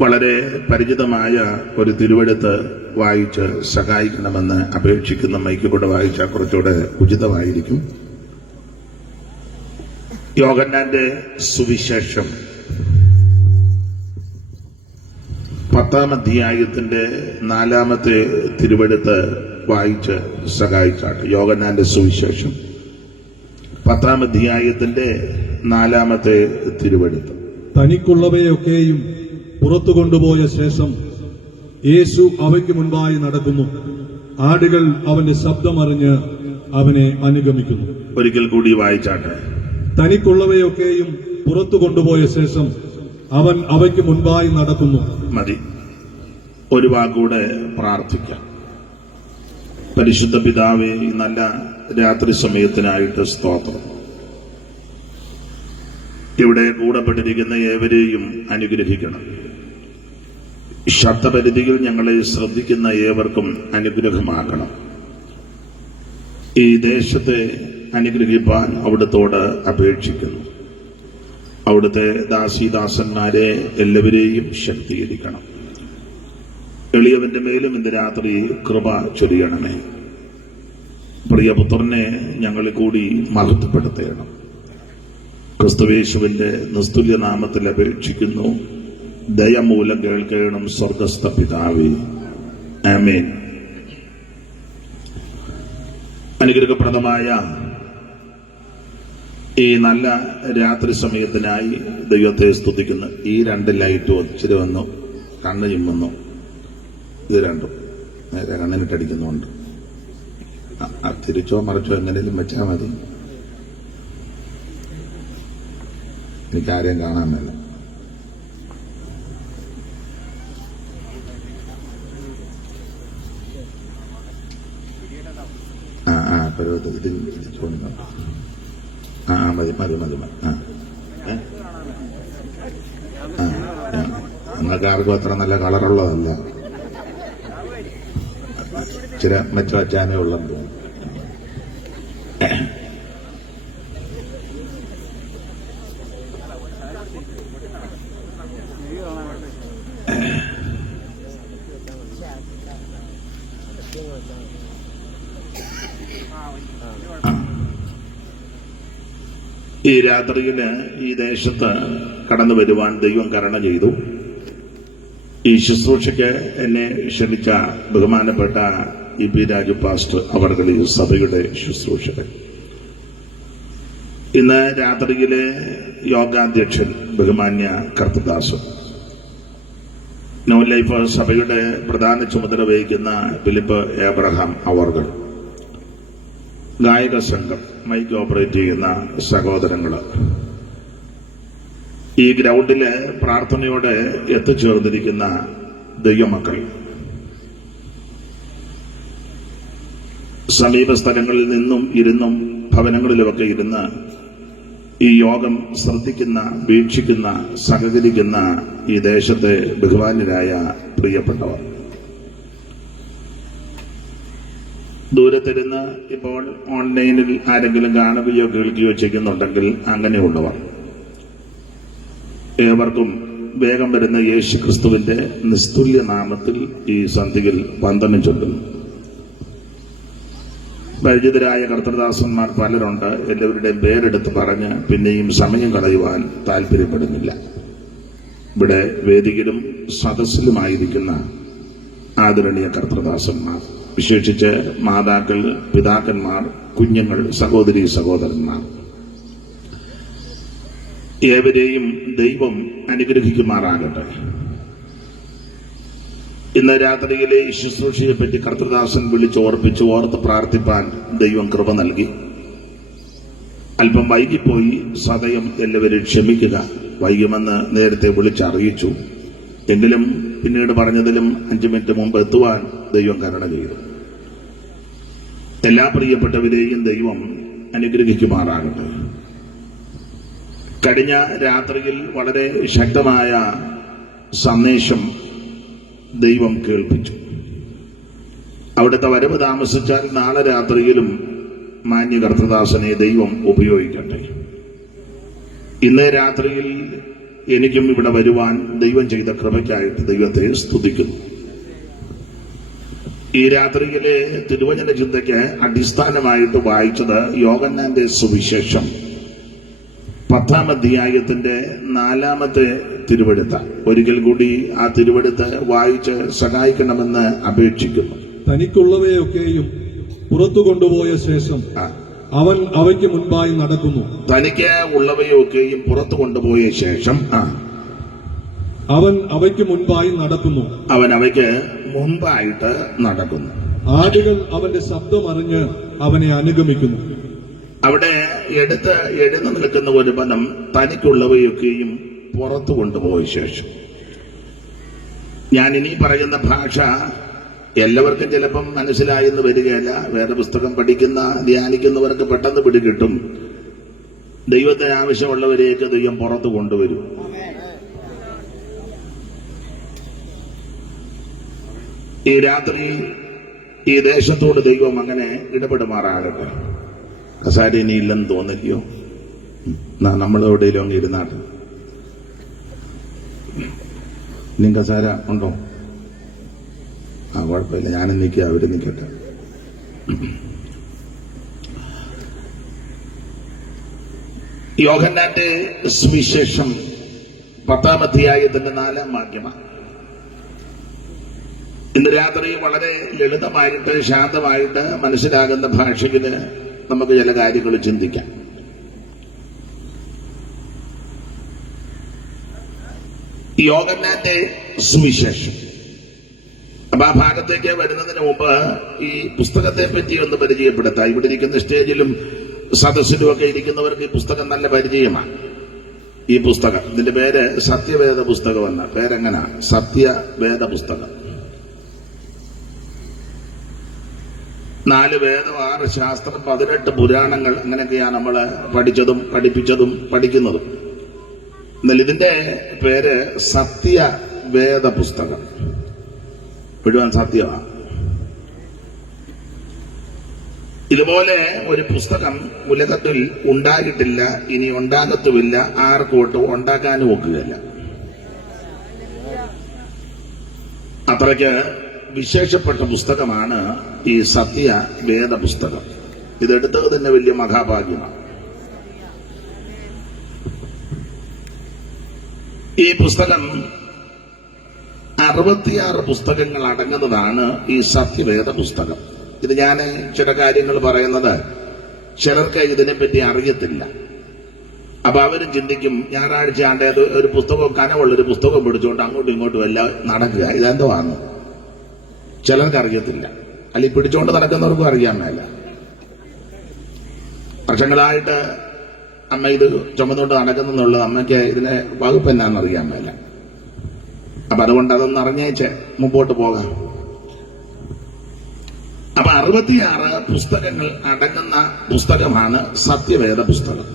വളരെ പരിചിതമായ ഒരു തിരുവെഴുത്ത് വായിച്ച് സഹായിക്കണമെന്ന് അപേക്ഷിക്കുന്ന മൈക്ക് കൂടെ വായിച്ചാൽ കുറച്ചുകൂടെ ഉചിതമായിരിക്കും. യോഹന്നാന്റെ സുവിശേഷം 10-ാം അധ്യായത്തിന്റെ 4-ാമത്തെ തിരുവെഴുത്ത് വായിച്ച് സഹായിച്ചാട്ട്. യോഹന്നാന്റെ സുവിശേഷം 10-ാം അധ്യായത്തിന്റെ 4-ാമത്തെ തിരുവെഴുത്ത്. തനിക്കുള്ളവയൊക്കെയും പുറത്തു കൊണ്ടുപോയ ശേഷം യേശു അവയ്ക്ക് മുൻപായി നടക്കുന്നു. ആടുകൾ അവന്റെ ശബ്ദമറിഞ്ഞ് അവനെ അനുഗമിക്കുന്നു. ഒരിക്കൽ കൂടി വായിച്ചാട്ടെ. തനിക്കുള്ളവയൊക്കെയും പുറത്തു കൊണ്ടുപോയ ശേഷം അവൻ അവയ്ക്ക് മുൻപായി നടക്കുന്നു. മതി. ഒരു വാക്കൂടെ പ്രാർത്ഥിക്കാം. പരിശുദ്ധ പിതാവേ, നല്ല രാത്രി സമയത്തിനായിട്ട് സ്തോത്രം. ഇവിടെ കൂടപ്പെട്ടിരിക്കുന്ന ഏവരെയും അനുഗ്രഹിക്കണം. ശബ്ദപരിധിയിൽ ഞങ്ങളെ ശ്രദ്ധിക്കുന്ന ഏവർക്കും അനുഗ്രഹമാക്കണം. ഈ ദേശത്തെ അനുഗ്രഹിപ്പാൻ അവിടുത്തോട് അപേക്ഷിക്കുന്നു. അവിടുത്തെ ദാസീദാസന്മാരെ എല്ലാവരെയും ശക്തീകരിക്കണം. എളിയവന്റെ മേലും ഇന്ന് രാത്രി കൃപ ചൊരിയണമേ. പ്രിയപുത്രനെ ഞങ്ങളെ കൂടി മഹത്വപ്പെടുത്തണം. ക്രിസ്തുയേശുവിന്റെ നിസ്തുല്യ നാമത്തിൽ അപേക്ഷിക്കുന്നു. ദയമൂലം കേൾക്കണം സ്വർഗസ്ഥ പിതാവേ, ആമേൻ. അനുഗ്രഹപ്രദമായ ഈ നല്ല രാത്രി സമയത്തിനായി ദൈവത്തെ സ്തുതിക്കുന്നു. ഈ 2 ലൈറ്റ് ഒച്ചിരി വന്നു, കണ്ണ് ചിമ്മുന്നു. ഇത് രണ്ടും നേരെ കണ്ണിനിട്ടടിക്കുന്നുണ്ട്. തിരിച്ചോ മറിച്ചോ എങ്ങനെയും വെച്ചാൽ മതി. എനിക്കാരെയും കാണാൻ മേല. ഇത് മതി മതി മതി മതി. നിങ്ങൾക്ക് ആർക്കും അത്ര നല്ല കളറുള്ളതല്ല. ചില മെച്ച വച്ചാനേ ഉള്ളത്. ഈ രാത്രിയില് ഈ ദേശത്ത് കടന്നു വരുവാൻ ദൈവം കരുണ ചെയ്തു. ഈ ശുശ്രൂഷയ്ക്ക് എന്നെ ക്ഷണിച്ച ബഹുമാനപ്പെട്ട ഇ.പി. രാജു പാസ്റ്റർ അവർകൾ ഈ സഭയുടെ ശുശ്രൂഷകൻ. ഇന്ന് രാത്രിയിലെ യോഗാധ്യക്ഷൻ ബഹുമാന്യ കർത്തദാസ്, ന്യൂ ലൈഫ് സഭയുടെ പ്രധാന ചുമതല വഹിക്കുന്ന ഫിലിപ്പ് എബ്രഹാം അവർകൾ, ഗായക സംഘം, മൈക്ക് ഓപ്പറേറ്റ് ചെയ്യുന്ന സഹോദരങ്ങള്, ഈ ഗ്രൗണ്ടില് പ്രാർത്ഥനയോടെ എത്തിച്ചേർന്നിരിക്കുന്ന ദൈവമക്കൾ, സമീപ സ്ഥലങ്ങളിൽ നിന്നും ഇരുന്നും ഭവനങ്ങളിലുമൊക്കെ ഇരുന്ന് ഈ യോഗം ശ്രദ്ധിക്കുന്ന, വീക്ഷിക്കുന്ന, സഹകരിക്കുന്ന ഈ ദേശത്തെ ബഹുമാന്യരായ പ്രിയപ്പെട്ടവർ, ദൂരത്തിരുന്ന് ഇപ്പോൾ ഓൺലൈനിൽ ആരെങ്കിലും കാണുകയോ കേൾക്കുകയോ ചെയ്യുന്നുണ്ടെങ്കിൽ അങ്ങനെയുള്ളവർ ഏവർക്കും വേഗം വരുന്ന യേശു ക്രിസ്തുവിന്റെ നിസ്തുല്യ നാമത്തിൽ ഈ സന്ധിയിൽ വന്ദനം ചൊല്ലുന്നു. പരിചിതരായ കർത്തൃദാസന്മാർ പലരുണ്ട്. എല്ലാവരുടെയും പേരെടുത്ത് പറഞ്ഞ് പിന്നെയും സമയം കളയുവാൻ താല്പര്യപ്പെടുന്നില്ല. ഇവിടെ വേദിയിലും സദസ്സിലുമായിരിക്കുന്ന ആദരണീയ കർത്തൃദാസന്മാർ, വിശേഷിച്ച് മാതാക്കൾ, പിതാക്കന്മാർ, കുഞ്ഞുങ്ങൾ, സഹോദരീ സഹോദരന്മാർ, ഏവരെയും ദൈവം അനുഗ്രഹിക്കുമാറാകട്ടെ. ഇന്ന് രാത്രിയിലെ ശുശ്രൂഷയെപ്പറ്റി കർത്തൃദാസൻ വിളിച്ചോർപ്പിച്ച് ഓർത്ത് പ്രാർത്ഥിപ്പാൻ ദൈവം കൃപ നൽകി. അല്പം വൈകിപ്പോയി, സദയം എല്ലാവരും ക്ഷമിക്കുക. വൈകുമെന്ന് നേരത്തെ വിളിച്ചറിയിച്ചു. എങ്കിലും പിന്നീട് പറഞ്ഞതിലും 5 മിനിറ്റ് മുമ്പ് എത്തുവാൻ ദൈവം കരുണ ചെയ്തു. എല്ലാ പ്രിയപ്പെട്ടവരെയും ദൈവം അനുഗ്രഹിക്കുമാറാകട്ടെ. കഴിഞ്ഞ രാത്രിയിൽ വളരെ ശക്തമായ സന്ദേശം ദൈവം കേൾപ്പിച്ചു. അവിടുത്തെ വരവ് താമസിച്ചാൽ നാളെ രാത്രിയിലും മാന്യ കർത്തദാസനെ ദൈവം ഉപയോഗിക്കട്ടെ. ഇന്ന് രാത്രിയിൽ എനിക്കും ഇവിടെ വരുവാൻ ദൈവം ചെയ്ത കൃപയ്ക്കായിട്ട് ദൈവത്തെ സ്തുതിക്കുന്നു. ഈ രാത്രിയിലെ തിരുവചന ചിന്തയ്ക്ക് അടിസ്ഥാനമായിട്ട് വായിച്ചത് യോഹന്നാന്റെ സുവിശേഷം 10-ാം അധ്യായത്തിന്റെ 4-ാമത്തെ തിരുവെടുത്ത്. ഒരിക്കൽ കൂടി ആ തിരുവെടുത്ത് വായിച്ച് സഹായിക്കണമെന്ന് അപേക്ഷിക്കുന്നു. തനിക്കുള്ളവയൊക്കെയും പുറത്തു കൊണ്ടുപോയ ശേഷം അവൻ അവയ്ക്ക് മുൻപായി നടക്കുന്നു. തനിക്ക് ഉള്ളവയൊക്കെയും പുറത്തു കൊണ്ടുപോയ ശേഷം അവൻ അവയ്ക്ക് മുൻപായി നടക്കുന്നു. അവൻ അവയ്ക്ക് മുൻപായിട്ട് നടക്കുന്നു. ആടുകൾ അവന്റെ ശബ്ദം അറിഞ്ഞ് അവനെ അനുഗമിക്കുന്നു. അവിടെ എഴുന്നു നിൽക്കുന്ന ഒരു പദം തനിക്കുള്ളവയൊക്കെയും പുറത്തു കൊണ്ടുപോയ ശേഷം. ഞാൻ ഇനി പറയുന്ന ഭാഷ എല്ലാവർക്കും ചിലപ്പം മനസ്സിലായെന്ന് വരികയല്ല. വേറെ പുസ്തകം പഠിക്കുന്ന ധ്യാനിക്കുന്നവർക്ക് പെട്ടെന്ന് പിടികിട്ടും. ദൈവത്തിന് ആവശ്യമുള്ളവരെയൊക്കെ ദൈവം പുറത്തു കൊണ്ടുവരും. ഈ രാത്രി ഈ ദേശത്തോട് ദൈവം അങ്ങനെ ഇടപെടുമാറാകട്ടെ. കസാര ഇനി ഇല്ലെന്ന് തോന്നില്ലയോ? നമ്മളെവിടെയെങ്കിലും അങ്ങ് ഇരുന്നാട്ട്. ഇനി കസാര ഉണ്ടോ? കുഴപ്പമില്ല, ഞാനും നിൽക്കുക, അവര് നിൽക്കട്ടെ. യോഹന്നാന്റെ സുവിശേഷം 10-ാം അധ്യായത്തിന്റെ 4-ാം വാക്യമാണ്. ഇന്ന് രാത്രി വളരെ ലളിതമായിട്ട് ശാന്തമായിട്ട് മനസ്സിലാകുന്ന ഭാഷയില് നമുക്ക് ചില കാര്യങ്ങൾ ചിന്തിക്കാം. യോഹന്നാന്റെ സുവിശേഷം. അപ്പൊ ആ ഭാഗത്തേക്ക് വരുന്നതിന് മുമ്പ് ഈ പുസ്തകത്തെ പറ്റി ഒന്ന് പരിചയപ്പെടുത്താം. ഇവിടെ ഇരിക്കുന്ന സ്റ്റേജിലും സദസ്സിലും ഒക്കെ ഇരിക്കുന്നവർക്ക് ഈ പുസ്തകം നല്ല പരിചയമാണ്. ഈ പുസ്തകം, ഇതിന്റെ പേര് സത്യവേദ പുസ്തകം എന്ന പേരെങ്ങനാ? സത്യവേദ പുസ്തകം. 4 വേദം, 6 ശാസ്ത്രം, 18 പുരാണങ്ങൾ, അങ്ങനെയൊക്കെയാണ് നമ്മൾ പഠിച്ചതും പഠിപ്പിച്ചതും പഠിക്കുന്നതും. എന്നാൽ ഇതിന്റെ പേര് സത്യവേദ പുസ്തകം. മുഴുവൻ സത്യമാണ്. ഇതുപോലെ ഒരു പുസ്തകം ഉലകത്തിൽ ഉണ്ടായിട്ടില്ല, ഇനി ഉണ്ടാകത്തുമില്ല, ആർക്കോട്ട് ഉണ്ടാക്കാനും ഒക്കുകയില്ല. അത്രയ്ക്ക് വിശേഷപ്പെട്ട പുസ്തകമാണ് ഈ സത്യവേദ പുസ്തകം. ഇതെടുത്തത് തന്നെ വലിയ മഹാഭാഗ്യമാണ്. ഈ പുസ്തകം 66 പുസ്തകങ്ങൾ അടങ്ങുന്നതാണ് ഈ സത്യവേദ പുസ്തകം. ഇത് ഞാൻ ചില കാര്യങ്ങൾ പറയുന്നത് ചിലർക്ക് ഇതിനെപ്പറ്റി അറിയത്തില്ല. അപ്പൊ അവരും ചിന്തിക്കും, ഞായറാഴ്ച ആണ്ടേത് ഒരു പുസ്തകം, കനവുള്ളൊരു പുസ്തകം പിടിച്ചുകൊണ്ട് അങ്ങോട്ടും ഇങ്ങോട്ടും എല്ലാം നടക്കുക, ഇതെന്തോ ആണ്. ചിലർക്ക് അറിയത്തില്ല, അല്ലെങ്കിൽ പിടിച്ചുകൊണ്ട് നടക്കുന്നവർക്കും അറിയാൻ മേല. വർഷങ്ങളായിട്ട് അമ്മ ഇത് ചുമന്നുകൊണ്ട് നടക്കുന്നുള്ളത് അമ്മയ്ക്ക് ഇതിനെ വകുപ്പ് എന്നാന്ന് അറിയാൻ മേല. അപ്പൊ അതുകൊണ്ട് അതൊന്ന് അറിഞ്ഞേച്ച് മുമ്പോട്ട് പോകാം. അപ്പൊ 66 പുസ്തകങ്ങൾ അടങ്ങുന്ന പുസ്തകമാണ് സത്യവേദ പുസ്തകം.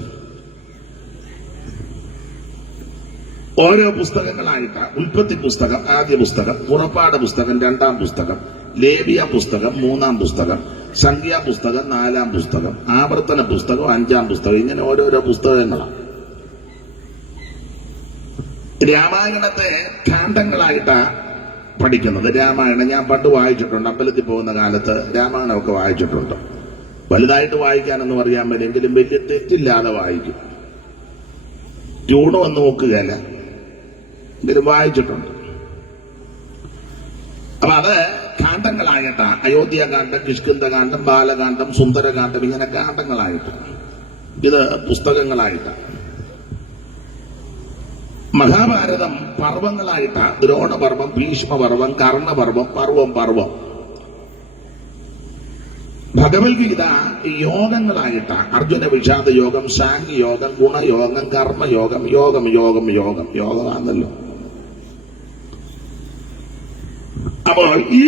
ഓരോ പുസ്തകങ്ങളായിട്ട് ഉൽപ്പത്തി പുസ്തകം ആദ്യ പുസ്തകം, പുറപ്പാട് പുസ്തകം 2-ാം പുസ്തകം, ലേവ്യ പുസ്തകം 3-ാം പുസ്തകം, സംഖ്യാ പുസ്തകം 4-ാം പുസ്തകം, ആവർത്തന പുസ്തകം 5-ാം പുസ്തകം, ഇങ്ങനെ ഓരോരോ പുസ്തകങ്ങളാണ്. രാമായണത്തെ ഖണ്ഡങ്ങളായിട്ടാണ് പഠിക്കുന്നത്. രാമായണം ഞാൻ പണ്ട് വായിച്ചിട്ടുണ്ട്. അമ്പലത്തിൽ പോകുന്ന കാലത്ത് രാമായണമൊക്കെ വായിച്ചിട്ടുണ്ട്. വലുതായിട്ട് വായിക്കാനൊന്നും അറിയാൻ പറ്റില്ലെങ്കിലും വലിയ തെറ്റില്ലാതെ വായിക്കും. ട്യൂണും ഒന്നും നോക്കുകയല്ല, എങ്കിലും വായിച്ചിട്ടുണ്ട്. അപ്പൊ അത് കാണ്ഡങ്ങളായിട്ടാ. അയോധ്യാകാന്ഡം, കിഷ്കിന്ധകാന്ഡം, ബാലകാന്ഡം, സുന്ദരകാന്ഡം, ഇങ്ങനെ കാണ്ഡങ്ങളായിട്ട്, ഇത് പുസ്തകങ്ങളായിട്ട്. മഹാഭാരതം പർവ്വങ്ങളായിട്ടാ. ദ്രോണപർവം, ഭീഷ്മപർവം, കർണപർവം, പർവം. ഭഗവത്ഗീത യോഗങ്ങളായിട്ടാ. അർജുന വിഷാദ യോഗം, സാംഖ്യയോഗം, ഗുണയോഗം, കർമ്മയോഗം, യോഗമാണല്ലോ. അപ്പോൾ ഈ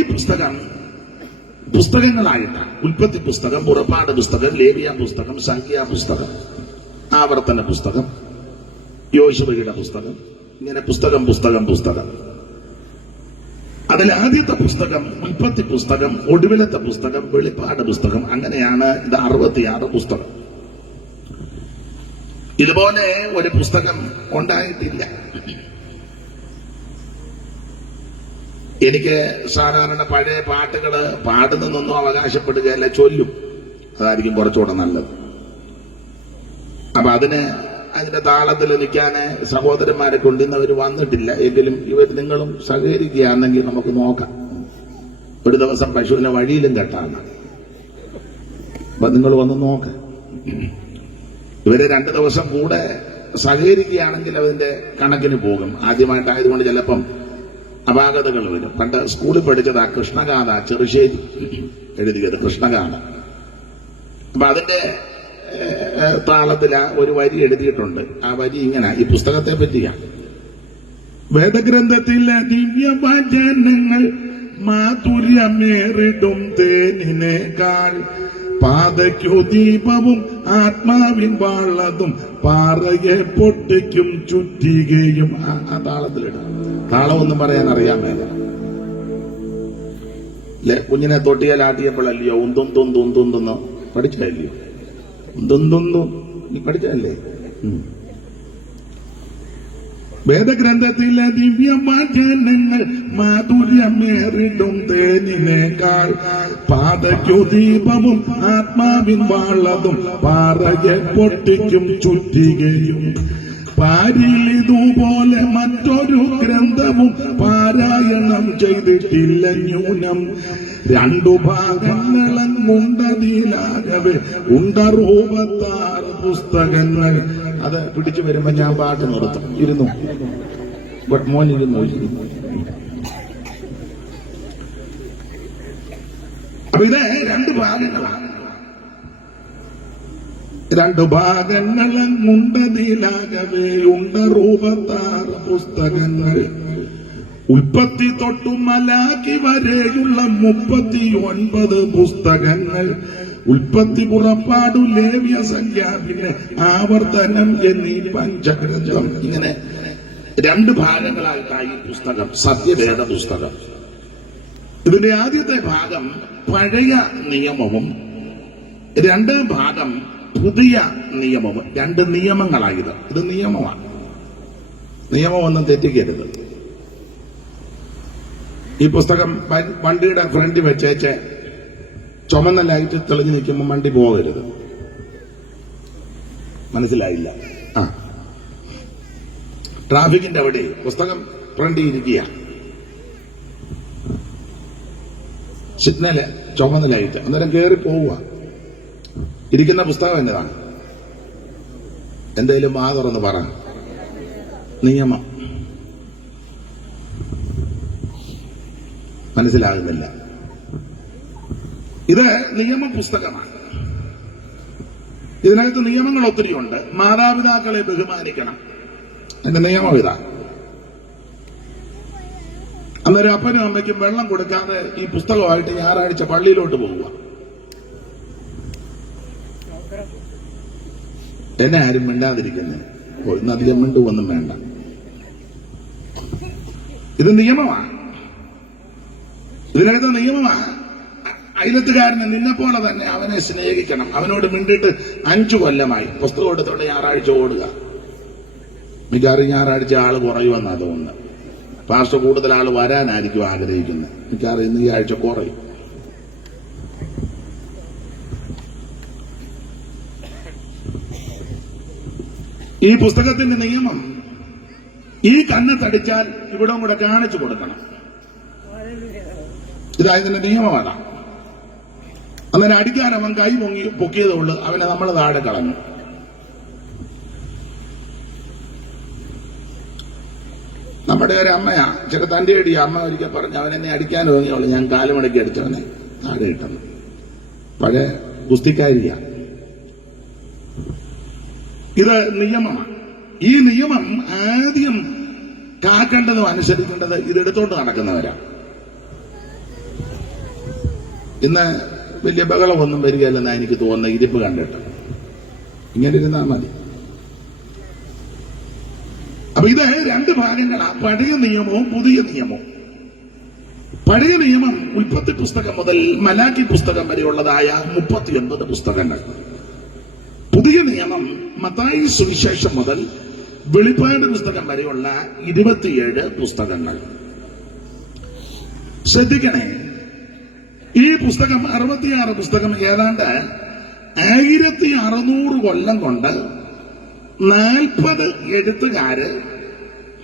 പുസ്തകങ്ങളായിട്ടാണ്. ഉൽപ്പത്തി പുസ്തകം, പുറപ്പാട് പുസ്തകം, ലേവ്യ പുസ്തകം, സംഖ്യാ പുസ്തകം, ആവർത്തന പുസ്തകം, യോശുവയുടെ പുസ്തകം, ഇങ്ങനെ പുസ്തകം. അതിൽ ആദ്യത്തെ പുസ്തകം ഉൽപ്പത്തി പുസ്തകം, ഒടുവിലത്തെ പുസ്തകം വെളിപ്പാട് പുസ്തകം. അങ്ങനെയാണ് ഇത് 66 പുസ്തകം. ഇതുപോലെ ഒരു പുസ്തകം ഉണ്ടായിട്ടില്ല. എനിക്ക് സാധാരണ പഴയ പാട്ടുകൾ പാടുന്നൊന്നും അവകാശപ്പെടുകയല്ല, ചൊല്ലും. അതായിരിക്കും കുറച്ചുകൂടെ നല്ലത്. അപ്പൊ അതിന്റെ താളത്തിൽ നിൽക്കാന് സഹോദരന്മാരെ കൊണ്ടുവന്നവർ വന്നിട്ടില്ല. എങ്കിലും നിങ്ങളും സഹകരിക്കുകയാണെങ്കിൽ നമുക്ക് നോക്കാം. ഒരു ദിവസം പശുവിനെ വഴിയിലും കെട്ടാണ്. അപ്പൊ നിങ്ങൾ വന്ന് നോക്ക. ഇവര് 2 ദിവസം കൂടെ സഹകരിക്കുകയാണെങ്കിൽ അതിന്റെ കണക്കിന് പോകും. ആദ്യമായിട്ടായതുകൊണ്ട് ചിലപ്പം അപാകതകൾ വരും. പണ്ട് സ്കൂളിൽ പഠിച്ചത് ആ കൃഷ്ണഗാഥ, ചെറുശ്ശേരി എഴുതിയത് കൃഷ്ണഗാഥ. അപ്പൊ അതിന്റെ താളത്തില ഒരു വരി എഴുതിയിട്ടുണ്ട്. ആ വരി ഇങ്ങനെ, ഈ പുസ്തകത്തെ പറ്റിയാണ്: വേദഗ്രന്ഥത്തിലെ ദിവ്യവചനങ്ങൾ മാധുര്യമേറിടും തേനിനേക്കാൾ, പാതയ്ക്കു ദീപവും ആത്മാവിൻ വാളതും പാറയെ പൊട്ടിക്കും ചുറ്റികയും. ആ താളത്തിലിടും. താളമൊന്നും പറയാൻ അറിയാൻ മേല. കുഞ്ഞിനെ തൊട്ടിയാലാട്ടിയപ്പോഴല്ലയോ ഉന്തും തുന്തുന്തുന്ന് പഠിച്ചല്ലയോ? ഉന്തുന്തുന്തും നീ പഠിച്ചല്ലേ? വേദഗ്രന്ഥത്തിലെ ദിവ്യവചനങ്ങൾ മാധുര്യമേറിടും തേനിനേക്കാൾ, പാതയ്ക്കു ദീപവും ആത്മാവിൻ വാളതും പാറയെ പൊട്ടിക്കും ചുറ്റികയും. പാരിലിതുപോലെ മറ്റൊരു ഗ്രന്ഥവും പാരായണം ചെയ്തിട്ടില്ല ന്യൂനം. 2 ഭാഗങ്ങളുണ്ടതിലാകവേ 66 പുസ്തകങ്ങൾ. അത് പിടിച്ചു വരുമ്പോ ഞാൻ പാട്ട് നിർത്തും. ഇരുന്നു മോനിരുന്നു. അപ്പൊ ഇത് 2 ഭാഗങ്ങളാണ്. 2 ഭാഗങ്ങളുണ്ടതിലാകവേ 66 പുസ്തകങ്ങൾ. ഉൽപ്പത്തി തൊട്ടു മലാക്കി വരെയുള്ള 39 പുസ്തകങ്ങൾ. ഉൽപ്പത്തി, പുറപ്പാടു, ലേവ്യ, സംഖ്യ, പിന്നെ ആവർത്തനം എന്നീ പഞ്ചഗ്രന്ഥം. ഇങ്ങനെ 2 ഭാഗങ്ങളായിട്ടായി ഈ പുസ്തകം, സത്യവേദ പുസ്തകം. ഇതിന്റെ ആദ്യത്തെ ഭാഗം പഴയ നിയമവും 2ാം ഭാഗം പുതിയ നിയമവും. 2 നിയമങ്ങളായത്. ഇത് നിയമമാണ്. നിയമമൊന്നും തെറ്റിക്കരുത്. ഈ പുസ്തകം വണ്ടിയുടെ ഫ്രണ്ടിൽ വെച്ചേച്ച് ചുമന്ന ലൈറ്റ് തെളിഞ്ഞു നിൽക്കുമ്പോൾ വണ്ടി പോകരുത്. മനസ്സിലായില്ല? ട്രാഫിക്കിന്റെ അവിടെ പുസ്തകം ഫ്രണ്ടിൽ ഇരിക്കുക, സിഗ്നല് ചുമന്ന ലൈറ്റ്, അന്നേരം കയറി പോവുക. ഇരിക്കുന്ന പുസ്തകം എന്നതാണ്? എന്തേലും വാ തുറന്ന് പറ. നിയമം. മനസ്സിലാകുന്നില്ല? ഇത് നിയമ പുസ്തകമാണ്. ഇതിനകത്ത് നിയമങ്ങൾ ഒത്തിരിയുണ്ട്. മാതാപിതാക്കളെ ബഹുമാനിക്കണം, എന്റെ നിയമം ഇതാ. അന്നേരം അപ്പനും അമ്മയ്ക്കും വെള്ളം കൊടുക്കാതെ ഈ പുസ്തകമായിട്ട് ഞായറാഴ്ച പള്ളിയിലോട്ട് പോവുക. എന്നെ ആരും മിണ്ടാതിരിക്കുന്നേ. ഇന്ന് അധികം മിണ്ടുവൊന്നും വേണ്ട. ഇത് നിയമമാണ്. ഇതിനകത്ത് നിയമമാണ്. അയലത്തുകാരനെ നിന്നെപ്പോലെ തന്നെ അവനെ സ്നേഹിക്കണം. അവനോട് മിണ്ടിയിട്ട് 5 കൊല്ലമായി. പുസ്തകം എടുത്തോണ്ട് ഞായറാഴ്ച ഓടുക. മിക്കവാറും ഞായറാഴ്ച ആള് കുറയുമെന്നാ തോന്നുന്നത്. പാസ്റ്റർ കൂടുതൽ ആള് വരാനായിരിക്കും ആഗ്രഹിക്കുന്നത്. മിക്കവാറും ഇന്ന് ഈ ആഴ്ച കുറയും. ഈ പുസ്തകത്തിന്റെ നിയമം ഈ കണ്ണത്തടിച്ചാൽ ഇവിടെ കൂടെ കാണിച്ചു കൊടുക്കണം. ഇതായതിന്റെ നിയമമാണ്. അന്നേരം അടിക്കാൻ അവൻ കൈ പൊക്കിയതുള്ളൂ, അവനെ നമ്മൾ താഴെ കളഞ്ഞു. നമ്മുടെ ഒരു അമ്മയാ, ചെറു തന്റെ അടി അമ്മ ഒരിക്കൽ പറഞ്ഞു, അവനെന്നെ അടിക്കാൻ തോന്നിയുള്ളൂ, ഞാൻ കാലുമടക്കി അടിച്ചവനെ താഴെ ഇട്ടത്. പഴയ ഗുസ്തിക്കാരിയാ. ഇത് നിയമമാണ്. ഈ നിയമം ആദ്യം കാക്കേണ്ടതും അനുസരിക്കേണ്ടത് ഇതെടുത്തോണ്ട് നടക്കുന്നവരാ. ഇന്ന് വലിയ ബഹളമൊന്നും വരികയല്ലെന്നാണ് എനിക്ക് തോന്നുന്ന ഇരിപ്പ് കണ്ടിട്ട്. ഇങ്ങനെ ഇരുന്നാൽ മതി. അപ്പൊ ഇത് 2 ഭാഗങ്ങളാണ്, പഴയ നിയമവും പുതിയ നിയമവും. പഴയ നിയമം ഉൽപ്പത്തി പുസ്തകം മുതൽ മലാക്കി പുസ്തകം വരെയുള്ളതായ 39 പുസ്തകങ്ങൾ. പുതിയ നിയമം മത്തായി സുവിശേഷം മുതൽ വെളിപ്പാട് പുസ്തകം വരെയുള്ള 27 പുസ്തകങ്ങൾ. ശ്രദ്ധിക്കണേ, ഈ പുസ്തകം 66 പുസ്തകം ഏതാണ്ട് 1600 കൊല്ലം കൊണ്ട് 40 എഴുത്തുകാര്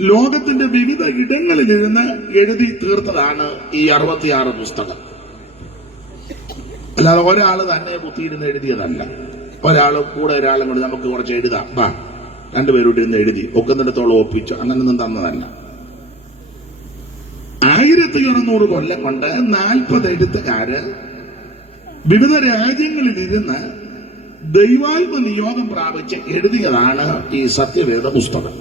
ലോകത്തിന്റെ വിവിധ ഇടങ്ങളിലിരുന്ന് എഴുതി തീർത്തതാണ് ഈ 66 പുസ്തകം. അല്ലാതെ ഒരാൾ തന്നെ കുത്തിയിരുന്ന് എഴുതിയതല്ല. ഒരാളും കൂടെ ഒരാളും കൂടി നമുക്ക് കുറച്ച് എഴുതാം, വാ രണ്ടുപേരോട് ഇരുന്ന് എഴുതി ഒക്കുന്നിടത്തോളം ഒപ്പിച്ചു, അങ്ങനൊന്നും തന്നതല്ല. 1600 കൊല്ലം കൊണ്ട് 40 എഴുത്തുകാര് വിവിധ രാജ്യങ്ങളിലിരുന്ന് ദൈവാത്മ നിയോഗം പ്രാപിച്ച് എഴുതിയതാണ് ഈ സത്യവേദ പുസ്തകം.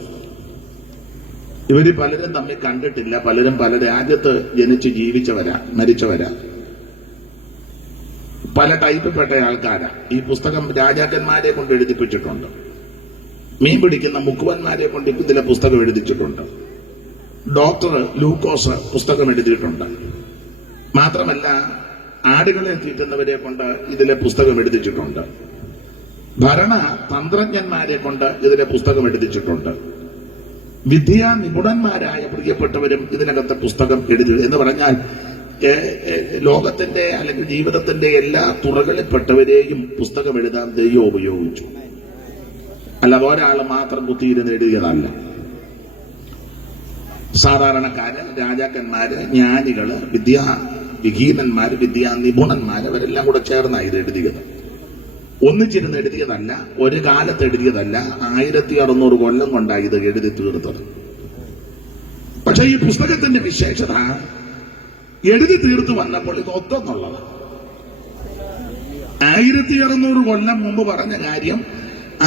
ഇവര് പലരും തമ്മിൽ കണ്ടിട്ടില്ല, പലരും പല രാജ്യത്ത് ജനിച്ച് ജീവിച്ചവരാ, മരിച്ചവരാ, പല ടൈപ്പിൽപ്പെട്ട ആൾക്കാരാ. ഈ പുസ്തകം രാജാക്കന്മാരെ കൊണ്ട് എഴുതിപ്പിച്ചിട്ടുണ്ട്, മീൻ പിടിക്കുന്ന മുക്കുവന്മാരെ കൊണ്ട് ഇതിലെ പുസ്തകം എഴുതിച്ചിട്ടുണ്ട്, ഡോക്ടർ ലൂക്കോസ് പുസ്തകം എഴുതിയിട്ടുണ്ട്. മാത്രമല്ല ആടുകളെ തീറ്റുന്നവരെ കൊണ്ട് ഇതിലെ പുസ്തകം എഴുതിച്ചിട്ടുണ്ട്, ഭരണ തന്ത്രജ്ഞന്മാരെ കൊണ്ട് ഇതിലെ പുസ്തകം എഴുതിച്ചിട്ടുണ്ട്, വിദ്യാ നിപുണന്മാരായ പ്രിയപ്പെട്ടവരും ഇതിനകത്തെ പുസ്തകം എഴുതി. എന്ന് പറഞ്ഞാൽ ലോകത്തിന്റെ അല്ലെങ്കിൽ ജീവിതത്തിന്റെ എല്ലാ തുറകളിൽപ്പെട്ടവരെയും പുസ്തകം എഴുതാൻ ദൈവം ഉപയോഗിച്ചു. അല്ല ഒരാൾ മാത്രം കുത്തിയിരുന്ന് എഴുതിയതല്ല. സാധാരണക്കാര്, രാജാക്കന്മാര്, ജ്ഞാനികള്, വിദ്യാവിഹീനന്മാര്, വിദ്യാ നിപുണന്മാര്, അവരെല്ലാം കൂടെ ചേർന്നാണ് ഇത് എഴുതിയത്. ഒന്നിച്ചിരുന്ന് എഴുതിയതല്ല, ഒരു കാലത്ത് എഴുതിയതല്ല, 1600 കൊല്ലം കൊണ്ടാണ് ഇത് എഴുതി തീർത്തത്. പക്ഷെ ഈ പുസ്തകത്തിന്റെ വിശേഷത എഴുതി തീർത്തു വന്നപ്പോൾ ഇത് ഒത്തൊന്നുള്ളത്. 1600 കൊല്ലം മുമ്പ് പറഞ്ഞ കാര്യം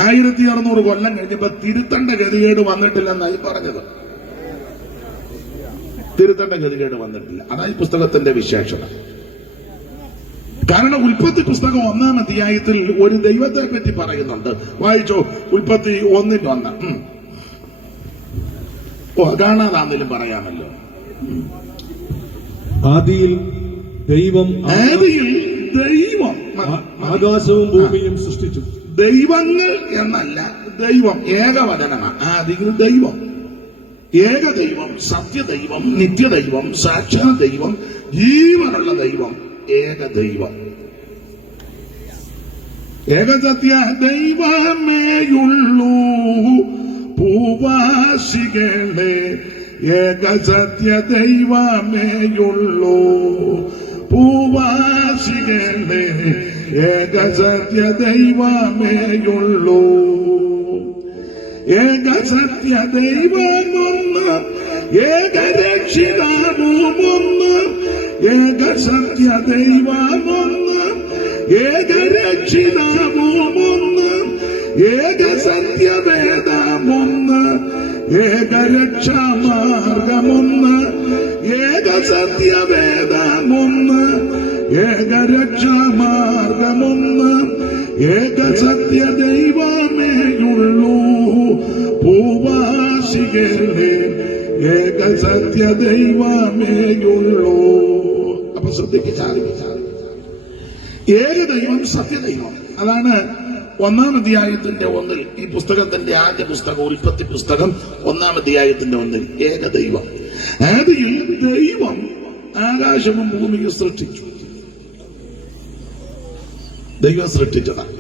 1600 കൊല്ലം കഴിഞ്ഞപ്പോ തിരുത്തേണ്ട ഗതികേട് വന്നിട്ടില്ലെന്നായി പറഞ്ഞത്. തിരുത്തേണ്ട ഗതികേട് വന്നിട്ടില്ല. അതാണ് ഈ പുസ്തകത്തിന്റെ വിശേഷത. കാരണം ഉൽപ്പത്തി പുസ്തകം 1-ാം അധ്യായത്തിൽ ഒരു ദൈവത്തെ പറ്റി പറയുന്നുണ്ട്. വായിച്ചോ, ഉൽപ്പത്തി 1:1. കാണാതാണെങ്കിലും പറയാമല്ലോ. ആദിയിൽ ദൈവം ആകാശവും ഭൂമിയും സൃഷ്ടിച്ചു. ദൈവങ്ങൾ എന്നല്ല, ദൈവം ഏകവചനമാണ്. ആദിയിൽ ദൈവം, ഏകദൈവം, സത്യദൈവം, നിത്യദൈവം, സാക്ഷാത് ദൈവം, ജീവനുള്ള ദൈവം, ഏകദൈവം. ഏകസത്യ ദൈവമേയുള്ളൂ ഭൂവാസികളെ, ഏകസത്യ ദൈവമേയുള്ളൂ ഭൂവാസികളെ, ഏകസത്യ ദൈവമേയുള്ളൂ. ഏകസത്യ ദൈവമൊന്ന്, ഏകരക്ഷിതാവുമൊന്ന്, ഏകസത്യ ദൈവമൊന്ന്, ഏകരക്ഷിതാവുമൊന്ന്, ഏകസത്യവേദമൊന്ന്, ഏകരക്ഷാമാർഗമൊന്ന്, ഏകസത്യവേദമൊന്ന്, ഏകരക്ഷാമാർഗമൊന്ന്, ഏകസത്യ ദൈവമേയുള്ളൂ ഭൂവാസികളെ, ഏകസത്യ ദൈവമേയുള്ളൂ. അപ്പൊ ശ്രദ്ധിച്ചാൽ ഏകദൈവം, സത്യദൈവം. അതാണ് 1-ാം അധ്യായത്തിന്റെ 1-ൽ ഈ പുസ്തകത്തിന്റെ ആദ്യ പുസ്തകം ഉൽപ്പത്തി പുസ്തകം 1-ാം അധ്യായത്തിന്റെ 1-ൽ ഏകദൈവം. ആദിയിൽ ദൈവം ആകാശവും ഭൂമിയും സൃഷ്ടിച്ചു. ദൈവം സൃഷ്ടിച്ചതാണ്,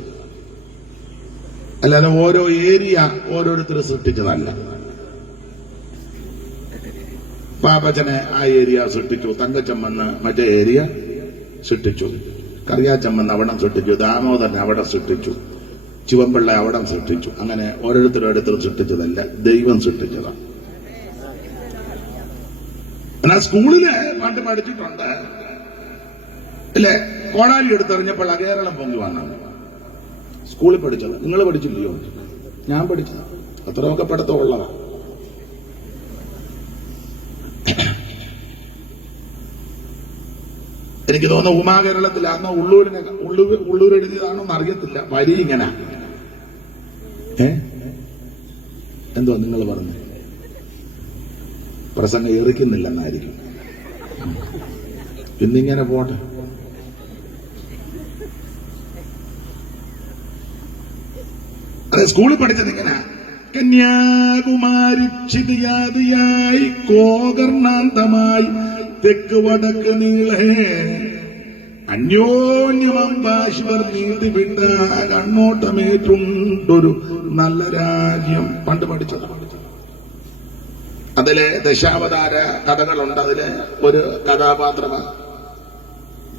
അല്ലാതെ ഓരോ ഏരിയ ഓരോരുത്തർ സൃഷ്ടിച്ചതല്ല. പാപ്പച്ചനെ ആ ഏരിയ സൃഷ്ടിച്ചു, തങ്കച്ചമ്മന്ന് മറ്റേ ഏരിയ സൃഷ്ടിച്ചു, കറിയാച്ചമ്മന്ന് അവിടം സൃഷ്ടിച്ചു, ദാമോദരൻ അവിടെ സൃഷ്ടിച്ചു, ചുവമ്പിള്ള അവിടം സൃഷ്ടിച്ചു. അങ്ങനെ ഓരോരുത്തരോരുത്തർ സൃഷ്ടിച്ചതല്ല, ദൈവം സൃഷ്ടിച്ചതാണ്. എന്നാൽ സ്കൂളില് പാട്ട് പഠിച്ചിട്ടുണ്ട് അല്ലേ? കോടാലി എടുത്തെറിഞ്ഞപ്പോൾ കേരളം പൊങ്ങി വന്നാണ് സ്കൂളിൽ പഠിച്ചത്. നിങ്ങൾ പഠിച്ചില്ലയോ? ഞാൻ പഠിച്ചത്. അത്രയൊക്കെ പഠിത്തമുള്ളതാണ്. എനിക്ക് തോന്നുന്നു ഉമാകേരളത്തിലാണോ ഉള്ളൂർ എഴുതിയതാണോ എന്ന് അറിയത്തില്ല. വരി ഇങ്ങനെ എന്തോ നിങ്ങൾ പറഞ്ഞു, പ്രസംഗം എറിക്കുന്നില്ലെന്നായിരിക്കും. ഇന്നിങ്ങനെ പോട്ടെ. അതെ, സ്കൂളിൽ പഠിച്ചത് ഇങ്ങനെ: കന്യാകുമാരി ക്ഷിതിയാദിയായി, ഗോകർണാന്തമായി, തെക്ക് വടക്ക് നീളേ അന്യോന്യമംബാശിവർ നീട്ടിവിട്ട കണ്ണോട്ടമേറ്റുണ്ടൊരു നല്ല രാജ്യം. പണ്ട് പഠിച്ചതാണ്. അതിലെ ദശാവതാര കഥകളുണ്ട്. അതിലെ ഒരു കഥാപാത്രമാണ്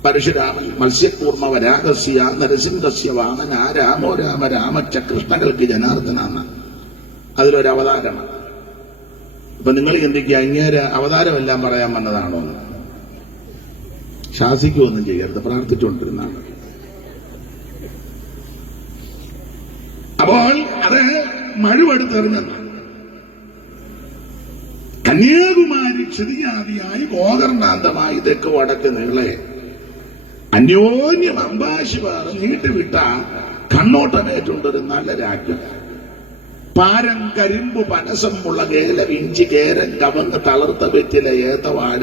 പരശുരാമൻ. മത്സ്യകൂർമ്മ വരാഹസ്യ നരസിംഹസ്യ വാമന രാമോ രാമ രാമച്ച കൃഷ്ണകൾക്ക് ജനാർദ്ദനാണ് അതിലൊരു അവതാരമാണ്. അപ്പൊ നിങ്ങൾ ചിന്തിക്കുക, ഇങ്ങേരെ അവതാരമെല്ലാം പറയാൻ വന്നതാണോ? ശാസിക്കുകയൊന്നും ചെയ്യരുത്, പ്രാർത്ഥിച്ചുകൊണ്ടിരുന്നാണ്. അപ്പോൾ അത് മഴുവെടുത്തെറിഞ്ഞെന്നാണ്. കന്യാകുമാരി ക്ഷതിജാതിയായി ഗോകർണാന്തമായി തെക്ക് വടക്ക് നീളെ അന്യോന്യം അംബാശിവാർ നീട്ടിവിട്ട കണ്ണോട്ടമേറ്റുണ്ടൊരു നല്ല രാജ്യം. പാരം കരിമ്പു പനസം മുളകേല വിഞ്ചി കേരൻ കവന്ന് തളർത്ത വെറ്റില ഏത്തവാഴ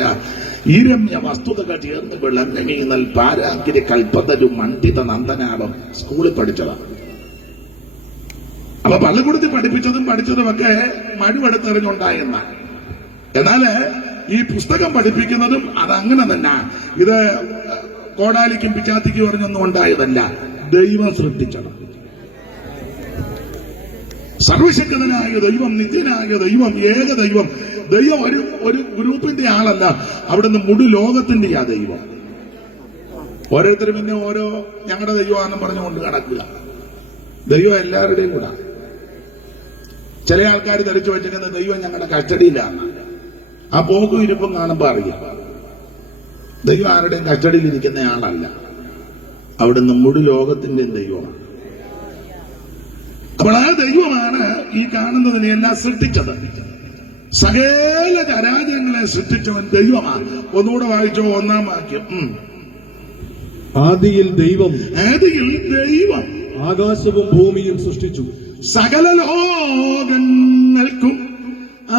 ഈരമ്യ വസ്തുതകൾ ചേർന്ന് വിളങ്ങമീന്നൽ പാരാങ്കിരി കൽപ്പതരും മണ്ഡിത നന്ദനാഭം. സ്കൂളിൽ പഠിച്ചതാണ്. അപ്പൊ പള്ളിക്കൂടത്തിൽ പഠിച്ചതുമൊക്കെ മഴുവെടുത്തെറിഞ്ഞുണ്ടായെന്നാണ്. എന്നാല് ഈ പുസ്തകം പഠിപ്പിക്കുന്നതും അതങ്ങനെ തന്നെ. ഇത് കോടാലിക്കും പിച്ചാത്തിക്കും പറഞ്ഞൊന്നും ഉണ്ടായതല്ല, ദൈവം സൃഷ്ടിച്ചത്. സർവശക്തനായ ദൈവം, നിത്യനായ ദൈവം, ഏക ദൈവം. ദൈവം ഒരു ഗ്രൂപ്പിന്റെ ആളല്ല, അവിടുന്ന് മുഴു ലോകത്തിന്റെ ആ ദൈവം. ഓരോരുത്തരും പിന്നെ ഓരോ ഞങ്ങളുടെ ദൈവമാണെന്ന് പറഞ്ഞുകൊണ്ട് നടക്കുക. ദൈവം എല്ലാവരുടെയും കൂടെ. ചില ആൾക്കാർ ധരിച്ചു വെച്ചിരിക്കുന്ന ദൈവം ഞങ്ങളുടെ കസ്റ്റഡിയിലാണ്. ആ പോക്കും ഇരിപ്പും കാണുമ്പോ അറിയാം ദൈവം ആരുടെയും കസ്റ്റഡിയിലിരിക്കുന്ന ആളല്ല, അവിടുന്ന് മുഴു ലോകത്തിന്റെയും ദൈവമാണ്. അപ്പോൾ ആ ദൈവമാണ് ഈ കാണുന്നതിനെല്ലാം സൃഷ്ടിച്ചത്. സകല ചരാചരങ്ങളെ സൃഷ്ടിച്ചവൻ ദൈവമാണ്. ഒന്നുകൂടെ വായിച്ചോ, 1-ാം വാക്യം. ആദിയിൽ ദൈവം ആകാശവും ഭൂമിയും സൃഷ്ടിച്ചു. സകല ലോകങ്ങൾക്കും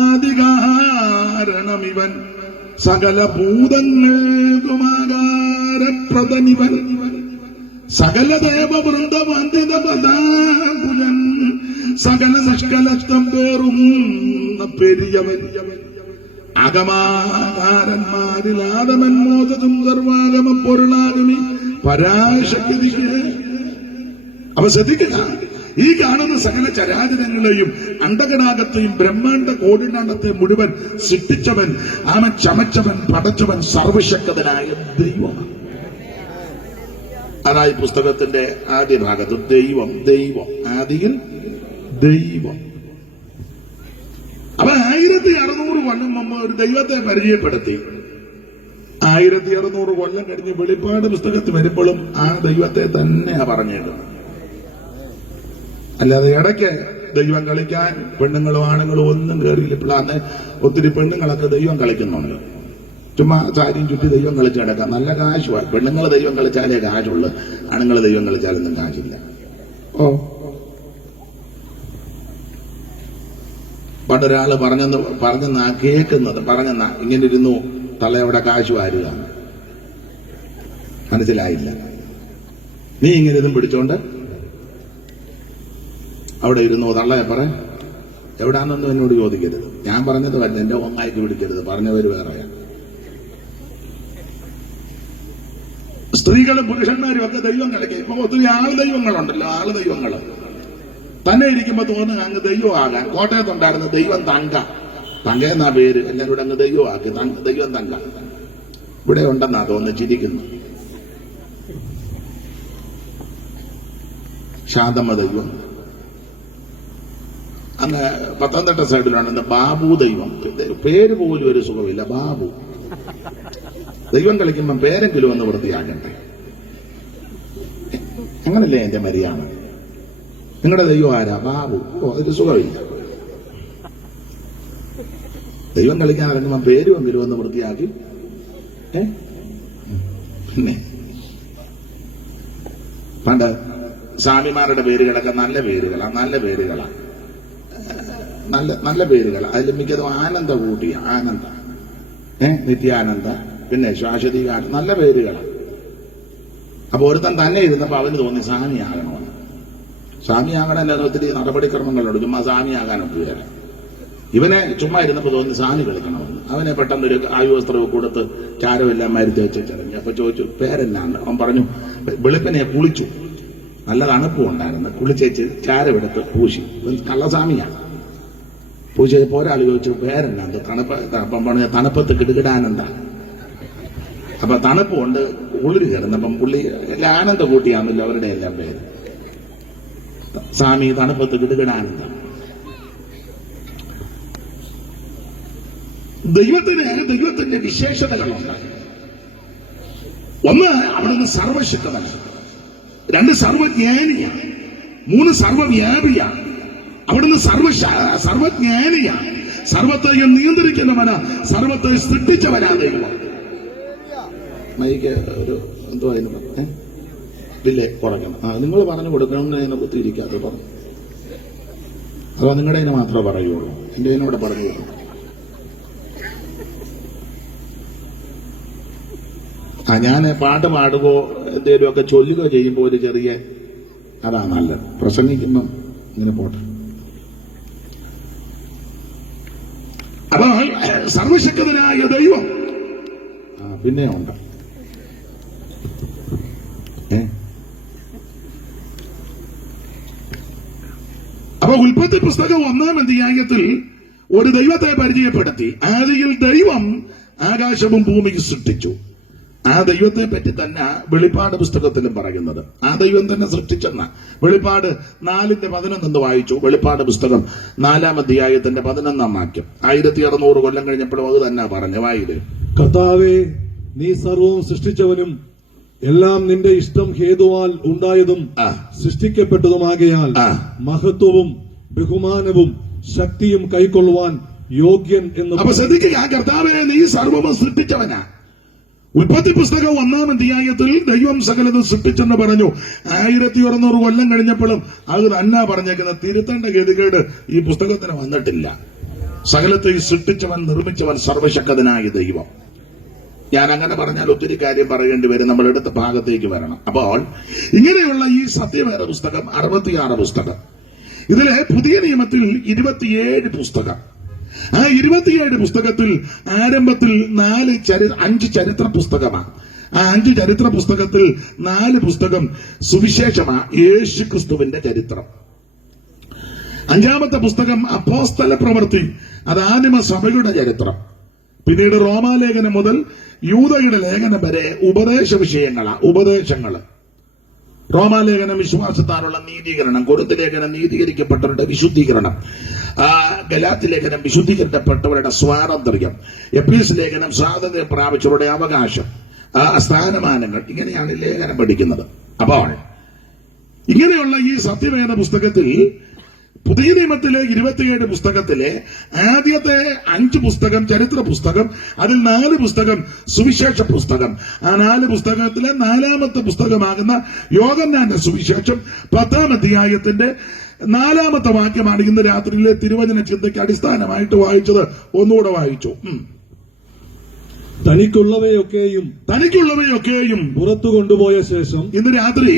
ആദികാരണമിവൻ, സകല ഭൂതങ്ങൾക്കുമാകാരപ്രദനിവൻ, സകല ദേവവൃന്ദവന്ദിത പദാകുലൻ, സകല നിഷ്കലത്വം പേറുന്ന പെരിയവൻ, അകമാകാരന്മാരിൽ ആദമൻ മോചതും സർവാഗമ പൊരുളാകുമി പരാശക്തിക്ക്. അവ ശ്രദ്ധിക്കുക, ഈ കാണുന്ന സകല ചരാചരങ്ങളെയും അണ്ടകടാകത്തെയും ബ്രഹ്മാണ്ഡ കോടിനാണ്ടത്തെ മുഴുവൻ സൃഷ്ടിച്ചവൻ, അവൻ ചമച്ചവൻ, പടച്ചവൻ, സർവശക്തനായ ദൈവമാണ്. അതായി പുസ്തകത്തിന്റെ ആദ്യ ഭാഗത്ത് ദൈവം ആദിയിൽ ദൈവം. അവൻ 1600 കൊല്ലം മുമ്പ് ഒരു ദൈവത്തെ പരിചയപ്പെടുത്തി. 1600 കൊല്ലം കഴിഞ്ഞ് വെളിപ്പാട് പുസ്തകത്തിൽ വരുമ്പോഴും ആ ദൈവത്തെ തന്നെയാ പറഞ്ഞേക്കുന്നത്. അല്ലാതെ ഇടയ്ക്ക് ദൈവം കളിക്കാൻ പെണ്ണുങ്ങളും ആണുങ്ങളും ഒന്നും കയറിയില്ല. ഇപ്പോഴാണ് ഒത്തിരി പെണ്ണുങ്ങളൊക്കെ ദൈവം കളിക്കുന്നുണ്ട്. ചുമ്മാ സാരിയും ചുറ്റി ദൈവം കളിച്ച് കിടക്കാം. നല്ല കാശുമാണ്. പെണ്ണുങ്ങൾ ദൈവം കളിച്ചാലേ കാശുള്ളൂ, ആണുങ്ങൾ ദൈവം കളിച്ചാലൊന്നും കാശില്ല. പണ്ടൊരാള് പറഞ്ഞെന്നാ കേൾക്കുന്നത്. ഇങ്ങനെ ഇരുന്നു തള്ളയുടെ കാശ് വാരുക. മനസ്സിലായില്ല. നീ ഇങ്ങനെ ഇതും പിടിച്ചോണ്ട് അവിടെ ഇരുന്നു തള്ളയെ പറ എവിടാന്നൊന്നും എന്നോട് ചോദിക്കരുത്. ഞാൻ പറഞ്ഞത് വല്ല എന്റെ ഒന്നായിട്ട് പിടിക്കരുത്. പറഞ്ഞവര് വേറെയാണ്. സ്ത്രീകളും പുരുഷന്മാരും ഒക്കെ ദൈവം കളിക്കുക. ഇപ്പൊ ഒത്തിരി ദൈവങ്ങളുണ്ടല്ലോ. ദൈവങ്ങൾ തന്നെ ഇരിക്കുമ്പോ തോന്നുക അങ്ങ് ദൈവമാകാൻ. കോട്ടയത്തുണ്ടായിരുന്ന ദൈവം തങ്ക എന്നാ പേര്. എല്ലാവരും അങ്ങ് ദൈവമാക്കി. ദൈവം തങ്ക ഇവിടെ ഉണ്ടെന്നാ തോന്നിച്ചിരിക്കുന്നു. ശാന്തമ്മ ദൈവം. അങ്ങ് പത്തനംതിട്ട സൈഡിലുണ്ടെന്ന് ബാബു ദൈവം. പേര് പോലും ഒരു സുഖമില്ല. ബാബു. ദൈവം കളിക്കുമ്പം പേരെങ്കിലും ഒന്ന് വൃത്തിയാക്കണ്ടേ? അങ്ങനല്ലേ എന്റെ മര്യാദ. നിങ്ങളുടെ ദൈവം ആരാ? ബാബു. അതൊരു സുഖമില്ല. ദൈവം കളിക്കാൻ ഇറങ്ങുമ്പം പേരുമെങ്കിലും ഒന്ന് വൃത്തിയാക്കി. പിന്നെ പണ്ട് സ്വാമിമാരുടെ പേരുകളൊക്കെ നല്ല പേരുകളാണ്. നല്ല പേരുകൾ. അതിൽ മിക്കതും ആനന്ദ കൂട്ടിയ ആനന്ദ, നിത്യാനന്ദ, പിന്നെ ശ്വാശ്വതി, നല്ല പേരുകളാണ്. അപ്പൊ ഒരുത്തൻ തന്നെ ഇരുന്നപ്പോ അവന് തോന്നി സ്വാമിയാകണമെന്ന്. സ്വാമിയാകണമല്ലോ, ഒത്തിരി നടപടിക്രമങ്ങളുണ്ട്. ചുമ്മാ സ്വാമിയാകാനൊക്കെ. ഇവനെ ചുമ്മാ ഇരുന്നപ്പോ തോന്നി സാധനം കളിക്കണമെന്ന്. അവനെ പെട്ടെന്നൊരു ആയുവസ്ത്രവും കൊടുത്ത് ചാരമെല്ലാം മരുത്തി വെച്ചിറങ്ങി. അപ്പൊ ചോദിച്ചു പേരെന്നാണ്. അവൻ പറഞ്ഞു വെളുപ്പിനെ കുളിച്ചു, നല്ല തണുപ്പും ഉണ്ടായിരുന്നു, കുളിച്ചേച്ച് ചാരമെടുത്ത് പൂശി. കള്ളസ്വാമിയാണ്. പൂശിയപ്പോ ഒരാൾ ചോദിച്ചു പേരെന്നാ? തണുപ്പ്. അപ്പം പറഞ്ഞ തണുപ്പത്ത് കിടുകിടാനന്ദ. അപ്പൊ തണുപ്പ് കൊണ്ട് കുളിര് കയറുന്നപ്പം പുള്ളി ആനന്ദ കൂട്ടിയാണല്ലോ അവരുടെ എല്ലാം പേര്. സ്വാമി തണുപ്പത്ത് കിടുകിടാനന്ദ. ദൈവത്തിന്റെ വിശേഷതകളുണ്ട്. ഒന്ന്, അവിടുന്ന് സർവശക്തനാണ്. രണ്ട്, സർവജ്ഞാനിയാണ്. മൂന്ന്, സർവവ്യാപിയാണ്. അവിടുന്ന് സർവജ്ഞാനിയാണ്. സർവത്തെയും നിയന്ത്രിക്കുന്നവനാ, സർവത്തെ സൃഷ്ടിച്ചവനാ ദൈവം. മൈക്ക് ഒരു എന്തോ അതിന് ഡിലേ കുറയ്ക്കണം. നിങ്ങൾ പറഞ്ഞു കൊടുക്കണം. അതിനെ കുത്തിയിരിക്കാതെ പറഞ്ഞു. അതോ നിങ്ങളുടെ അതിനെ മാത്രമേ പറയുള്ളൂ? എന്റെ അതിനോടെ പറഞ്ഞു കൊടുക്കണം. ഞാൻ പാട്ട് പാടുകയോ എന്തെങ്കിലുമൊക്കെ ചൊല്ലുകയോ ചെയ്യുമ്പോൾ ഒരു ചെറിയ അതാ നല്ലത്. പ്രസംഗിക്കുമ്പം ഇങ്ങനെ പോട്ടെ. അപ്പോൾ സർവശക്തനായ ദൈവം പിന്നെ ഉണ്ട്. അപ്പൊ ഉൽപ്പത്തി പുസ്തകം 1-ാം അധ്യായത്തിൽ ഒരു ദൈവത്തെ പരിചയപ്പെടുത്തി. ആദിയിൽ ദൈവം ആകാശവും ഭൂമിയും സൃഷ്ടിച്ചു. ആ ദൈവത്തെ പറ്റി തന്നെ വെളിപ്പാട് പുസ്തകത്തിലും പറയുന്നത്. ആ ദൈവം തന്നെ സൃഷ്ടിച്ചെന്ന വെളിപ്പാട് 4:11 വായിച്ചു. വെളിപ്പാട് പുസ്തകം 4-ാം അധ്യായത്തിന്റെ 11-ാം വാക്യം. 1600 കൊല്ലം കഴിഞ്ഞപ്പോഴും അത് തന്നെ പറഞ്ഞു. വായില്, കർത്താവേ, നീ സർവവും സൃഷ്ടിച്ചവനും എല്ലാം നിന്റെ ഇഷ്ടം ഹേതുവാൽ ഉണ്ടായതും സൃഷ്ടിക്കപ്പെട്ടതുമാകയാൽ മഹത്വവും ബഹുമാനവും ശക്തിയും കൈക്കൊള്ളുവാൻ യോഗ്യൻ എന്ന്. അപ്പൊ ശ്രദ്ധിക്കുക, കർത്താവേ, നീ സർവവും സൃഷ്ടിച്ചവനാ. ഉൽപ്പത്തി പുസ്തകം 1-ാം അധ്യായത്തിൽ ദൈവം സകലതും സൃഷ്ടിച്ചെന്ന് പറഞ്ഞു. 1600 കൊല്ലം കഴിഞ്ഞപ്പോഴും അത് തന്നെ പറഞ്ഞേക്കുന്ന തിരുത്തേണ്ട ഗതികേട് ഈ പുസ്തകത്തിന് വന്നിട്ടില്ല. സകലത്തെ സൃഷ്ടിച്ചവൻ, നിർമ്മിച്ചവൻ സർവശക്തനായ ദൈവം. ഞാൻ അങ്ങനെ പറഞ്ഞാൽ ഒത്തിരി കാര്യം പറയേണ്ടി വരും. നമ്മൾ എടുത്ത ഭാഗത്തേക്ക് വരണം. അപ്പോൾ ഇങ്ങനെയുള്ള ഈ സത്യവേദ പുസ്തകം 66 പുസ്തകം. ഇതിലെ പുതിയ നിയമത്തിൽ 27 പുസ്തകം. ആ 27 പുസ്തകത്തിൽ ആരംഭത്തിൽ 5 ചരിത്ര പുസ്തകമാണ്. ആ 5 ചരിത്ര പുസ്തകത്തിൽ 4 പുസ്തകം സുവിശേഷമാണ്, യേശു ക്രിസ്തുവിന്റെ ചരിത്രം. 5-ാമത്തെ പുസ്തകം അപ്പോസ്തല പ്രവൃത്തി, അത് ആദിമ സഭയുടെ ചരിത്രം. പിന്നീട് റോമാലേഖനം മുതൽ യൂദയുടെ ലേഖനം വരെ ഉപദേശ ഉപദേശങ്ങള്. റോമാലേഖനം വിശ്വാസത്താലുള്ള നീതീകരണം, കൊരിന്ത് ലേഖനം നീതീകരിക്കപ്പെട്ടവരുടെ വിശുദ്ധീകരണം, ഗലാത്യ ലേഖനം വിശുദ്ധീകരിക്കപ്പെട്ടവരുടെ സ്വാതന്ത്ര്യം, എഫീസ് ലേഖനം സ്വാതന്ത്ര്യം പ്രാപിച്ചവരുടെ അവകാശം, സ്ഥാനമാനങ്ങൾ. ഇങ്ങനെയാണ് ലേഖനം പഠിക്കുന്നത്. അപ്പോൾ ഇങ്ങനെയുള്ള ഈ സത്യവേദ പുസ്തകത്തിൽ പുതിയ നിയമത്തിലെ 27 പുസ്തകത്തിലെ ആദ്യത്തെ 5 പുസ്തകം ചരിത്ര പുസ്തകം, അതിൽ 4 പുസ്തകം സുവിശേഷ പുസ്തകം. ആ 4 പുസ്തകത്തിലെ 4-ാമത്തെ പുസ്തകമാകുന്ന യോഹന്നാന്റെ സുവിശേഷം 10-ാം അധ്യായത്തിന്റെ 4-ാമത്തെ വാക്യമാണ് ഇന്ന് രാത്രിയിലെ തിരുവചന ചിന്തയ്ക്ക് അടിസ്ഥാനമായിട്ട് വായിച്ചത്. ഒന്നുകൂടെ വായിച്ചു. തനിക്കുള്ളവയൊക്കെയും പുറത്തു കൊണ്ടുപോയ ശേഷം ഇന്ന് രാത്രി.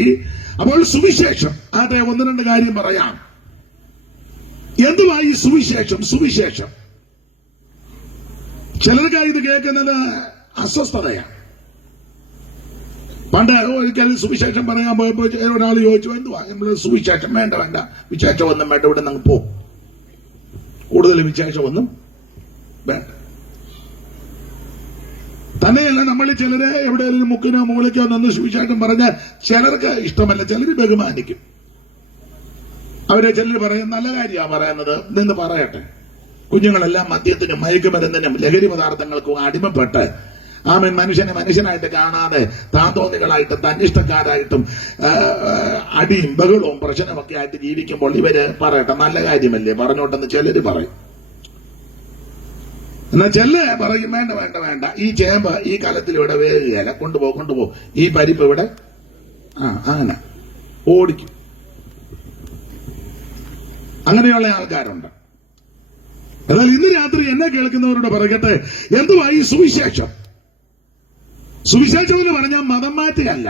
അപ്പോൾ സുവിശേഷം, അതെ, 1-2 കാര്യം പറയാം. എന്തുവായി സുവിശേഷം? ചിലർക്ക് ഇത് കേൾക്കുന്നത് അസ്വസ്ഥതയാണ്. പണ്ട് ഒരിക്കൽ സുവിശേഷം പറയാൻ പോയപ്പോ ഒരാൾ ചോദിച്ചു, എന്തുവാ നമ്മള് സുവിശേഷം? വേണ്ട, വിശേഷം ഒന്നും വേണ്ട, ഇവിടെ നിന്ന് പോ, കൂടുതൽ വിശേഷം ഒന്നും വേണ്ട. തന്നെയല്ല, നമ്മൾ ചിലരെ എവിടെയെങ്കിലും മുക്കിനോ മൂലയ്ക്കോ നിന്ന് സുവിശേഷം പറഞ്ഞാൽ ചിലർക്ക് ഇഷ്ടമല്ല, ചിലർ ബഹുമാനിക്കും. അവരെ ചിലർ പറയും നല്ല കാര്യമാണ് പറയുന്നത്, നിന്ന് പറയട്ടെ. കുഞ്ഞുങ്ങളെല്ലാം മദ്യത്തിനും മയക്കുമരുന്നിനും ലഹരി പദാർത്ഥങ്ങൾക്കും അടിമപ്പെട്ട് മനുഷ്യനെ മനുഷ്യനായിട്ട് കാണാതെ താന്തോന്നികളായിട്ടും തന്നിഷ്ടക്കാരായിട്ടും അടിയും ബഹളവും പ്രശ്നമൊക്കെ ആയിട്ട് ജീവിക്കുമ്പോൾ ഇവര് പറയട്ടെ നല്ല കാര്യമല്ലേ പറഞ്ഞോട്ടെന്ന് ചിലര് പറയും. എന്നാൽ ചില പറയും വേണ്ട, ഈ ചേമ്പ് ഈ കാലത്തിൽ ഇവിടെ വേകുകയല്ല, കൊണ്ടുപോ, ഈ പരിപ്പ് ഇവിടെ അങ്ങനെ ഓടിക്കും. അങ്ങനെയുള്ള ആൾക്കാരുണ്ട്. എന്നാൽ ഇന്ന് രാത്രി എന്നെ കേൾക്കുന്നവരോട് പറയട്ടെ, എന്തുവായി സുവിശേഷം? സുവിശേഷം എന്ന് പറഞ്ഞാൽ മതം മാറ്റുകയല്ല,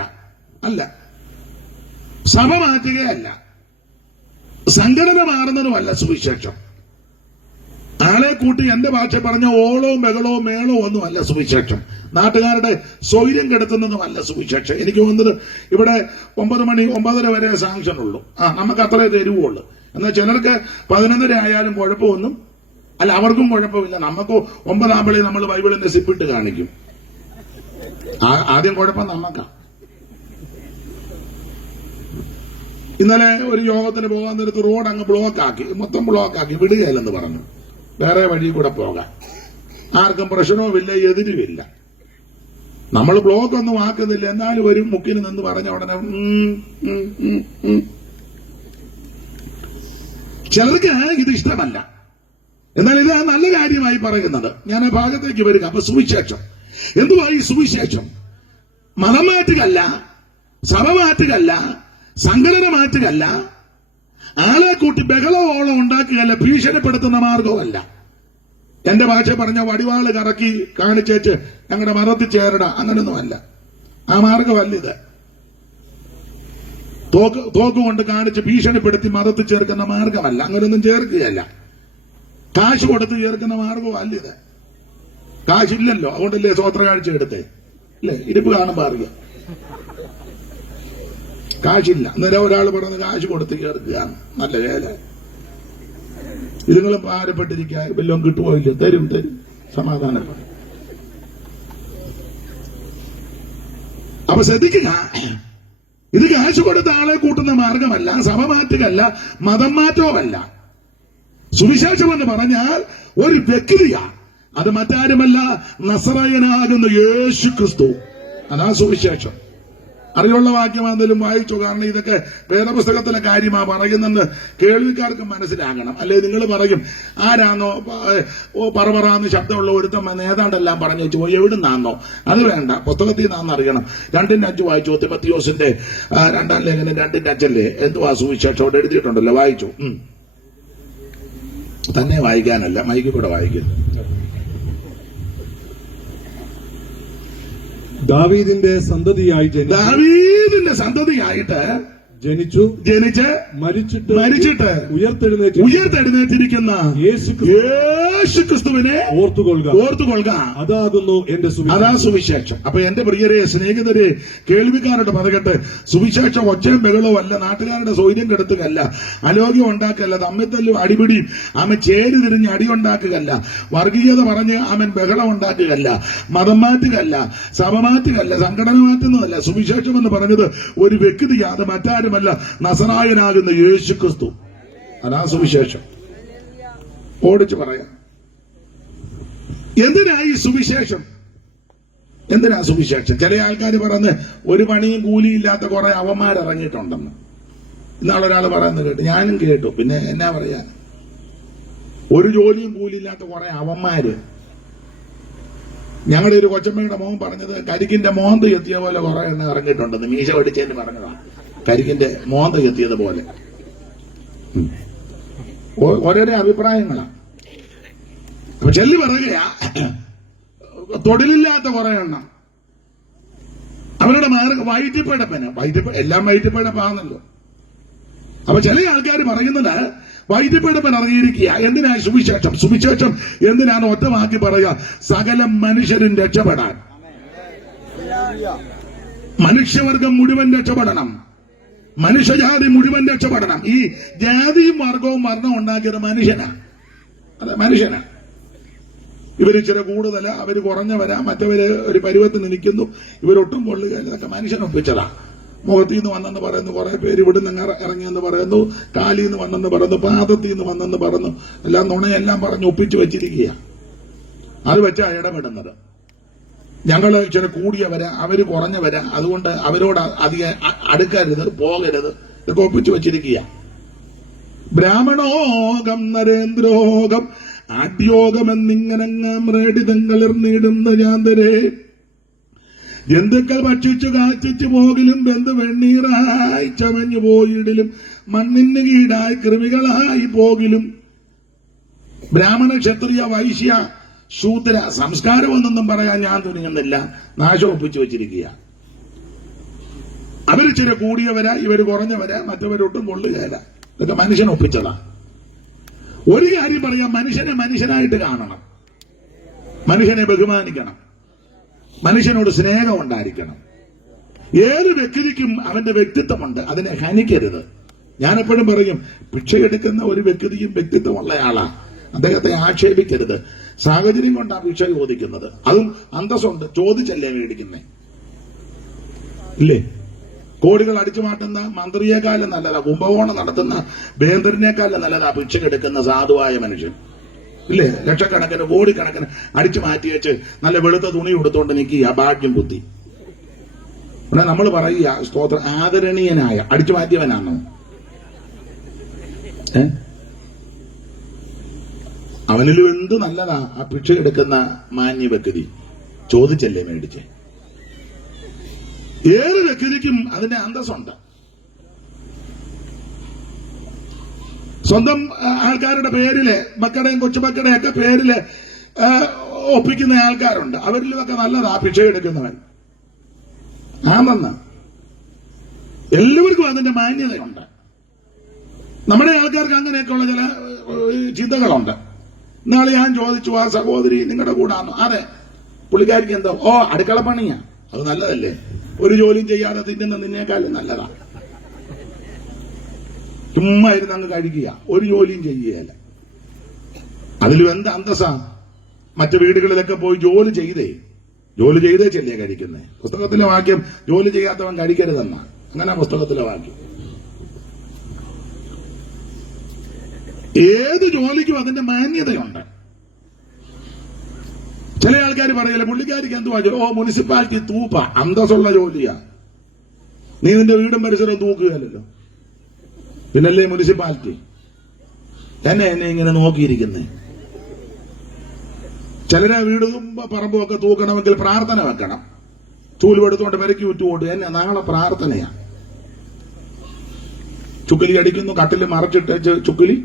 സഭ മാറ്റുകയല്ല, സംഘടന മാറുന്നതുമല്ല സുവിശേഷം. ആളെ കൂട്ടി എന്റെ ഭാഷ പറഞ്ഞ ഓളവും ബഹളവും മേളവും ഒന്നുമല്ല സുവിശേഷം. നാട്ടുകാരുടെ സ്വൈര്യം കെടുത്തുന്നതുമല്ല സുവിശേഷം. എനിക്ക് വന്നത് ഇവിടെ 9 മണി 9:30 വരെ സാങ്ഷൻ ഉള്ളൂ. നമുക്ക് അത്രേ തരുവുള്ളൂ. എന്നാൽ ചിലർക്ക് 11:30 ആയാലും കുഴപ്പമൊന്നും അല്ല, അവർക്കും കുഴപ്പമില്ല. നമുക്ക് 9 ആകുമ്പോഴേ നമ്മൾ ബൈബിളിന്റെ സിപ്പിട്ട് കാണിക്കും. ആദ്യം കുഴപ്പം നമുക്കാ. ഇന്നലെ ഒരു യോഗത്തിന് പോകാൻ നേരത്ത് റോഡ് അങ്ങ് ബ്ലോക്കാക്കി, മൊത്തം ബ്ലോക്കാക്കി, വിടുകയില്ലെന്ന് പറഞ്ഞു. വേറെ വഴി കൂടെ പോകാൻ ആർക്കും പ്രശ്നവുമില്ല, എതിരുമില്ല. നമ്മൾ ബ്ലോക്ക് ഒന്നും ആക്കുന്നില്ല, എന്നാലും ഒരു മുക്കിന് നിന്ന് പറഞ്ഞ ഉടനെ ചിലർക്ക് ഇത് ഇഷ്ടമല്ല. എന്നാൽ ഇത് നല്ല കാര്യമായി പറയുന്നത്. ഞാൻ ആ ഭാഗത്തേക്ക് വരിക. അപ്പൊ സുവിശേഷം എന്തുവാ? ഈ സുവിശേഷം മതം മാറ്റുകല്ല, സഭ മാറ്റുകല്ല, സംഘടന മാറ്റുകല്ല, ആളെ കൂട്ടി ബഹളവോളം ഉണ്ടാക്കുകയല്ല, ഭീഷണിപ്പെടുത്തുന്ന മാർഗവുമല്ല. എന്റെ ഭാഷ പറഞ്ഞ വടിവാള് കറക്കി കാണിച്ചേച്ച് ഞങ്ങളുടെ മതത്തിൽ ചേരട, അങ്ങനൊന്നുമല്ല. ആ മാർഗമല്ല ഇത്. തോക്ക് കൊണ്ട് കാണിച്ച് ഭീഷണിപ്പെടുത്തി മതത്തിൽ ചേർക്കുന്ന മാർഗമല്ല. അങ്ങനൊന്നും ചേർക്കുകയല്ല. കാശ് കൊടുത്ത് ചേർക്കുന്ന മാർഗമല്ല ഇത്. കാശില്ലല്ലോ, അതുകൊണ്ടല്ലേ സ്വോത്ര കാഴ്ച എടുത്തേ, ഇല്ലേ? ഇരിപ്പ് കാണുമ്പോ അറിയാം കാശില്ല. അന്നേരം ഒരാൾ പറഞ്ഞ് കാശ് കൊടുത്ത് ചേർക്കുകയാണ്. നല്ല വേല. ഇതുങ്ങളും ഭാരപ്പെട്ടിരിക്കുക, വല്ലതും കിട്ടുമോ ഇല്ല, തരും സമാധാനം. അപ്പൊ ശ്രദ്ധിക്കുക, ഇത് കാശ് കൊടുത്ത ആളെ കൂട്ടുന്ന മാർഗമല്ല, സഭ മാറ്റുകയല്ല, മതം മാറ്റവുമല്ല. സുവിശേഷം എന്ന് പറഞ്ഞാൽ ഒരു വ്യക്തിയാ. അത് മറ്റാരുമല്ല, നസറായനാകുന്ന യേശു ക്രിസ്തു. അതാ സുവിശേഷം. അറിയുള്ള വാക്യമാണെങ്കിലും വായിച്ചു. കാരണം ഇതൊക്കെ വേദപുസ്തകത്തിലെ കാര്യമാ പറയുന്നെന്ന് കേൾവിക്കാർക്ക് മനസ്സിലാകണം. അല്ലെ നിങ്ങൾ പറയും, ആരാന്നോ പറന്ന് ശബ്ദമുള്ള ഒരുത്തം ഏതാണ്ടെല്ലാം പറഞ്ഞു വെച്ചു പോയി, എവിടുന്നാന്നോ? അത് വേണ്ട, പുസ്തകത്തിൽ നിന്നാന്ന് അറിയണം. 2:5 വായിച്ചു. തിമോഥെയോസിന്റെ 2-ാം ലേഖനം 2:5 എന്തുവാ സുവിശേഷം അവിടെ എഴുതിയിട്ടുണ്ടല്ലോ, വായിച്ചു. തന്നെ വായിക്കാനല്ല, മൈക്കിൽ കൂടെ വായിക്കും. ദാവീദിന്റെ സന്തതിയായിട്ട് ജനിച്ച് മരിച്ചിട്ട് ഉയർത്തെഴുന്നേറ്റിരിക്കുന്ന യേശുക്രിസ്തുവിനെ ഓർത്തുകൊള്ളുക. അതാകുന്നു എന്റെ സുവിശേഷം. അപ്പൊ എന്റെ പ്രിയരെ, സ്നേഹിതരെ, കേൾവിക്കാരോട് പറയട്ടെ, സുവിശേഷം ഒച്ചയും ബഹളവും അല്ല, നാട്ടുകാരുടെ സ്വൈര്യം കെടുത്തുകയല്ല, അലോഗ്യം ഉണ്ടാക്കല്ല, തമ്മിത്തല്ലും അടിപിടിയും ആമൻ ചേരി തിരിഞ്ഞ് അടിയുണ്ടാക്കുകയല്ല, വർഗീയത പറഞ്ഞ് ആമൻ ബഹളം ഉണ്ടാക്കുകയല്ല, മതം മാറ്റുകയല്ല, സഭ മാറ്റുകയല്ല, സംഘടന മാറ്റുന്നതല്ല. സുവിശേഷം എന്ന് പറഞ്ഞത് ഒരു വ്യക്തിയാ, അത് മറ്റാരും നസറായനാകുന്ന യേശു ക്രിസ്തു. അതാ സുവിശേഷം. ഓടിച്ചു പറയാം. എന്തിനാ ഈ സുവിശേഷം? എന്തിനാ സുവിശേഷം? ചില ആൾക്കാർ പറഞ്ഞ് ഒരു പണിയും കൂലിയില്ലാത്ത കുറെ അവന്മാരിറങ്ങിയിട്ടുണ്ടെന്ന്. ഇന്നാളൊരാൾ പറയുന്നത് കേട്ടു, ഞാനും കേട്ടു. പിന്നെ എന്നാ പറയാ, ഒരു ജോലിയും കൂലിയില്ലാത്ത കുറെ അവന്മാര്. ഞങ്ങളുടെ ഒരു കൊച്ചമ്മയുടെ മോൻ പറഞ്ഞത്, കരിക്കിന്റെ മോന്ത് എത്തിയ പോലെ കുറെ എണ്ണം ഇറങ്ങിയിട്ടുണ്ടെന്ന്. മീശ പഠിച്ചതിന് പറഞ്ഞതാണ്, കരിക്കിന്റെ മോന്ത എത്തിയതുപോലെ. ഓരോരോ അഭിപ്രായങ്ങളാണ്. അപ്പൊ ചെല്ലി പറയുകയാ, തൊഴിലില്ലാത്ത കുറെ എണ്ണം അവരുടെ വയറ്റിപ്പഴപ്പന് എല്ലാം വയറ്റിപ്പഴപ്പാന്നല്ലോ. അപ്പൊ ചില ആൾക്കാർ പറയുന്നത് വൈദ്യപീഠപ്പൻ ഇറങ്ങിയിരിക്കുക. എന്തിനാ സുവിശേഷം? സുവിശേഷം എന്തിനാണ്? ഒറ്റമാക്കി പറയുക, സകല മനുഷ്യരും രക്ഷപ്പെടാൻ, മനുഷ്യവർഗം മുഴുവൻ രക്ഷപ്പെടണം, മനുഷ്യജാതി മുഴുവൻ രക്ഷപ്പെടണം. ഈ ജാതിയും വർഗവും മരണം ഉണ്ടാക്കിയത് മനുഷ്യനാണ്. അതെ, മനുഷ്യനാണ്. ഇവര് ഇച്ചിരി കൂടുതല, അവര് കുറഞ്ഞവരാ, മറ്റവര് ഒരു പരുവത്തിന് നിൽക്കുന്നു, ഇവരൊട്ടും കൊള്ളുകയില്ല. ഇതൊക്കെ മനുഷ്യനൊപ്പിച്ചതാ. മുഖത്തിൽ നിന്ന് വന്നെന്ന് പറയുന്നു, കുറെ പേര് ഇവിടുന്ന് ഇറങ്ങിയെന്ന് പറയുന്നു, കാലിൽ നിന്ന് വന്നെന്ന് പറയുന്നു, പാദത്തിൽ നിന്ന് വന്നെന്ന് പറയുന്നു, എല്ലാം നുണയെല്ലാം പറഞ്ഞ് ഒപ്പിച്ചു വെച്ചിരിക്കുക. അത് വെച്ചാ ഇടപെടുന്നത്. ഞങ്ങൾ ഇച്ചിരി കൂടിയവരാ, അവര് കുറഞ്ഞവരാ, അതുകൊണ്ട് അവരോട് അധികം അടുക്കരുത്, പോകരുത്, ഇതൊക്കെ ഒപ്പിച്ചു വെച്ചിരിക്കുക. ബ്രാഹ്മണോകം നരേന്ദ്രോകം ആദ്യോഗമെന്നിങ്ങനങ്ങാം റേഡിതങ്ങളിർന്നിടുന്ന ജാന്തരേ, ജന്തുക്കൾ ഭക്ഷിച്ചു കാച്ചിച്ചു പോകിലും ബന്ധു വെണ്ണീറായി ചമഞ്ഞു പോയിടിലും മണ്ണിന് കീടായി കൃമികളായി പോകിലും. ബ്രാഹ്മണ, ക്ഷത്രിയ, വൈശ്യ, ശൂദ്ര സംസ്കാരമൊന്നും പറയാൻ ഞാൻ തുനിയുന്നില്ല. നാശം ഒപ്പിച്ചു വെച്ചിരിക്കുക. അവരിച്ചിരി കൂടിയവരാ, ഇവര് കുറഞ്ഞവരാ, മറ്റവരൊട്ടും കൊള്ളുകയില്ല. ഇതൊക്കെ മനുഷ്യൻ ഒപ്പിച്ചതാ. ഒരു കാര്യം പറയാം, മനുഷ്യനെ മനുഷ്യനായിട്ട് കാണണം, മനുഷ്യനെ ബഹുമാനിക്കണം, മനുഷ്യനോട് സ്നേഹം ഉണ്ടായിരിക്കണം. ഏത് വ്യക്തിക്കും അവന്റെ വ്യക്തിത്വമുണ്ട്, അതിനെ ഹനിക്കരുത്. ഞാനെപ്പോഴും പറയും, ഭിക്ഷയെടുക്കുന്ന ഒരു വ്യക്തിയും വ്യക്തിത്വമുള്ള ആളാ, അദ്ദേഹത്തെ ആക്ഷേപിക്കരുത്. സാഹചര്യം കൊണ്ടാണ് ഭിക്ഷ ചോദിക്കുന്നത്, അതും അന്തസ്സുണ്ട്, ചോദിച്ചല്ലേ മേടിക്കുന്നേ, ഇല്ലേ? കോടികൾ അടിച്ചു മാറ്റുന്ന മന്ത്രിയേക്കാളും നല്ലതാ, കുംഭകോണം നടത്തുന്ന വേന്ദ്രനേക്കാളും നല്ലതാ ഭിക്ഷക്കെടുക്കുന്ന സാധുവായ മനുഷ്യൻ, ഇല്ലേ? ലക്ഷക്കണക്കിന് കോടിക്കണക്കിന് അടിച്ചു മാറ്റിയേച്ച് നല്ല വെളുത്ത തുണി കൊടുത്തോണ്ട് നിൽക്കുക, ഭാഗ്യം കുത്തി. ഇവിടെ നമ്മൾ പറയുക, സ്തോത്രം, ആദരണീയനായ അടിച്ചു മാറ്റിയവനാണോ? അവനിലും എന്ത് നല്ലതാ ആ ഭിക്ഷ എടുക്കുന്ന മാന്യ വ്യക്തി, ചോദിച്ചല്ലേ മേടിച്ചേ. ഏത് വ്യക്തിക്കും അതിന്റെ അന്തസ്സുണ്ട്. സ്വന്തം ആൾക്കാരുടെ പേരില്, മക്കളുടെയും കൊച്ചുമക്കളുടെയും ഒക്കെ പേരില് ഒപ്പിക്കുന്ന ആൾക്കാരുണ്ട്, അവരിലുമൊക്കെ നല്ലതാ ഭിക്ഷ എടുക്കുന്നവൻ. ആണെന്ന് എല്ലാവർക്കും അതിന്റെ മാന്യതയുണ്ട്. നമ്മുടെ ആൾക്കാർക്ക് അങ്ങനെയൊക്കെയുള്ള ചില ചിന്തകളുണ്ട്. ഇന്നാളെ ഞാൻ ചോദിച്ചു, ആ സഹോദരി നിങ്ങളുടെ കൂടാന്നോ? അതെ. പുള്ളിക്കാരിക്ക് എന്തോ, അടുക്കള പണിയാ. അത് നല്ലതല്ലേ? ഒരു ജോലിയും ചെയ്യാതെ തിന്നുന്ന നിന്നേക്കാളും നല്ലതാ. ചുമ്മാ ഇരുന്ന് അങ്ങ് കഴിക്കുക, ഒരു ജോലിയും ചെയ്യുകയല്ല. അതിലും എന്ത് അന്തസ്സാ? മറ്റു വീടുകളിലൊക്കെ പോയി ജോലി ചെയ്തേ ചെല്ലേ കഴിക്കുന്നേ. പുസ്തകത്തിലെ വാക്യം ജോലി ചെയ്യാത്തവൻ കഴിക്കരുതെന്നാ, അങ്ങനെ പുസ്തകത്തിലെ വാക്യം. ഏത് ജോലിക്കും അതിന്റെ മാന്യതയുണ്ട്. ചില ആൾക്കാർ പറയല്ലേ, പുള്ളിക്കാരിക്ക് എന്തുവാ ജോലി? മുനിസിപ്പാലിറ്റി തൂപ്പ, അന്തസ്സുള്ള ജോലിയാ. നീ നിന്റെ വീടും പരിസരവും തൂക്കുകയല്ലോ, പിന്നല്ലേ മുനിസിപ്പാലിറ്റി. എന്നെ ഇങ്ങനെ നോക്കിയിരിക്കുന്നേ. ചിലരെ വീടും പറമ്പും ഒക്കെ തൂക്കണമെങ്കിൽ പ്രാർത്ഥന വെക്കണം, ചൂലുപെടുത്തോണ്ട് പെരക്കി ഉറ്റുകൊണ്ട്. എന്നെ നാളെ പ്രാർത്ഥനയാ. ചുക്കിലി അടിക്കുന്നു, കട്ടില് മറച്ചിട്ട് ചുക്കിലി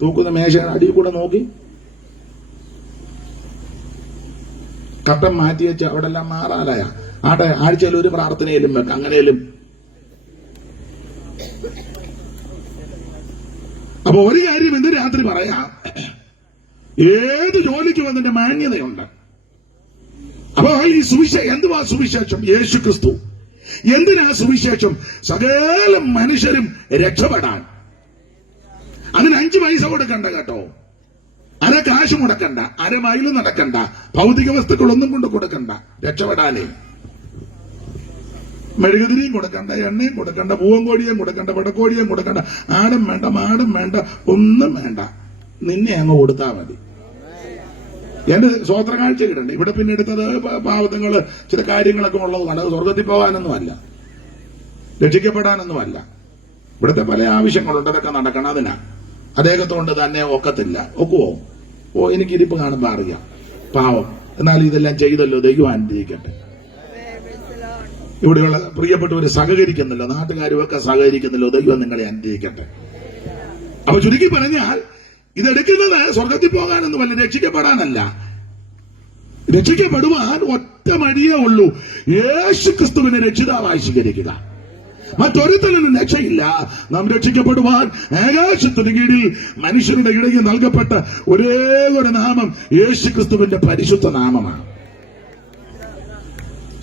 തൂക്കുന്ന മേശയുടെ അടിയിൽ കൂടെ നോക്കി കട്ടം മാറ്റി വെച്ച് അവിടെ എല്ലാം മാറാലായ ആട്ടെ, ആഴ്ചയിൽ ഒരു പ്രാർത്ഥനയിലും വെക്കാം, അങ്ങനെയും. അപ്പൊ ഒരു കാര്യം ഇന്ന് രാത്രി പറയാം, ഏത് ജോലിക്കും അതിന്റെ മാന്യതയുണ്ട്. അപ്പൊ ഈ സുവിശേഷം എന്തുവാ? സുവിശേഷം യേശു ക്രിസ്തു. എന്തിനാ സുവിശേഷം? സകല മനുഷ്യരും രക്ഷപ്പെടാൻ. അതിന് 5 പൈസ കൊടുക്കണ്ട കേട്ടോ, അര കാശ് മുടക്കണ്ട, അര മൈല് നടക്കണ്ട, ഭൗതിക വസ്തുക്കളൊന്നും കൊണ്ട് കൊടുക്കണ്ട. രക്ഷപ്പെടാനേ മെഴുകുതിരിയും കൊടുക്കണ്ട, എണ്ണയും കൊടുക്കണ്ട, പൂവൻകോടിയും കൊടുക്കണ്ട, പടക്കോടിയും കൊടുക്കണ്ട, ആടും വേണ്ട, മാടും വേണ്ട, ഒന്നും വേണ്ട, നിന്നെ അങ്ങ് കൊടുത്താൽ മതി. എന്റെ സ്വോത്ര കാഴ്ച കിട്ടണ്ട. ഇവിടെ പിന്നെ എടുത്തത് പാവത്തങ്ങള് ചില കാര്യങ്ങളൊക്കെ ഉള്ളതുകൊണ്ട് അത് സ്വർഗത്തിൽ പോകാനൊന്നുമല്ല, രക്ഷിക്കപ്പെടാനൊന്നുമല്ല. ഇവിടുത്തെ പല ആവശ്യങ്ങളുണ്ട്, അതൊക്കെ നടക്കണം. അതിനാ അദ്ദേഹത്തോണ്ട് തന്നെ ഒക്കത്തില്ല. ഒക്കുവോ? എനിക്കിരിപ്പ് കാണുമ്പോ അറിയാം, പാവം. എന്നാലും ഇതെല്ലാം ചെയ്തല്ലോ, ദൈവം അനുഗ്രഹിക്കട്ടെ. ഇവിടെയുള്ള പ്രിയപ്പെട്ടവര് സഹകരിക്കുന്നല്ലോ, നാട്ടുകാരുമൊക്കെ സഹകരിക്കുന്നല്ലോ, ദൈവം നിങ്ങളെ അനുഗ്രഹിക്കട്ടെ. അപ്പൊ ചുരുക്കി പറഞ്ഞാൽ, ഇതെടുക്കുന്നത് സ്വർഗത്തിൽ പോകാനൊന്നുമല്ല, രക്ഷിക്കപ്പെടാനല്ല. രക്ഷിക്കപ്പെടുവാൻ ഒറ്റ വഴിയേ ഉള്ളൂ, യേശു ക്രിസ്തുവിനെ രക്ഷിതാവായി സ്വീകരിക്കുക. മറ്റൊരുത്തനും രക്ഷയില്ല. നാം രക്ഷിക്കപ്പെടുവാൻ ആകാശത്തിന് കീഴിൽ മനുഷ്യരുടെ ഇടയിൽ നൽകപ്പെട്ട ഒരേ ഒരു നാമം യേശു ക്രിസ്തുവിന്റെ പരിശുദ്ധ നാമമാണ്.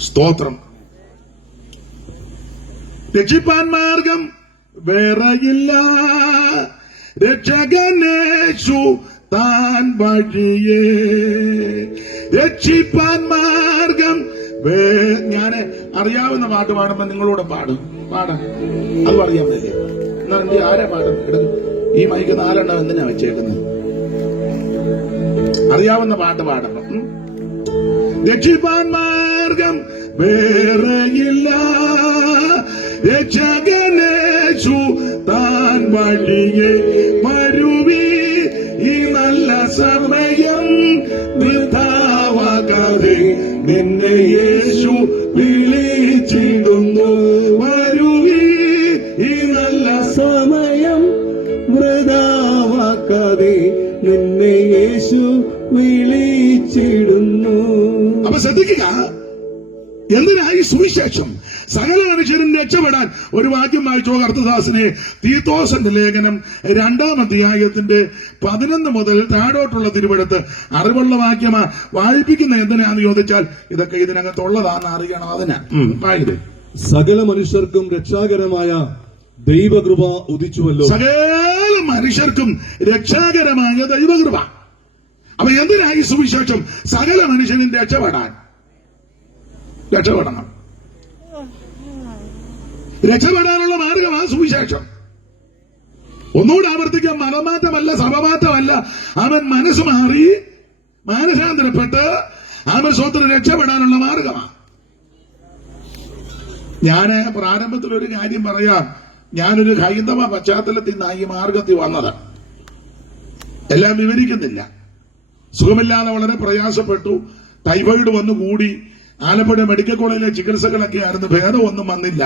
സ്തോത്രം. രക്ഷിപ്പാൻ മാർഗം വേറെയില്ല, രക്ഷകനേശു താൻ വഴിയേ. രക്ഷിപ്പാൻ മാർഗം ഞാൻ അറിയാവുന്ന പാട്ട് പാടുമ്പോ നിങ്ങളോട് പാടാം. അത് പറയാൻ പറ്റില്ലേ? എന്നാ ആരാ പാടും? ഈ മൈക്ക് 4 എണ്ണം എന്തിനാ വെച്ചേക്കുന്നത്? അറിയാവുന്ന പാട്ട് പാടുമ്പോ രക്ഷിപ്പാൻ മാർഗം വേറെയില്ല, രക്ഷകനേശു താൻ വഴിയേ. വരുവി ഈ നല്ല സമയം വൃഥാവാകാതെ, നിന്നെ യേശു വിളിച്ചിടുന്നു. വരുവി ഈ നല്ല സമയം വൃഥാവാക്കാതെ, നിന്നെ യേശു വിളിച്ചിടുന്നു. അപ്പൊ ശ്രദ്ധിക്കുക, എന്തിനായി സുവിശേഷം? സകല മനുഷ്യരും രക്ഷപ്പെടാൻ. ഒരു വാക്യം വായിച്ചോ കർത്തദാസനെ, തീത്തോസിന്റെ ലേഖനം 2-ാം അധ്യായത്തിന്റെ 11 മുതൽ താഴോട്ടുള്ള തിരുവെടുത്ത് അറിവുള്ള വാക്യമാ. വായിപ്പിക്കുന്ന എന്തിനാന്ന് ചോദിച്ചാൽ ഇതൊക്കെ ഇതിനകത്തുള്ളതാന്ന് അറിയണം. അതിനാ വായിക്കേ. സകല മനുഷ്യർക്കും രക്ഷാകരമായ ദൈവകൃപ ഉദിച്ചുവല്ലോ. സകല മനുഷ്യർക്കും രക്ഷാകരമായ ദൈവകൃപ. അപ്പൊ എന്തിനായി സുവിശേഷം? സകല മനുഷ്യനും രക്ഷപ്പെടണം. രക്ഷപ്പെടാനുള്ള മാർഗമാണ് സുവിശേഷം. ഒന്നുകൂടെ ആവർത്തിക്കാൻ, മതമാറ്റമല്ല, സഭമാറ്റമല്ല. അവൻ മനസ്സ് മാറി മാനസാന്തരപ്പെട്ട് അവൻ സ്വന്തം രക്ഷപ്പെടാനുള്ള മാർഗമാണ്. ഞാന് പ്രാരംഭത്തിൽ ഒരു കാര്യം പറയാം. ഞാനൊരു ഹൈന്ദവ പശ്ചാത്തലത്തിൽ നിന്നാണ് ഈ മാർഗത്തിൽ വന്നത്. എല്ലാം വിവരിക്കുന്നില്ല. സുഖമില്ലാതെ വളരെ പ്രയാസപ്പെട്ടു. ടൈഫോയിഡ് വന്നു കൂടി. ആലപ്പുഴ മെഡിക്കൽ കോളേജിലെ ചികിത്സകളൊക്കെ ആയിരുന്നു. ഭേദമൊന്നും വന്നില്ല.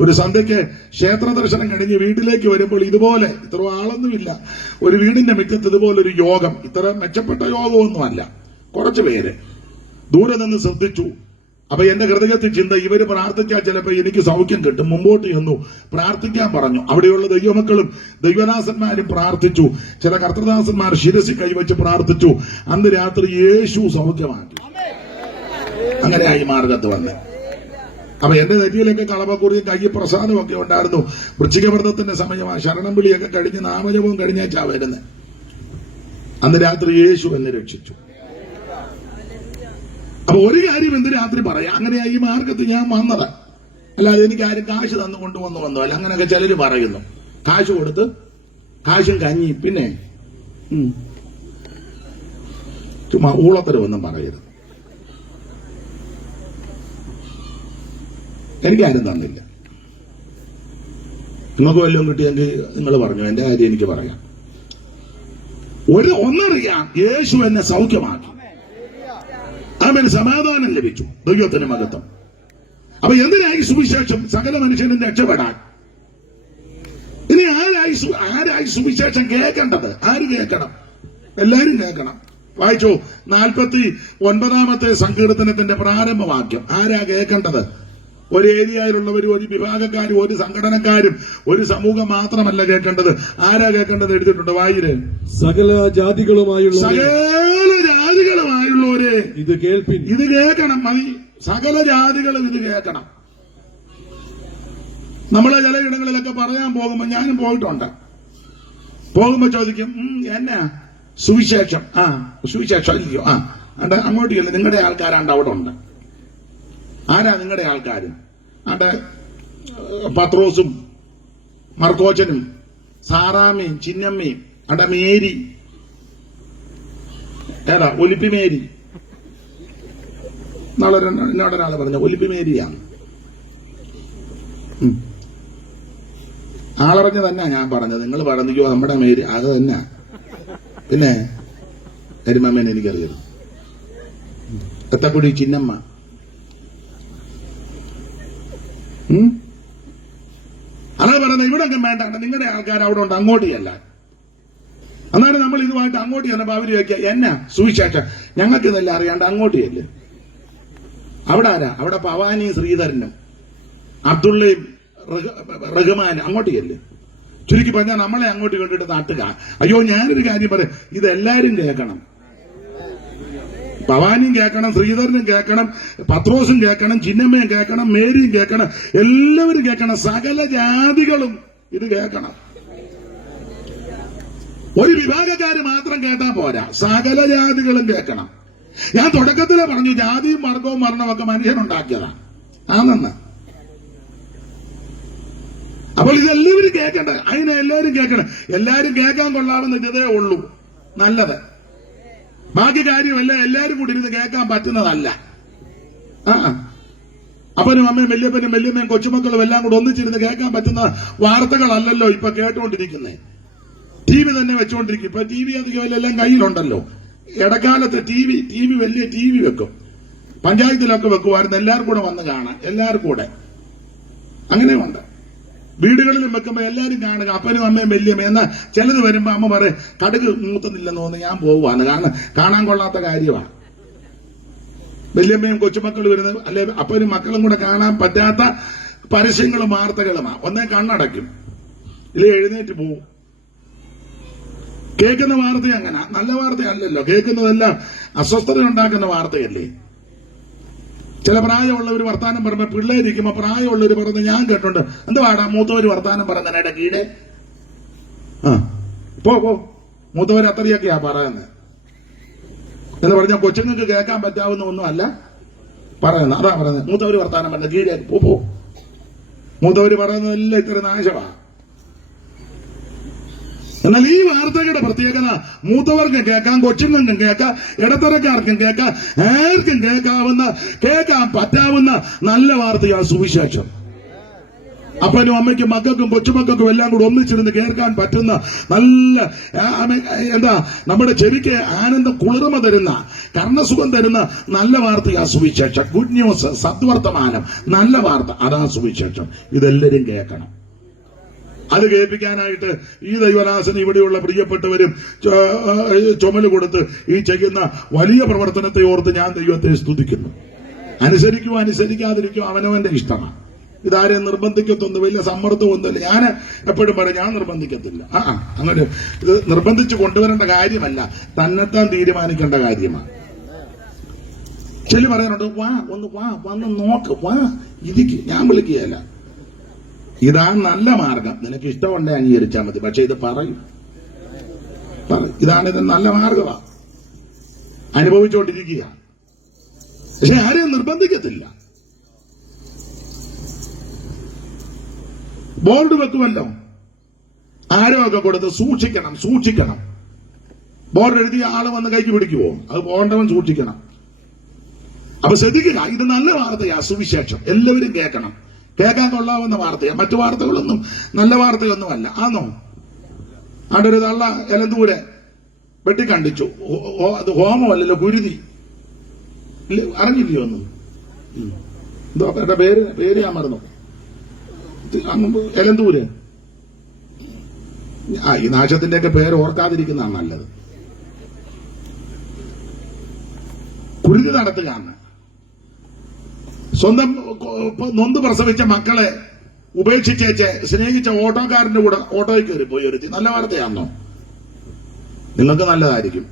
ഒരു സന്ധ്യയ്ക്ക് ക്ഷേത്ര ദർശനം കഴിഞ്ഞ് വീട്ടിലേക്ക് വരുമ്പോൾ ഇതുപോലെ, ഇത്ര ആളൊന്നുമില്ല, ഒരു വീടിന്റെ മുറ്റത്ത് ഇതുപോലൊരു യോഗം. ഇത്ര മെച്ചപ്പെട്ട യോഗമൊന്നുമല്ല, കുറച്ചു പേര് ദൂരെ നിന്ന് ശ്രദ്ധിച്ചു. അപ്പൊ എന്റെ ഹൃദയത്തിൽ ചിന്ത, ഇവര് പ്രാർത്ഥിച്ചാൽ ചിലപ്പോൾ എനിക്ക് സൗഖ്യം കിട്ടും. മുമ്പോട്ട് ചെന്നു പ്രാർത്ഥിക്കാൻ പറഞ്ഞു. അവിടെയുള്ള ദൈവമക്കളും ദൈവദാസന്മാരും പ്രാർത്ഥിച്ചു. ചില കർത്തദാസന്മാർ ശിരസിൽ കൈവച്ച് പ്രാർത്ഥിച്ചു. അന്ന് രാത്രി യേശു സൗഖ്യമാക്കി. അങ്ങനെയായി മാർഗത്ത് വന്ന്. അപ്പൊ എന്റെ നെറ്റിയിലൊക്കെ കളവക്കുറിയും കയ്യിൽ പ്രസാദവും ഒക്കെ ഉണ്ടായിരുന്നു. വൃശ്ചികവ്രതത്തിന്റെ സമയമാണ്. ശരണം വിളിയൊക്കെ കഴിഞ്ഞ് നാമജപവും കഴിഞ്ഞാച്ചാ വരുന്നത്. അന്ന് രാത്രി യേശു എന്നെ രക്ഷിച്ചു. അപ്പൊ ഒരു കാര്യം എന്ത് രാത്രി പറയാം, അങ്ങനെയാ ഈ മാർഗത്ത് ഞാൻ വന്നത്. അല്ലാതെ എനിക്ക് ആരും കാശ് തന്നു കൊണ്ടുവന്നു അല്ല. അങ്ങനെയൊക്കെ ചിലര് പറയുന്നു. കാശ് കൊടുത്ത് കാശും കഞ്ഞി, പിന്നെ ചുമ്മാ ഊളത്തരമൊന്നും പറയരുത്. എനിക്കാരും തന്നില്ല. നിങ്ങൾക്ക് വല്ലതും കിട്ടിയെങ്കിൽ നിങ്ങൾ പറഞ്ഞു. എന്റെ കാര്യം എനിക്ക് പറയാം. ഒന്നറിയാം, യേശു എന്നെ സൗഖ്യമാക്കി. അവന് സമാധാനം ലഭിച്ചു. ദൈവത്തിന് മഹത്വം. അപ്പൊ എന്തിനായി സുവിശേഷം? സകല മനുഷ്യനും രക്ഷപ്പെടാൻ. ഇനി ആരായി സുവിശേഷം കേൾക്കേണ്ടത്? ആര് കേൾക്കണം? എല്ലാരും കേൾക്കണം. വായിച്ചോ 49-ാമത്തെ സങ്കീർത്തനത്തിന്റെ പ്രാരംഭവാക്യം. ആരാ കേൾക്കേണ്ടത്? ഒരു ഏരിയയിലുള്ളവരും ഒരു വിഭാഗക്കാരും ഒരു സംഘടനക്കാരും ഒരു സമൂഹം മാത്രമല്ല കേൾക്കേണ്ടത്. ആരാ കേൾക്കേണ്ടത്? എഴുതിയിട്ടുണ്ട്. വായിര്. സകല ജാതികളുമായുള്ളവരെ ഇത് കേൾപ്പിൻ. ഇത് കേൾക്കണം. മതി. സകല ജാതികളും ഇത് കേൾക്കണം. നമ്മളെ ചില ഇടങ്ങളിലൊക്കെ പറയാൻ പോകുമ്പോ, ഞാനും പോയിട്ടുണ്ട്, പോകുമ്പോ ചോദിക്കും, എന്നാ സുവിശേഷം? സുവിശേഷം ഇല്ലയോ? അങ്ങോട്ട് ചെല്ലും. നിങ്ങളുടെ ആൾക്കാരാണ്ട് അവിടെ ഉണ്ട്. ആരാ നിങ്ങളുടെ ആൾക്കാർ? അവിടെ പത്രോസും മർക്കോച്ചനും സാറാമ്മയും ചിന്നമ്മയും, അവിടെ മേരി, ഏതാ ഒലിപ്പി മേരി. എന്നോടൊരാളെ പറഞ്ഞ ഒലിപ്പി മേരിയാണ്. ആളറിഞ്ഞ തന്നെ ഞാൻ പറഞ്ഞത്. നിങ്ങൾ പറഞ്ഞോ നമ്മുടെ മേരി അത് തന്നെ. പിന്നെ കരിമമ്മേനെ എനിക്കറിയരുത്. എത്തക്കുടി ചിന്നമ്മ. അതാ പറയുന്നത്. ഇവിടെ ഒക്കെ വേണ്ട, നിങ്ങളുടെ ആൾക്കാർ അവിടെ ഉണ്ട്, അങ്ങോട്ട് ചെല്ലാൻ. എന്നാലും നമ്മൾ ഇതുമായിട്ട് അങ്ങോട്ട് ചെന്നപ്പോ അവര് ചോദിക്കുക, എന്നാ സുവിശേഷം? ഞങ്ങൾക്ക് ഇതെല്ലാം അറിയാണ്ട് അങ്ങോട്ട് ചെല്ല്. അവിടെ ആരാ? അവിടെ പവാനി ശ്രീധരനും അബ്ദുള്ളയും റഹ്മാനും. അങ്ങോട്ട് ചെല്ല്. ചുരുക്കി പറഞ്ഞാൽ നമ്മളെ അങ്ങോട്ട് കൊണ്ടിട്ട് നാട്ടുക. അയ്യോ, ഞാനൊരു കാര്യം പറയാം, ഇതെല്ലാരും കേൾക്കണം. പവാനിയും കേൾക്കണം, ശ്രീധരനും കേൾക്കണം, പത്രോസും കേൾക്കണം, ചിന്നമ്മയും കേൾക്കണം, മേരിയും കേൾക്കണം, എല്ലാവരും കേൾക്കണം. സകല ജാതികളും ഇത് കേൾക്കണം. ഒരു വിഭാഗക്കാര് മാത്രം കേട്ടാ പോരാ, സകല ജാതികളും കേൾക്കണം. ഞാൻ തുടക്കത്തിലെ പറഞ്ഞു, ജാതിയും വർഗവും മരണമൊക്കെ മനുഷ്യനുണ്ടാക്കിയതാണ്. ആണെന്ന്. അപ്പോൾ ഇതെല്ലാവരും കേൾക്കണ്ട. അതിനെ എല്ലാവരും കേൾക്കണം. എല്ലാവരും കേൾക്കാൻ കൊള്ളാവുന്ന ഇതേ ഉള്ളൂ നല്ലത്. ബാക്കി കാര്യമല്ല എല്ലാവരും കൂടി ഇരുന്ന് കേൾക്കാൻ പറ്റുന്നതല്ല. അപ്പനും അമ്മയും വല്യപ്പനും വല്യമ്മയും കൊച്ചുമക്കളും എല്ലാം കൂടെ ഒന്നിച്ചിരുന്ന് കേൾക്കാൻ പറ്റുന്ന വാർത്തകളല്ലല്ലോ ഇപ്പൊ കേട്ടുകൊണ്ടിരിക്കുന്നത്. ടി വി തന്നെ വെച്ചുകൊണ്ടിരിക്കും. ഇപ്പൊ ടി വി അധികം എല്ലാം കയ്യിലുണ്ടല്ലോ. ഇടക്കാലത്ത് ടി വി വലിയ ടി വി വെക്കും. പഞ്ചായത്തിലൊക്കെ വെക്കുമായിരുന്നു. എല്ലാവരും കൂടെ വന്ന് കാണാൻ. എല്ലാവരും കൂടെ അങ്ങനെയുണ്ട്. വീടുകളിലും വെക്കുമ്പോ എല്ലാരും കാണുക. അപ്പനും അമ്മയും വല്യമ്മ. എന്നാ ചിലത് വരുമ്പോ അമ്മ പറയും, കടുക് മൂത്തുന്നില്ലെന്ന് തോന്നുന്നു, ഞാൻ പോവാന്ന്. കാരണം കാണാൻ കൊള്ളാത്ത കാര്യമാണ്. വല്യമ്മയും കൊച്ചുമക്കളും വരുന്നത്, അല്ലെ അപ്പനും മക്കളും കൂടെ കാണാൻ പറ്റാത്ത പരസ്യങ്ങളും വാർത്തകളുമാണ്. ഒന്നേ കണ്ണടയ്ക്കും, ഇല്ലേ എഴുന്നേറ്റ് പോവും. കേൾക്കുന്ന വാർത്ത അങ്ങനെ നല്ല വാർത്തയല്ലല്ലോ, കേൾക്കുന്നതെല്ലാം അസ്വസ്ഥത ഉണ്ടാക്കുന്ന വാർത്തയല്ലേ. ചില പ്രായമുള്ളവർ വർത്താനം പറയുമ്പോ പിള്ളേരിക്കുമ്പോ പ്രായമുള്ളവർ പറഞ്ഞ് ഞാൻ കേട്ടുണ്ട്, എന്തുവാടാ മൂത്തവര് വർത്താനം പറയുന്നതിനിടെ കീഴെ പോ മൂത്തവര് അത്രയൊക്കെയാ പറയുന്നത് എന്ന് പറഞ്ഞാൽ കൊച്ചുങ്ങൾക്ക് കേൾക്കാൻ പറ്റാവുന്ന ഒന്നും അല്ല പറയുന്നത്. അതാ പറയുന്നത്, മൂത്തവര് വർത്താനം പറഞ്ഞ കീഴെ പോ. മൂത്തവര് പറയുന്നതെല്ലാം ഇത്ര നാശമാ. എന്നാൽ ഈ വാർത്തകളുടെ പ്രത്യേകത മൂത്തവർക്കും കേൾക്കാം, കൊച്ചുങ്ങൾക്കും കേൾക്കാം, ഇടത്തരക്കാർക്കും കേൾക്കാം, ആർക്കും കേൾക്കാൻ പറ്റാവുന്ന നല്ല വാർത്തയാണ് സുവിശേഷം. അപ്പനും അമ്മയ്ക്കും മക്കൾക്കും കൊച്ചുമക്കൾക്കും എല്ലാം കൂടെ ഒന്നിച്ചിരുന്ന് കേൾക്കാൻ പറ്റുന്ന നല്ല നമ്മുടെ ചെവിക്ക് ആനന്ദം കുളിർമ തരുന്ന കർണസുഖം തരുന്ന നല്ല വാർത്തയാ സുവിശേഷം. ഗുഡ് ന്യൂസ്, സദ്വർത്തമാനം, നല്ല വാർത്ത, അതാ സുവിശേഷം. ഇതെല്ലാരും കേൾക്കണം. അത് കേൾപ്പിക്കാനായിട്ട് ഈ ദൈവദാസന് ഇവിടെയുള്ള പ്രിയപ്പെട്ടവരും ചുമല് കൊടുത്ത് ഈ ചെയ്യുന്ന വലിയ പ്രവർത്തനത്തെ ഓർത്ത് ഞാൻ ദൈവത്തെ സ്തുതിക്കുന്നു. അനുസരിക്കുമോ അനുസരിക്കാതിരിക്കുമോ അവനവന്റെ ഇഷ്ടമാണ്. ഇതാരെയും നിർബന്ധിക്കത്തൊന്നും വലിയ സമ്മർദ്ദമൊന്നുമില്ല. ഞാൻ എപ്പോഴും പറയും, ഞാൻ നിർബന്ധിക്കത്തില്ല. അങ്ങനെ ഇത് നിർബന്ധിച്ച് കൊണ്ടുവരേണ്ട കാര്യമല്ല, തന്നെത്താൻ തീരുമാനിക്കേണ്ട കാര്യമാണ്. ചില പറയാനുണ്ട്, വന്ന് നോക്ക്, ഇരിക്ക്, ഞാൻ വിളിക്കുകയല്ല. ഇതാണ് നല്ല മാർഗം, നിനക്ക് ഇഷ്ടമുണ്ടെ അംഗീകരിച്ചാൽ മതി. പക്ഷെ ഇത് പറയും, ഇതാണ് ഇത് നല്ല മാർഗമാണ്, അനുഭവിച്ചുകൊണ്ടിരിക്കുക. പക്ഷെ ആരെയും നിർബന്ധിക്കത്തില്ല. ബോർഡ് വെക്കുമല്ലോ, ആരോ ഒക്കെ കൊടുത്ത് സൂക്ഷിക്കണം. ബോർഡ് എഴുതിയ ആള് വന്ന് കൈക്ക് പിടിക്കുവോ? അത് പോകേണ്ടവൻ സൂക്ഷിക്കണം. അപ്പൊ ശ്രദ്ധിക്കുക, ഇത് നല്ല വാർത്തയാ സുവിശേഷം. എല്ലാവരും കേൾക്കണം, കേൾക്കാൻ കൊള്ളാവുന്ന വാർത്തയാ. മറ്റു വാർത്തകളൊന്നും നല്ല വാർത്തയൊന്നുമല്ല. ആണോ? അവിടെ ഒരു തള്ള എലന്തൂരെ വെട്ടിക്കണ്ടിച്ചു. അത് ഹോമമല്ലല്ലോ, കുരുതി. അറിഞ്ഞില്ലയോ ഒന്നും? എന്തോ എന്റെ പേര് ഞാൻ മറന്നു. എലന്തൂര്. ഈ നാശത്തിന്റെയൊക്കെ പേര് ഓർക്കാതിരിക്കുന്നതാണ് നല്ലത്. കുരുതി നടത്തുകയാണ്. സ്വന്തം നൊന്ത് പ്രസവിച്ച മക്കളെ ഉപേക്ഷിച്ചേച്ച് സ്നേഹിച്ച ഓട്ടോക്കാരന്റെ കൂടെ ഓട്ടോയിൽ കയറി പോയി ഒരുത്തി. നല്ല വാർത്തയാണോ? നിങ്ങൾക്ക് നല്ലതായിരിക്കും.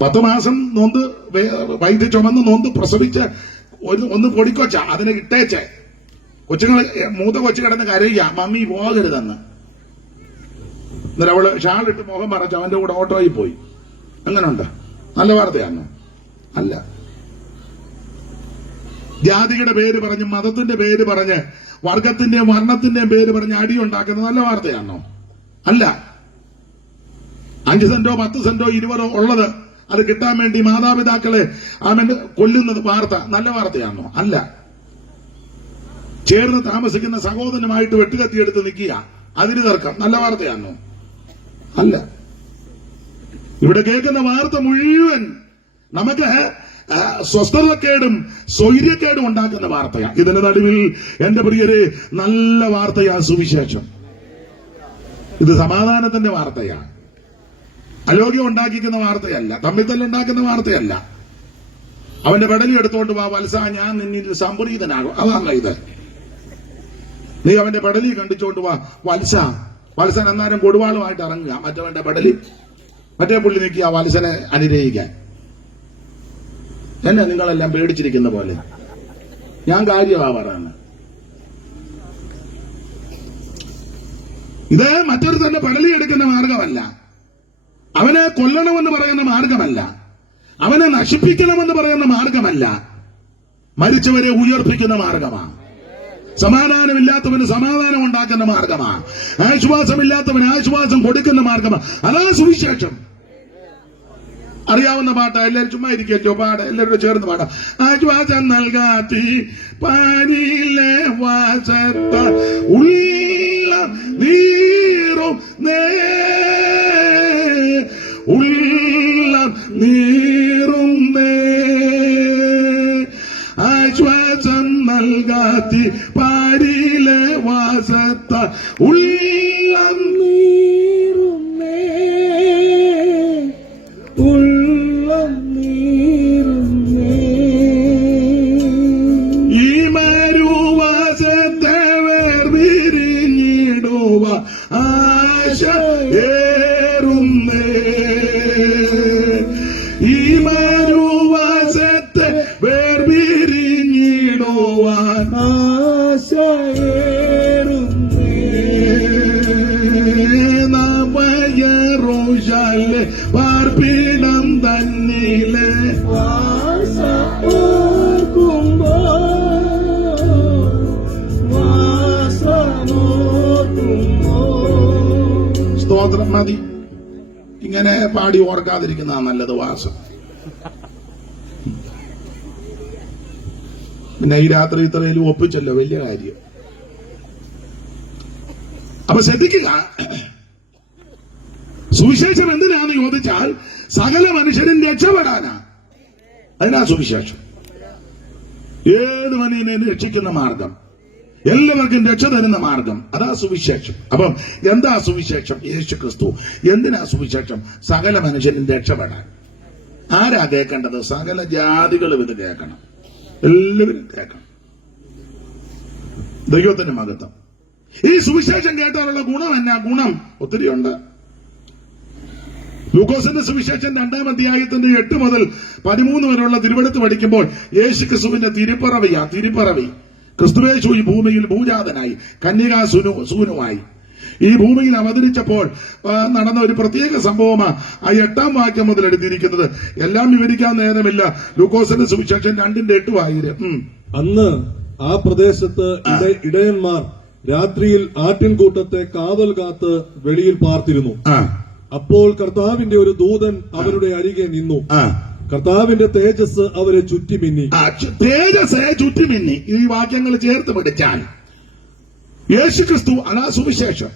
10 മാസം നൊന്ത് വൈദ്യ ചുമന്ന് നൊന്ത് പ്രസവിച്ച് ഒന്ന് പൊടിക്കൊച്ച അതിനെ ഇട്ടേച്ച് മൂത്ത കൊച്ചു കിടന്ന് കരയുക, മമ്മി പോകരുതെന്ന്. എന്നിട്ട് അവള് ഷാളിട്ട് മുഖം മറച്ച് അവന്റെ കൂടെ ഓട്ടോയിൽ പോയി. എങ്ങനെയുണ്ട്? നല്ല വാർത്തയാണോ? അല്ല. ജാതിയുടെ പേര് പറഞ്ഞ്, മതത്തിന്റെ പേര് പറഞ്ഞ്, വർഗത്തിന്റെയും വർണ്ണത്തിന്റെയും പേര് പറഞ്ഞ് അടിയുണ്ടാക്കുന്ന നല്ല വാർത്തയാണോ? അല്ല. 5 സെന്റോ 10 സെന്റോ 20 ഉള്ളത് അത് കിട്ടാൻ വേണ്ടി മാതാപിതാക്കളെ കൊല്ലുന്നത് വാർത്ത നല്ല വാർത്തയാണോ? അല്ല. ചേർന്ന് താമസിക്കുന്ന സഹോദരനുമായിട്ട് വെട്ടുകത്തിയെടുത്ത് നിൽക്കുക, അതിന് തർക്കം നല്ല വാർത്തയാണോ? അല്ല. ഇവിടെ കേൾക്കുന്ന വാർത്ത മുഴുവൻ നമുക്ക് സ്വസ്ഥതക്കേടും സ്വൈര്യക്കേടും ഉണ്ടാക്കുന്ന വാർത്തയാണ്. ഇതിന്റെ നടുവിൽ എന്റെ പ്രിയരെ നല്ല വാർത്തയാ സുവിശേഷം. ഇത് സമാധാനത്തിന്റെ വാർത്തയാണ്, അലോഗ്യം ഉണ്ടാക്കിക്കുന്ന വാർത്തയല്ല, തമ്മിത്തല്ലുണ്ടാക്കുന്ന വാർത്തയല്ല. അവന്റെ പെടലി എടുത്തോണ്ട് വാ വത്സ, ഞാൻ നിന്നിൽ സംപ്രീതനാകും. അതാണ് ഇത്. നീ അവന്റെ പെടലി കണ്ടിച്ചോണ്ട് വാ വത്സൻ എന്നാലും കൊടുവാളുമായിട്ട് ഇറങ്ങുക. മറ്റവന്റെ പെടലി മറ്റേ പുള്ളി നിൽക്കുക വത്സനെ അനുഗ്രഹിക്കാൻ. എന്നെ നിങ്ങളെല്ലാം പേടിച്ചിരിക്കുന്ന പോലെ ഞാൻ കാര്യമാ പറയുന്നത്. ഇത് മറ്റൊരു തന്നെ പെടലി എടുക്കുന്ന മാർഗമല്ല, അവനെ കൊല്ലണമെന്ന് പറയുന്ന മാർഗമല്ല, അവനെ നശിപ്പിക്കണമെന്ന് പറയുന്ന മാർഗമല്ല, മരിച്ചവരെ ഉയർപ്പിക്കുന്ന മാർഗമാണ്. സമാധാനമില്ലാത്തവന് സമാധാനം ഉണ്ടാക്കുന്ന മാർഗമാണ്. ആശ്വാസമില്ലാത്തവന് ആശ്വാസം കൊടുക്കുന്ന മാർഗമാണ്. അതാ സുവിശേഷം. അറിയാവുന്ന പാട്ടാ, എല്ലാവരും ചുമ്മാ ഇരിക്കല്ലോ, പാട എല്ലാവരും ചേർന്ന് പാടാം. ആശ്വാസം നൽകാത്തി പാനിലെ വാസത്ത ഉള്ള നീറും ആശ്വാസം നൽകാത്തി പാരിലെ വാസത്ത ഉള്ളം നീറുന്നേ. പാടി ഓർക്കാതിരിക്കുന്നതാ നല്ലത് വാസം. പിന്നെ ഈ രാത്രി ഇത്രയിലും ഒപ്പിച്ചല്ലോ, വലിയ കാര്യം. അപ്പൊ ശ്രദ്ധിക്കുക, സുവിശേഷം എന്തിനാന്ന് ചോദിച്ചാൽ സകല മനുഷ്യരും രക്ഷപ്പെടാനാ. അതിനാ സുവിശേഷം. ഏത് മനുഷ്യനെയും രക്ഷിക്കുന്ന മാർഗം, എല്ലാവർക്കും രക്ഷ തരുന്ന മാർഗം, അതാ സുവിശേഷം. അപ്പം എന്താ സുവിശേഷം? യേശു ക്രിസ്തു. എന്തിനാ സുവിശേഷം? സകല മനുഷ്യരും രക്ഷപ്പെടാൻ. ആരാ കേൾക്കേണ്ടത്? സകല ജാതികളും ഇത് കേൾക്കണം, എല്ലാവരും കേൾക്കണം. ദൈവത്തിന്റെ മഹത്വം. ഈ സുവിശേഷം കേട്ടാലുള്ള ഗുണം എന്നാ? ഗുണം ഒത്തിരിയുണ്ട്. ലൂക്കോസിന്റെ സുവിശേഷം 2-ാം അധ്യായത്തിന്റെ 8 മുതൽ 13 വരെയുള്ള തിരുവെടുത്ത് പഠിക്കുമ്പോൾ യേശു ക്രിസ്തുവിന്റെ തിരുപ്പിറവി. ക്രിസ്തുവേശു ഈ ഭൂമിയിൽ ഭൂജാതനായി കന്യകാ സൂനുവായി ഈ ഭൂമിയിൽ അവതരിച്ചപ്പോൾ നടന്ന ഒരു പ്രത്യേക സംഭവമാണ് ആ 8-ാം വാക്യം മുതൽ എടുത്തിരിക്കുന്നത്. എല്ലാം വിവരിക്കാൻ നേരമില്ല. ലൂക്കോസിന്റെ സുവിശേഷം 2:8 വായിരം. അന്ന് ആ പ്രദേശത്ത് ഇടയന്മാർ രാത്രിയിൽ ആട്ടിൻകൂട്ടത്തെ കാവൽ കാത്ത് വെളിയിൽ പാർത്തിരുന്നു. അപ്പോൾ കർത്താവിന്റെ ഒരു ദൂതൻ അവരുടെ അരികെ നിന്നു. കർത്താവിന്റെ തേജസ് അവരെ ചുറ്റിമിന്നി. ഈ വാക്യങ്ങൾ ചേർത്ത് പഠിച്ചാൽ യേശു ക്രിസ്തു അതാ സുവിശേഷം.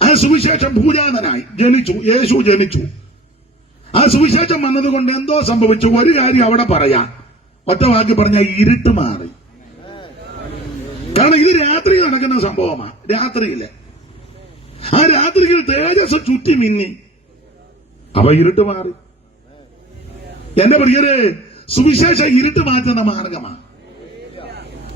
ആ സുവിശേഷം ഭൂജാതനായി യേശു ജനിച്ചു. ആ സുവിശേഷം വന്നതുകൊണ്ട് എന്തോ സംഭവിച്ചു. ഒരു കാര്യം അവിടെ പറയാം, ഒറ്റ വാക്കി പറഞ്ഞ ഇരുട്ട് മാറി. കാരണം ഇത് രാത്രി നടക്കുന്ന സംഭവമാണ്. രാത്രിയില് ആ രാത്രിയിൽ തേജസ് ചുറ്റി മിന്നി, അപ്പൊ ഇരുട്ട് മാറി. എന്റെ പ്രിയരെ, സുവിശേഷം ഇരുട്ട് മാറ്റുന്ന മാർഗമാണ്.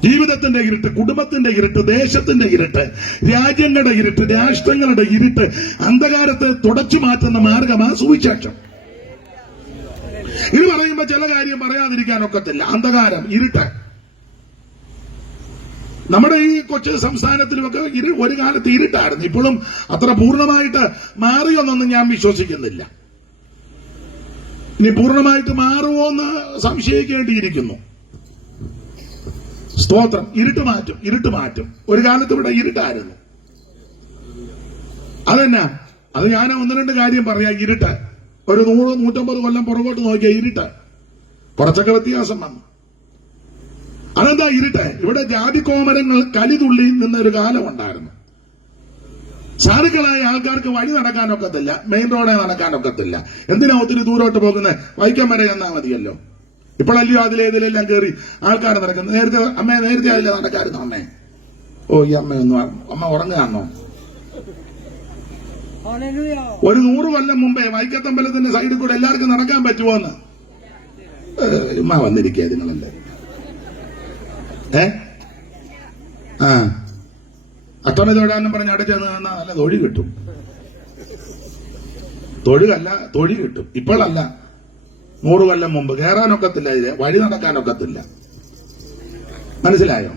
ജീവിതത്തിന്റെ ഇരുട്ട്, കുടുംബത്തിന്റെ ഇരുട്ട്, ദേശത്തിന്റെ ഇരുട്ട്, രാജ്യങ്ങളുടെ ഇരുട്ട്, രാഷ്ട്രങ്ങളുടെ ഇരുട്ട്, അന്ധകാരത്തെ തുടച്ചു മാറ്റുന്ന മാർഗമാണ് സുവിശേഷം. ഇത് പറയുമ്പോ ചില കാര്യം പറയാതിരിക്കാനൊക്കത്തില്ല. അന്ധകാരം, ഇരുട്ട്. നമ്മുടെ ഈ കൊച്ചു സംസ്ഥാനത്തിലുമൊക്കെ ഒരു കാലത്ത് ഇരുട്ടായിരുന്നു. ഇപ്പോഴും അത്ര പൂർണ്ണമായിട്ട് മാറിയെന്നൊന്നും ഞാൻ വിശ്വസിക്കുന്നില്ല. ഇനി പൂർണ്ണമായിട്ട് മാറുമോ എന്ന് സംശയിക്കേണ്ടിയിരിക്കുന്നു. സ്തോത്രം. ഇരുട്ട് മാറ്റും. ഒരു കാലത്ത് ഇവിടെ ഇരുട്ടായിരുന്നു. അതെന്നാ? അത് ഞാൻ 1-2 കാര്യം പറയാം. ഇരുട്ട് ഒരു 100-150 കൊല്ലം പുറകോട്ട് നോക്കിയ ഇരുട്ട് കുറച്ചൊക്കെ വ്യത്യാസം വന്നു. അതെന്താ ഇരുട്ട്? ഇവിടെ ജാതിക്കോമരങ്ങൾ കലിതുള്ളി നിന്നൊരു കാലം ഉണ്ടായിരുന്നു. സാധുക്കളായ ആൾക്കാർക്ക് വഴി നടക്കാനൊക്കത്തില്ല, മെയിൻ റോഡെ നടക്കാനൊക്കത്തില്ല. എന്തിനാ ഒത്തിരി ദൂരോട്ട് പോകുന്നത്? വൈക്കം വരെ ചെന്നാ മതിയല്ലോ. ഇപ്പോഴല്ലയോ അതിലേതിലെല്ലാം കയറി ആൾക്കാർ നടക്കുന്നത്. നേരത്തെ അതിലെ നടക്കായിരുന്നു അമ്മേ. ഓ, ഈ അമ്മ ഉറങ്ങുകയാണോ? ഒരു 100 കൊല്ലം മുമ്പേ വൈക്കത്തമ്പലത്തിന്റെ സൈഡിൽ കൂടെ എല്ലാവർക്കും നടക്കാൻ പറ്റുമോന്ന് ഉമ്മ വന്നിരിക്കുക നിങ്ങളല്ലേ. അത്തമ്മ തൊഴാന്നും പറഞ്ഞ് അവിടെ ചെന്ന് നിന്നാ നല്ല തൊഴി കിട്ടും. തൊഴി കിട്ടും. ഇപ്പോഴല്ല, 100 കൊല്ലം മുമ്പ് കയറാനൊക്കത്തില്ല, ഇത് വഴി നടക്കാനൊക്കത്തില്ല. മനസ്സിലായോ?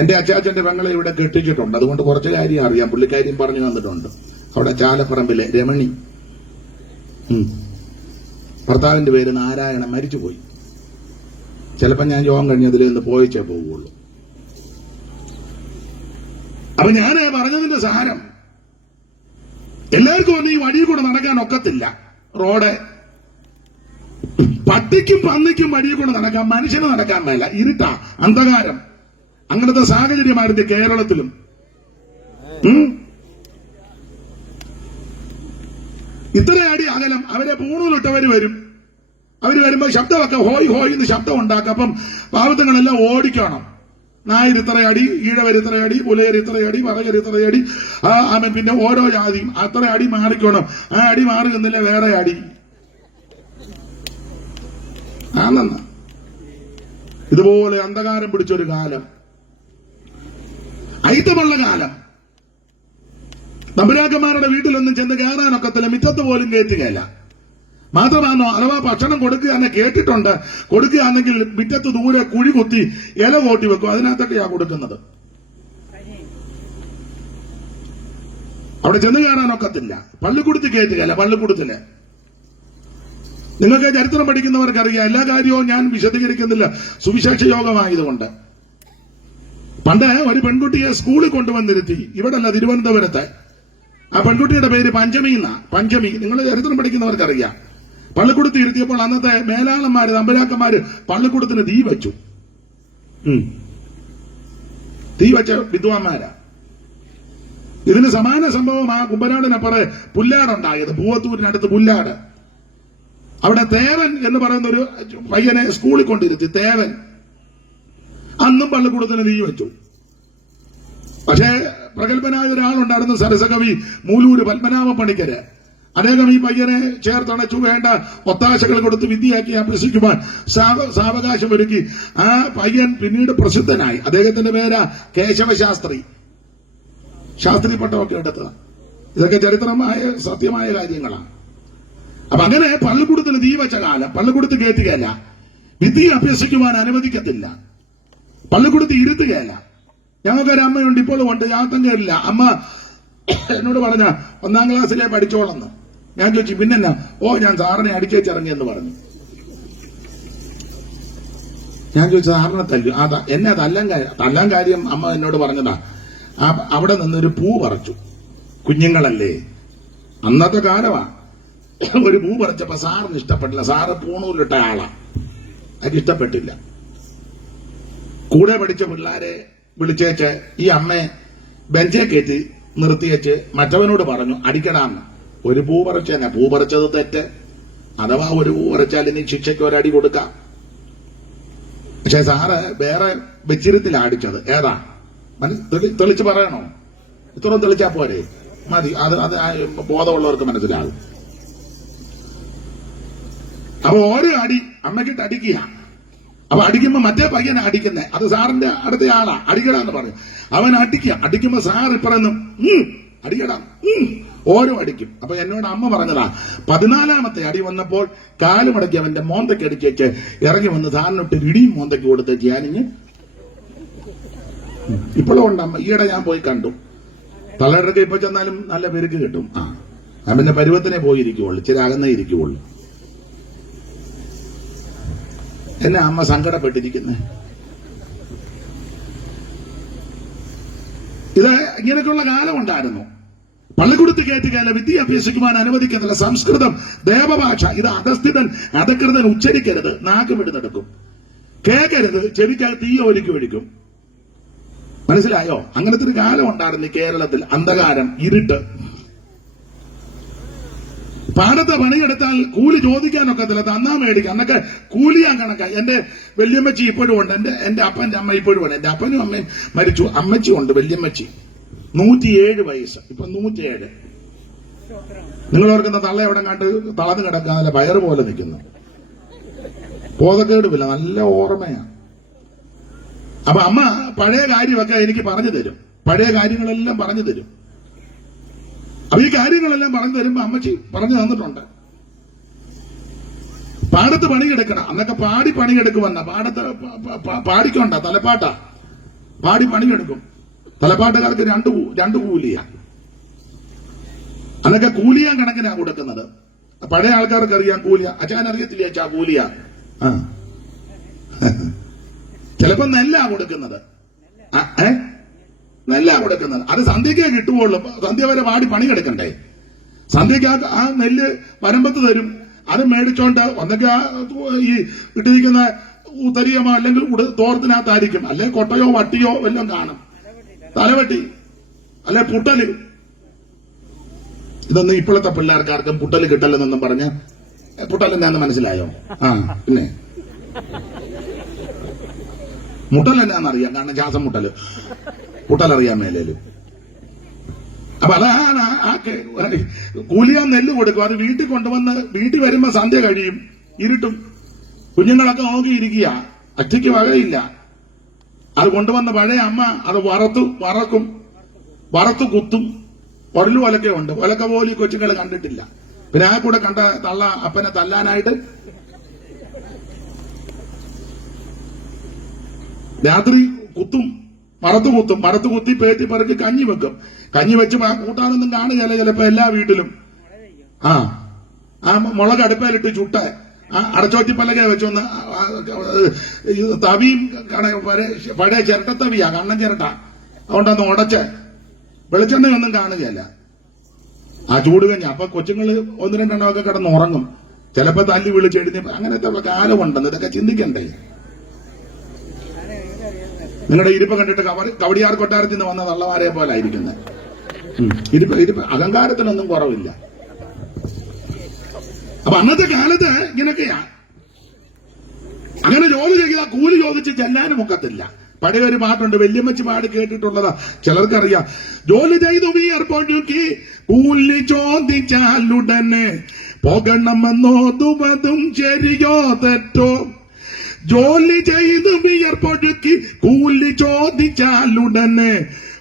എന്റെ അച്ചാച്ചന്റെ പെങ്ങളെ ഇവിടെ കെട്ടിച്ചിട്ടുണ്ട്. അതുകൊണ്ട് കുറച്ച് കാര്യം അറിയാം. പുള്ളിക്കാരിയും പറഞ്ഞു തന്നിട്ടുണ്ട്. അവിടെ ചാലപ്പറമ്പിലെ രമണി, ഭർത്താവിന്റെ പേര് നാരായണൻ, മരിച്ചുപോയി. ചിലപ്പോ ഞാൻ യോഗം കഴിഞ്ഞതിൽ നിന്ന് പോയിച്ചേ പോവുള്ളൂ. അപ്പൊ ഞാൻ പറഞ്ഞതിന്റെ സാരം, എല്ലാവർക്കും ഒന്നും ഈ വഴിയിൽ കൂടെ നടക്കാൻ ഒക്കത്തില്ല. റോഡ് പട്ടിക്കും പന്നിക്കും വഴിയിൽ കൂടെ നടക്കാൻ, മനുഷ്യന് നടക്കാൻ മേല. ഇരുട്ടാ, അന്ധകാരം. അങ്ങനത്തെ സാഹചര്യമായിരുന്നു കേരളത്തിലും. ഇത്ര അടി അകലം. അവരെ പൂണൂലിട്ടവര് വരും. അവര് വരുമ്പോ ശബ്ദമൊക്കെ ഹോയ് ഹോയ് എന്ന് ശബ്ദം ഉണ്ടാക്കും. അപ്പം പാവത്തങ്ങളെല്ലാം ഓടിക്കണം. നായർ ഇത്രയടി, ഈഴവരിത്രയടി, പുലയരിത്രയടി, പറയരിത്രയടി, പിന്നെ ഓരോ ജാതിയും അത്ര അടി മാറിക്കണം. ആ അടി മാറുന്നില്ല, വേറെ അടി. ആണെന്ന് ഇതുപോലെ അന്ധകാരം പിടിച്ചൊരു കാലം, ഐത്തമുള്ള കാലം. തമ്പുരാക്കന്മാരുടെ വീട്ടിലൊന്നും ചെന്ന് കയറാനൊക്കത്തില്ല, മുറ്റത്ത് പോലും കയറ്റുകയല്ല. മാത്രമാണോ, അഥവാ ഭക്ഷണം കൊടുക്കുകയെന്ന് കേട്ടിട്ടുണ്ട്. കൊടുക്കുകയാണെങ്കിൽ മുറ്റത്ത് ദൂരെ കുഴി കുത്തി ഇല കോട്ടി വെക്കും, അതിനകത്തൊക്കെയാ കൊടുക്കുന്നത്. അവിടെ ചെന്ന് കയറാനൊക്കത്തില്ല. പള്ളിക്കൂടത്തിൽ കയറ്റുകയല്ല. പള്ളിക്കൂടത്തില് നിങ്ങൾക്ക് ചരിത്രം പഠിക്കുന്നവർക്കറിയാം. എല്ലാ കാര്യവും ഞാൻ വിശദീകരിക്കുന്നില്ല, സുവിശേഷ യോഗമായതുകൊണ്ട്. പണ്ട് ഒരു പെൺകുട്ടിയെ സ്കൂളിൽ കൊണ്ടുവന്നിരുത്തി. ഇവിടല്ല, തിരുവനന്തപുരത്ത്. ആ പെൺകുട്ടിയുടെ പേര് പഞ്ചമി എന്നാ. പഞ്ചമി, നിങ്ങൾ ചരിത്രം പഠിക്കുന്നവർക്കറിയാം. പള്ളിക്കൂടത്ത് ഇരുത്തിയപ്പോൾ അന്നത്തെ മേലാളന്മാര് തമ്പരാക്കന്മാര് പള്ളിക്കൂടത്തിന് തീ വെച്ചു. തീ വെച്ച വിദ്വാന്മാരാ. ഇതിന് സമാന സംഭവം ആ കുമ്പനാടിനപ്പുറം പുല്ലാടുണ്ടായത്, പൂവത്തൂരിനടുത്ത് പുല്ലാട്. അവിടെ തേവൻ എന്ന് പറയുന്ന ഒരു പയ്യനെ സ്കൂളിൽ കൊണ്ടിരുത്തി. തേവൻ അന്നും പള്ളിക്കൂടത്തിന് തീ വെച്ചു. പക്ഷേ പ്രഗത്ഭനായ ഒരാളുണ്ടായിരുന്നു, സരസകവി മൂലൂര് പത്മനാഭ പണിക്കര്. അദ്ദേഹം ഈ പയ്യനെ ചേർത്തണച്ചു, വേണ്ട ഒത്താശകൾ കൊടുത്ത് വിദ്യയാക്കി അഭ്യസിക്കുവാൻ സാവകാശം ഒരുക്കി. ആ പയ്യൻ പിന്നീട് പ്രസിദ്ധനായി. അദ്ദേഹത്തിന്റെ പേരാ കേശവശാസ്ത്രി. ശാസ്ത്രി പട്ടമൊക്കെ എടുത്തത്. ഇതൊക്കെ ചരിത്രമായ സത്യമായ കാര്യങ്ങളാണ്. അപ്പൊ അങ്ങനെ പള്ളിക്കൂടത്തിന് തീ വെച്ച കാലം. പള്ളിക്കൂടത്ത് കയറ്റുകയല്ല, വിദ്യ അഭ്യസിക്കുവാൻ അനുവദിക്കത്തില്ല, പള്ളിക്കൂടത്ത് ഇരുത്തുകയല്ല. ഞങ്ങൾക്കൊരു അമ്മയുണ്ട്, ഇപ്പോഴും ഉണ്ട്, യാത്രം കയറില്ല. അമ്മ എന്നോട് പറഞ്ഞ 1ാം ക്ലാസ്സിലെ പഠിച്ചോളെന്ന്. ഞാൻ ചോദിച്ചു പിന്നെന്നാ? ഞാൻ സാറിനെ അടിച്ചേച്ചിറങ്ങിയെന്ന് പറഞ്ഞു. ഞാൻ ചോദിച്ചു സാറിനെ തല്ലു? എന്നെ തല്ലാൻ കാര്യം അമ്മ എന്നോട് പറഞ്ഞതാ. അവിടെ നിന്നൊരു പൂ പറിച്ചു. കുഞ്ഞുങ്ങളല്ലേ, അന്നത്തെ കാലമാ. ഒരു പൂ പറിച്ചപ്പോ സാറിന് ഇഷ്ടപ്പെട്ടില്ല. സാറ് പൂണൂലിട്ട ആളാ, അത് ഇഷ്ടപ്പെട്ടില്ല. കൂടെ പഠിച്ച പിള്ളാരെ വിളിച്ചേച്ച് ഈ അമ്മയെ ബെഞ്ചേ കയറ്റി നിർത്തിയേച്ച് മറ്റവനോട് പറഞ്ഞു അടിക്കടാന്ന്. ഒരു പൂ പറിച്ചതന്നെ, പൂ പറിച്ചത് തെറ്റ്. അഥവാ ഒരു പൂ പറിച്ചാൽ ഇനി ശിക്ഷയ്ക്ക് ഒരടി കൊടുക്കാം. പക്ഷെ സാറ് വേറെ വെച്ചിരുത്തിലാ അടിച്ചത്. ഏതാ തെളിച്ച് പറയണോ? ഇത്രയും തെളിച്ചാ പോരെ, മതി. അത് ബോധമുള്ളവർക്ക് മനസ്സിലാകും. അപ്പൊ ഓരോ അടി അമ്മയ്ക്കിട്ട് അടിക്കുക. അപ്പൊ അടിക്കുമ്പോ മറ്റേ പയ്യനെ അടിക്കുന്നേ, അത് സാറിന്റെ അടുത്ത ആളാ. അടിക്കടാന്ന് പറഞ്ഞു. അവൻ അടിക്കുമ്പോ സാർ ഇപ്പറയുന്നു അടിക്കടാ, ഓരോ അടിക്കും. അപ്പൊ എന്നോട് അമ്മ പറഞ്ഞതാ, 14ാമത്തെ അടി വന്നപ്പോൾ കാലുമടക്കി അവന്റെ മോന്തയ്ക്ക് അടിച്ചേച്ച് ഇറങ്ങി വന്ന് സാറിനൊട്ട് ഇടിയും മോന്തയ്ക്ക് കൊടുത്ത് ഞാനിഞ്ഞ്. ഇപ്പോഴും ഉണ്ട് അമ്മ. ഈയിടെ ഞാൻ പോയി കണ്ടു. തലയിടക്ക് ഇപ്പൊ ചെന്നാലും നല്ല പെരുക്ക് കിട്ടും. ഞാൻ പിന്നെ പരുവത്തിനെ പോയിരിക്കുള്ളൂ, ഇച്ചിരി അകന്നേ ഇരിക്കുള്ളൂ. എന്നെ അമ്മ സങ്കടപ്പെട്ടിരിക്കുന്നേ. ഇത് ഇങ്ങനെയൊക്കെയുള്ള കാലം ഉണ്ടായിരുന്നു. പള്ളിക്കൂടത്ത് കയറ്റുകയല്ല, വിദ്യ അഭ്യസിക്കുവാൻ അനുവദിക്കുന്നില്ല. സംസ്കൃതം ദേവഭാഷ. ഇത് അധകൃതൻ ഉച്ചരിക്കരുത്, നാക്ക് വിടുന്നെടുക്കും. കേൾക്കരുത്, ചെവിക്കകത്ത് തീ ഒലിക്കും. മനസ്സിലായോ? അങ്ങനത്തെ ഒരു കാലം ഉണ്ടായിരുന്നു കേരളത്തിൽ. അന്ധകാരം, ഇരുട്ട്. പാടത്തെ പണിയെടുത്താൽ കൂലി ചോദിക്കാനൊക്കത്തില്ല, തന്നാ മേടിക്കാം. അന്നൊക്കെ കൂലിയാൻ കണക്കാ. എന്റെ വല്യമ്മച്ചി ഇപ്പോഴും ഉണ്ട്, എന്റെ അപ്പന്റെ അമ്മ ഇപ്പോഴും ഉണ്ട്. എന്റെ അപ്പനും അമ്മയും മരിച്ചു, അമ്മച്ചി ഉണ്ട്, വല്യമ്മച്ചി. 107 വയസ്സ്, ഇപ്പൊ 107. നിങ്ങൾ ഓർക്കുന്ന തള്ള എവിടെ കണ്ട് തളർന്നു കിടക്കാതെ പയറ് പോലെ നിൽക്കുന്നു. ബോധക്കേടുമില്ല, നല്ല ഓർമ്മയാ. അപ്പൊ അമ്മ പഴയ കാര്യമൊക്കെ എനിക്ക് പറഞ്ഞു തരും. പഴയ കാര്യങ്ങളെല്ലാം പറഞ്ഞു തരും. അപ്പൊ ഈ കാര്യങ്ങളെല്ലാം പറഞ്ഞു തരുമ്പോ അമ്മച്ചി പറഞ്ഞു തന്നിട്ടുണ്ട്. പാടത്ത് പണിയെടുക്കണം. അന്നൊക്കെ പാടി പണിയെടുക്കുമെന്ന. പാടത്ത് പാടിക്കൊണ്ട തലപ്പാട്ടാ, പാടി പണിയെടുക്കും. തലപ്പാട്ടുകാർക്ക് രണ്ട് കൂലിയാ. അന്നൊക്കെ കൂലിയാൻ കണക്കിനാ കൊടുക്കുന്നത്. പഴയ ആൾക്കാർക്ക് അറിയാം കൂലിയ. അച്ഛൻ അറിയത്തില്ല അച്ഛാ കൂലിയ. ചിലപ്പോ നെല്ലാ കൊടുക്കുന്നത്. നെല്ലാ കൊടുക്കുന്നത്. അത് സന്ധ്യക്കേ കിട്ടുവുള്ളൂ. സന്ധ്യ വരെ പാടി പണിയെടുക്കണ്ടേ. സന്ധ്യക്ക് ആ നെല്ല് വരമ്പത്ത് തരും. അത് മേടിച്ചോണ്ട് ഒന്നൊക്കെ ഈ ഇട്ടിരിക്കുന്ന ഉത്തരിയമോ അല്ലെങ്കിൽ തോർത്തിനകത്തായിരിക്കും. അല്ലെങ്കിൽ കൊട്ടയോ വട്ടിയോ വല്ലതും കാണും. തലവെട്ടി അല്ലെ പുട്ടല്. ഇതൊന്നും ഇപ്പോഴത്തെ പിള്ളേർക്കാർക്കും പുട്ടല് കിട്ടല്ലെന്നൊന്നും പറഞ്ഞ് പുട്ടലെന്നാന്ന് മനസ്സിലായോ? പിന്നെ മുട്ടലെന്നാന്നറിയാം. കാരണം ശ്വാസം മുട്ടല്, പുട്ടലറിയാൻ മേലേല്. അപ്പൊ അതാണ് കൂലിയാൻ നെല്ല് കൊടുക്കും. അത് വീട്ടിൽ കൊണ്ടുവന്ന് വീട്ടിൽ വരുമ്പോ സന്ധ്യ കഴിയും, ഇരുട്ടും. കുഞ്ഞുങ്ങളൊക്കെ നോക്കിയിരിക്കുക, അച്ഛയ്ക്ക് വകയില്ല. അത് കൊണ്ടുവന്ന പഴയ അമ്മ അത് വറുത്തു കുത്തും. ഒരലു ഒലക്ക ഉണ്ട്. ഒലക്ക പോലും ഈ കൊച്ചുങ്ങളെ കണ്ടിട്ടില്ല. പിന്നെ ആ കൂടെ കണ്ട തള്ള അപ്പനെ തല്ലാനായിട്ട് രാത്രി മറത്തു കുത്തി പേറ്റി പറക്കി കഞ്ഞി വെക്കും. കഞ്ഞി വെച്ച് കൂട്ടാനൊന്നും കാണുകയല്ല ചിലപ്പോ എല്ലാ വീട്ടിലും. ആ മുളക് അടുപ്പയിലിട്ട് ചുട്ട് അടച്ചോറ്റിപ്പലക വെച്ചൊന്ന് തവിയും പഴയ ചിരട്ടത്തവിയാ, കണ്ണൻ ചിരട്ട. അതുകൊണ്ടൊന്ന് ഉടച്ച് വെളിച്ചെണ്ണയൊന്നും കാണുകയല്ല. ആ ചൂടുകഞ്ഞ. അപ്പൊ കൊച്ചുങ്ങള് ഒന്ന് രണ്ടെണ്ണമൊക്കെ കിടന്ന് ഉറങ്ങും, ചിലപ്പോ തല്ലി വിളിച്ചെഴുതി. അങ്ങനത്തെ ഉള്ള കാലമുണ്ടെന്ന് ഇതൊക്കെ ചിന്തിക്കണ്ടേ? നിങ്ങളുടെ ഇരിപ്പ് കണ്ടിട്ട് കവടിയാർ കൊട്ടാരത്തിൽ നിന്ന് വന്ന തള്ളമാരെ പോലെ ആയിരിക്കുന്നത്. ഇരിപ്പ് അഹങ്കാരത്തിനൊന്നും കുറവില്ല. അപ്പൊ അന്നത്തെ കാലത്ത് ഇങ്ങനെയൊക്കെയാ. അങ്ങനെ ജോലി ചെയ്ത കൂലി ചോദിച്ച് ചെല്ലാനും ഒക്കത്തില്ല. പഴയ ഒരു പാട്ടുണ്ട്, വല്യമ്മച്ചി പാട് കേട്ടിട്ടുള്ളതാ, ചിലർക്കറിയാം. ജോലി ചെയ്തു വിയർപ്പൊഴുക്കി കൂലി ചോദിച്ചാലുടനെ പോകണമെന്നോതുവതും ശരിയോ തെറ്റോ. ജോലി ചെയ്തു വിയർപ്പൊഴുക്കി കൂലി ചോദിച്ചാലുടനെ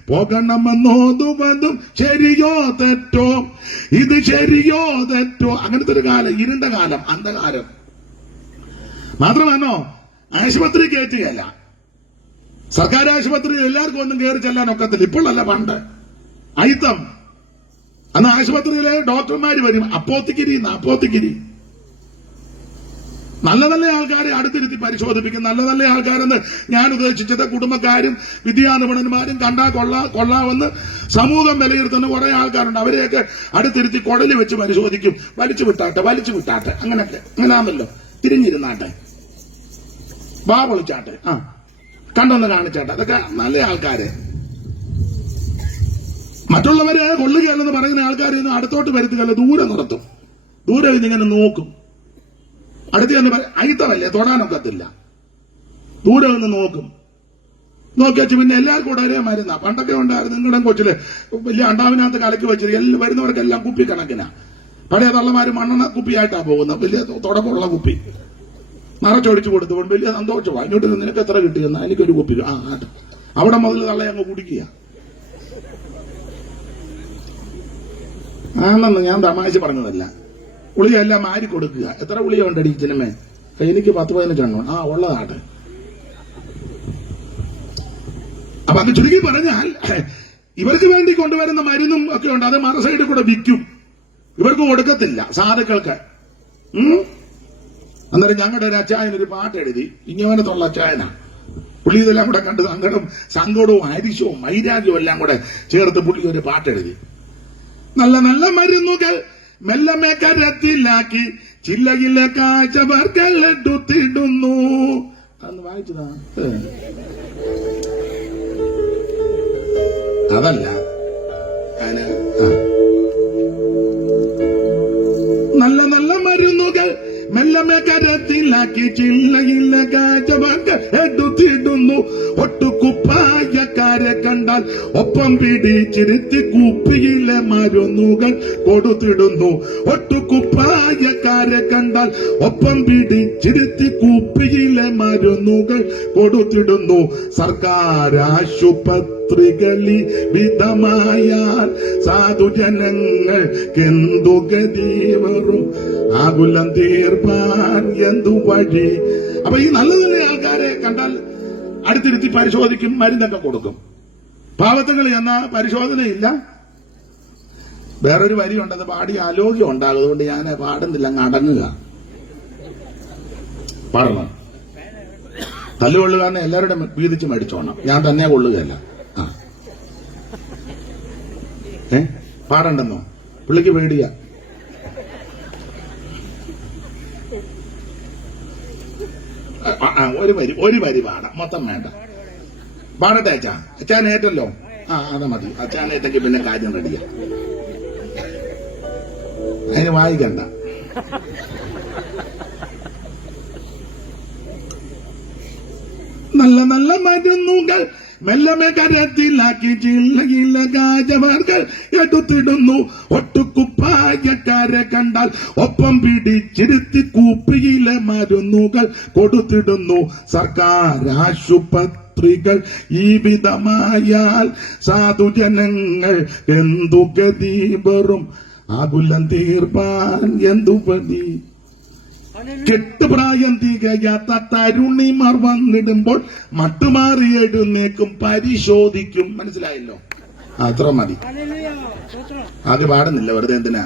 പോകണമെന്നോതുവതും ശരിയോ തെറ്റോ. ഇത് ശരിയോ തെറ്റോ. അങ്ങനത്തെ ഒരു കാലം, ഇരുണ്ട കാലം, അന്ധകാലം. മാത്രമാണോ ആശുപത്രി കയറ്റുകയല്ല. സർക്കാർ ആശുപത്രിയിൽ എല്ലാവർക്കും ഒന്നും കയറി ചെല്ലാൻ ഒക്കത്തില്ല. ഇപ്പോഴല്ല, പണ്ട് അയിത്തം. അന്ന് ആശുപത്രിയിലെ ഡോക്ടർമാര് വരും, അപ്പോത്തിക്കിരി. നല്ല നല്ല ആൾക്കാരെ അടുത്തിരുത്തി പരിശോധിപ്പിക്കും. നല്ല നല്ല ആൾക്കാരെന്ന് ഞാൻ ഉദ്ദേശിച്ചത് കുടുംബക്കാരും വിദ്യാനിപുണന്മാരും കണ്ടാൽ കൊള്ളാമെന്ന് സമൂഹം വിലയിരുത്തുന്ന കുറെ ആൾക്കാരുണ്ട്. അവരെയൊക്കെ അടുത്തിരുത്തി കുടല് വെച്ച് പരിശോധിക്കും. വലിച്ചു വിട്ടാട്ടെ അങ്ങനെയൊക്കെ. അങ്ങനെയാണല്ലോ, തിരിഞ്ഞിരുന്നാട്ടെ, വാ പൊളിച്ചാട്ടെ, കണ്ടൊന്ന് കാണിച്ചാട്ടെ. അതൊക്കെ നല്ല ആൾക്കാര്. മറ്റുള്ളവരെ കൊള്ളുകയല്ലെന്ന് പറയുന്ന ആൾക്കാരൊന്നും അടുത്തോട്ട് വരുത്തുകയല്ല, ദൂരെ നിർത്തും. ദൂരെ ഇങ്ങനെ നോക്കും. അടുത്ത് തന്നെ അയിത്തമല്ലേ, തൊടാനൊക്കത്തില്ല. ദൂരെ നിന്ന് നോക്കി വെച്ച് പിന്നെ എല്ലാവർക്കും കൂടെ ഒരേ മരുന്നാ. പണ്ടൊക്കെ ഉണ്ടായിരുന്നു, നിങ്ങളുടെ കൊച്ചില് വലിയ അണ്ടാവിനകത്ത് കലക്കി വെച്ചത് വരുന്നവർക്കെല്ലാം കുപ്പി കണക്കിനാ. പഴയ തള്ളമാര് മണ്ണെണ്ണ കുപ്പിയായിട്ടാ പോകുന്നത്, വലിയ തുടക്കമുള്ള കുപ്പി നിറച്ചൊഴിച്ചു കൊടുത്തുകൊണ്ട് വലിയ സന്തോഷമാണ്. ഇങ്ങോട്ട് നിനക്ക് എത്ര കിട്ടിയെന്നാ, എനിക്കൊരു കുപ്പി. അവിടെ മുതൽ തള്ള അങ്ങ് കുടിക്കുക. ആണെന്ന് ഞാൻ തമാശ പറഞ്ഞതല്ല. ഗുളികയെല്ലാം മാരി കൊടുക്കുക. എത്ര ഗുളിക ഉണ്ടടി ചിന്നമ്മേ? എനിക്ക് 10-15 എണ്ണം. ഉള്ളതാട്ടെ. അപ്പൊ അത് ചുരുക്കി പറഞ്ഞാൽ ഇവർക്ക് വേണ്ടി കൊണ്ടുവരുന്ന മരുന്നും ഒക്കെ ഉണ്ട്. അത് മറു സൈഡിൽ കൂടെ വിൽക്കും. ഇവർക്ക് കൊടുക്കത്തില്ല, സാധുക്കൾക്ക്. അന്നേരം ഞങ്ങളുടെ ഒരു അച്ചായനൊരു പാട്ട് എഴുതി, ഇങ്ങനത്തുള്ള അച്ചായന. പുള്ളി ഇതെല്ലാം കൂടെ കണ്ട് സങ്കടവും അരിശവും മൈരാഗ്യവും എല്ലാം കൂടെ ചേർത്ത് പുള്ളി ഒരു പാട്ടെഴുതി. നല്ല നല്ല മരുന്നുകൾ മെല്ലമേ കരത്തിലാക്കി ചില്ലയിലെ കാഴ്ചവർക്കെടുത്തിടുന്നു. അന്ന് വായിച്ചതാ. അതല്ല, നല്ല നല്ല മരുന്നുകൾ മെല്ലമേ കരത്തിലാക്കി ചില്ലയിലെ കാഴ്ചവർക്ക് എടുത്തിടുന്നു. ഒട്ടുകുപ്പായക്കാരെ കണ്ടാൽ ഒപ്പം പിടിച്ചിരുത്തി കുപ്പിയിലെ മരുന്നുകൾ കൊടുത്തിടുന്നു. ഒട്ടുകുപ്പായക്കാരെ കണ്ടാൽ ഒപ്പം പിടിച്ചിരുത്തി കുപ്പിയിലെ മരുന്നുകൾ കൊടുത്തിടുന്നു. സർക്കാർ ആശുപത്രികളിൽ വിധമായാൽ സാധുജനങ്ങൾക്കെന്തു ഗതി വരും, ആകുലം തീർപ്പാൻ എന്തു വഴി. അപ്പൊ ഈ നല്ല നല്ല ആൾക്കാരെ കണ്ടാൽ അടുത്തിരുത്തി പരിശോധിക്കും, മരുന്നൊക്കെ കൊടുക്കും. പാവത്തങ്ങൾ എന്ന പരിശോധനയില്ല. വേറൊരു വരിയുണ്ടത് പാടി ആലോക്യം ഉണ്ടാകും. അതുകൊണ്ട് ഞാൻ പാടുന്നില്ല, അങ്ങ് അടങ്ങുക. പറഞ്ഞു തല്ലുകൊള്ളുകാരനെ എല്ലാവരുടെ വീതിച്ച് മേടിച്ചോണം, ഞാൻ തന്നെ കൊള്ളുകയല്ല. പാടണ്ടെന്നോ? പുള്ളിക്ക് പേടിയാ. ഒരു വരി പാടാം, മൊത്തം വേണ്ട. പാടട്ടെ അച്ഛാ? അച്ഛാൻ ഏറ്റല്ലോ? അത് മതി. അച്ഛാൻ ഏറ്റെങ്കിൽ പിന്നെ കാര്യം റെഡിയാ. അതിന് വായിക്കണ്ട. നല്ല നല്ല മരുന്നുകൾ മെല്ലമേ കരത്തിലാക്കി ചില്ലയിലെ കാഴ്ചവർകൾ എടുത്തിടുന്നു. ഒട്ടുകുപ്പായക്കാരെ കണ്ടാൽ ഒപ്പം പിടിച്ചിരുത്തി കുപ്പിയിലെ മരുന്നുകൾ കൊടുത്തിടുന്നു. സർക്കാർ ആശുപത്രികൾ ഈ വിധമായാൽ സാധുജനങ്ങൾ എന്തു ഗതി വരും, ആകുലം തീർപ്പാൻ എന്തു പതി. കെട്ടുപ്രായം തികയാത്ത തരുണിമാർ വന്നിടുമ്പോൾ മട്ടുമാറി എഴുന്നേക്കും, പരിശോധിക്കും. മനസ്സിലായല്ലോ? അത്ര മതി. അത് പാടുന്നില്ല, വെറുതെ എന്തിനാ?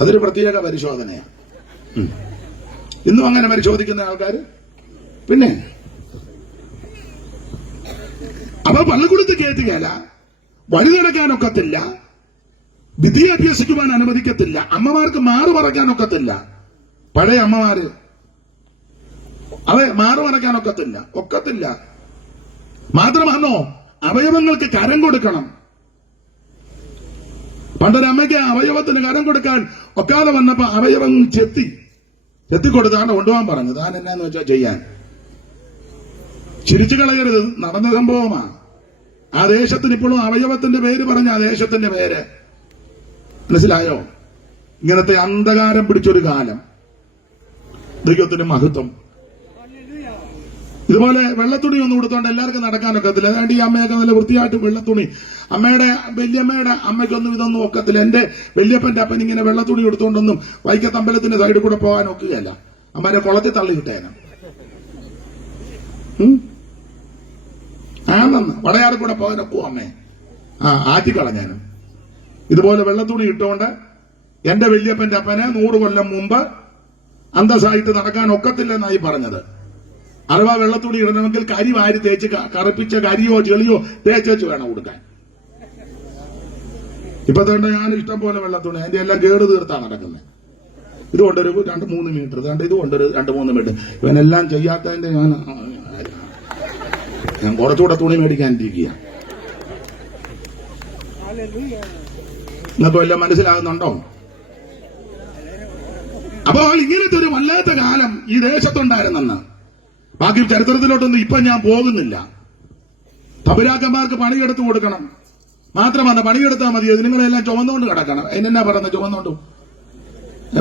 അതൊരു പ്രത്യേക പരിശോധനയാ. ഇന്നും അങ്ങനെ പരിശോധിക്കുന്ന ആൾക്കാർ. പിന്നെ അപ്പൊ പള്ളിക്കൂടത്ത് കയറ്റുകയല്ല, വഴി നടക്കാനൊക്കത്തില്ല, വിധി അഭ്യസിക്കുവാൻ അനുവദിക്കത്തില്ല. അമ്മമാർക്ക് മാറു മറയ്ക്കാനൊക്കത്തില്ല. പഴയ അമ്മമാര് മാറു ഒക്കത്തില്ല. മാത്രമാണോ അവയവങ്ങൾക്ക് കരം കൊടുക്കണം. പണ്ടൊരമ്മയ്ക്ക് അവയവത്തിന് കരം കൊടുക്കാൻ ഒക്കാതെ വന്നപ്പോ അവയവം ചെത്തിക്കൊടുത്താണ് കൊണ്ടുപോകാൻ പറഞ്ഞത്. താൻ എന്നാന്ന് വെച്ചാൽ ചെയ്യാൻ. ചിരിച്ചു കളയരുത്, നടന്ന സംഭവമാ. ആ ദേശത്തിന് ഇപ്പോഴും അവയവത്തിന്റെ പേര് പറഞ്ഞ ആ ദേശത്തിന്റെ പേര് മനസ്സിലായോ? ഇങ്ങനത്തെ അന്ധകാരം പിടിച്ചൊരു കാലം. ദൈവത്തിന്റെ മഹത്വം. ഇതുപോലെ വെള്ളത്തുണി ഒന്നും കൊടുത്തോണ്ട് എല്ലാവർക്കും നടക്കാനൊക്കത്തില്ല. അതുകൊണ്ട് ഈ അമ്മയൊക്കെ നല്ല വൃത്തിയായിട്ട് വെള്ളത്തുണി, വല്യമ്മയുടെ അമ്മയ്ക്കൊന്നും ഇതൊന്നും ഒക്കത്തില്ല. എന്റെ വല്യപ്പന്റെ അപ്പൻ ഇങ്ങനെ വെള്ളത്തുണി കൊടുത്തോണ്ടൊന്നും വൈക്കത്തമ്പലത്തിന്റെ സൈഡിൽ കൂടെ പോകാൻ ഒക്കുകയല്ല. അമ്മേരെ കുളത്തിൽ തള്ളിയിട്ടേനും. ആണെന്ന് വടയാറ് കൂടെ പോകാനൊക്കും അമ്മേ. ആറ്റിക്കളഞ്ഞാനും. ഇതുപോലെ വെള്ളത്തുണി ഇട്ടുകൊണ്ട് എന്റെ വല്യപ്പന്റെ അപ്പനെ 100 കൊല്ലം മുമ്പ് അന്തസ്സായിട്ട് നടക്കാൻ ഒക്കത്തില്ലെന്നായി പറഞ്ഞത്. അഥവാ വെള്ളത്തുണി ഇടണമെങ്കിൽ കരി വാരി തേച്ച് കറുപ്പിച്ച കരിയോ ചെളിയോ തേച്ചു വേണം കൊടുക്കാൻ. ഇപ്പൊ തന്നെ ഞാൻ ഇഷ്ടം പോലെ വെള്ളത്തുണി അതിന്റെ എല്ലാം കേട് തീർത്താണ് നടക്കുന്നത്. ഇതുകൊണ്ടൊരു 2-3 മീറ്റർ, ഇതുകൊണ്ടൊരു 2-3 മീറ്റർ. ഇവനെല്ലാം ചെയ്യാത്തതിന്റെ ഞാൻ കുറച്ചുകൂടെ തുണി മേടിക്കാനിരിക്കുക. ഇന്നിപ്പോ എല്ലാം മനസ്സിലാകുന്നുണ്ടോ? അപ്പോൾ ഇങ്ങനത്തെ ഒരു വല്ലാത്ത കാലം ഈ ദേശത്തുണ്ടായിരുന്നെന്ന്. ബാക്കി ചരിത്രത്തിലോട്ടൊന്നും ഇപ്പൊ ഞാൻ പോകുന്നില്ല. തമ്പുരാക്കന്മാർക്ക് പണിയെടുത്ത് കൊടുക്കണം. മാത്രമല്ല പണിയെടുത്താൽ മതി. നിങ്ങളെല്ലാം ചുമന്നുകൊണ്ട് കിടക്കണം. അതിനെന്നാ പറയുന്നത്? ചുമന്നുകൊണ്ടും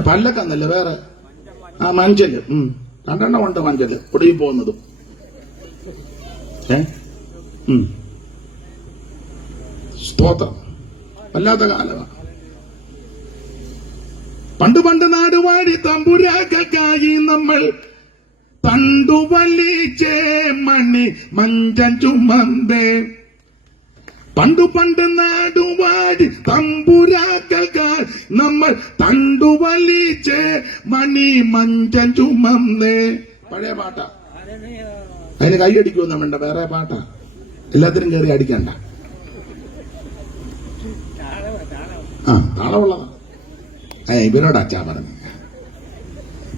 പല്ലക്കെന്നല്ല വേറെ മഞ്ചല് 2 ഉണ്ട്. മഞ്ചല് പൊടിയും പോകുന്നതും. സ്തോത്രം. വല്ലാത്ത കാലമാണ്. പണ്ട് നാടുവാടി തമ്പുരാക്കായി നമ്മൾ തണ്ടുവലിച്ചേ മണി മഞ്ചൻ ചുമന്തേ. പണ്ട് നാടുവാടി തമ്പുരാക്കായി നമ്മൾ തണ്ടുവലിച്ചേ മണി മഞ്ചൻ ചുമന്തേ. പഴയ പാട്ടാ. അതിന് കൈയടിക്കുമെന്നും വേണ്ട, വേറെ പാട്ടാ. എല്ലാത്തിനും കയറി അടിക്കണ്ട. താളമുള്ളതാ. ഇവരോട് അച്ഛാ പറഞ്ഞു.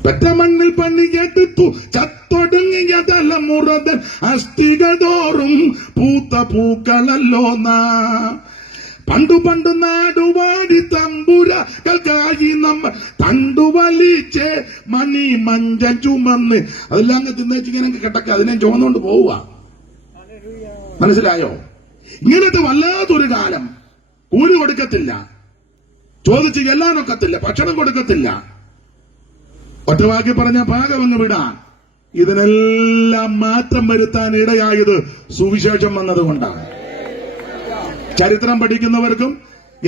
പെറ്റ മണ്ണിൽ പണിയെടുത്തു ചത്തൊടുങ്ങിയ തലമുറതൻ അസ്ഥികൾ തോറും പൂത്ത പൂക്കളല്ലോ നാ. പണ്ട് നാടുവാടി തമ്പുരാക്കായി നമ്മൾ തണ്ടുവലിച്ചേ മണി മഞ്ചൻ ചുമന്ന്. അതെല്ലാം അങ്ങ് തിന്നേച്ചിങ്ങനെ കിടക്ക. അതിനെ ചുമന്നുകൊണ്ട് പോവുക. മനസ്സിലായോ? ഇങ്ങനത്തെ വല്ലാത്തൊരു കാലം. കൂലി കൊടുക്കത്തില്ല, ചോദിച്ച് ചെല്ലാനൊക്കത്തില്ല, ഭക്ഷണം കൊടുക്കത്തില്ല. ഒറ്റവാക്കി പറഞ്ഞ പാകമങ്ങ് വിടാൻ. ഇതിനെല്ലാം മാറ്റം വരുത്താൻ ഇടയായത് സുവിശേഷം വന്നതുകൊണ്ടാണ്. ചരിത്രം പഠിക്കുന്നവർക്കും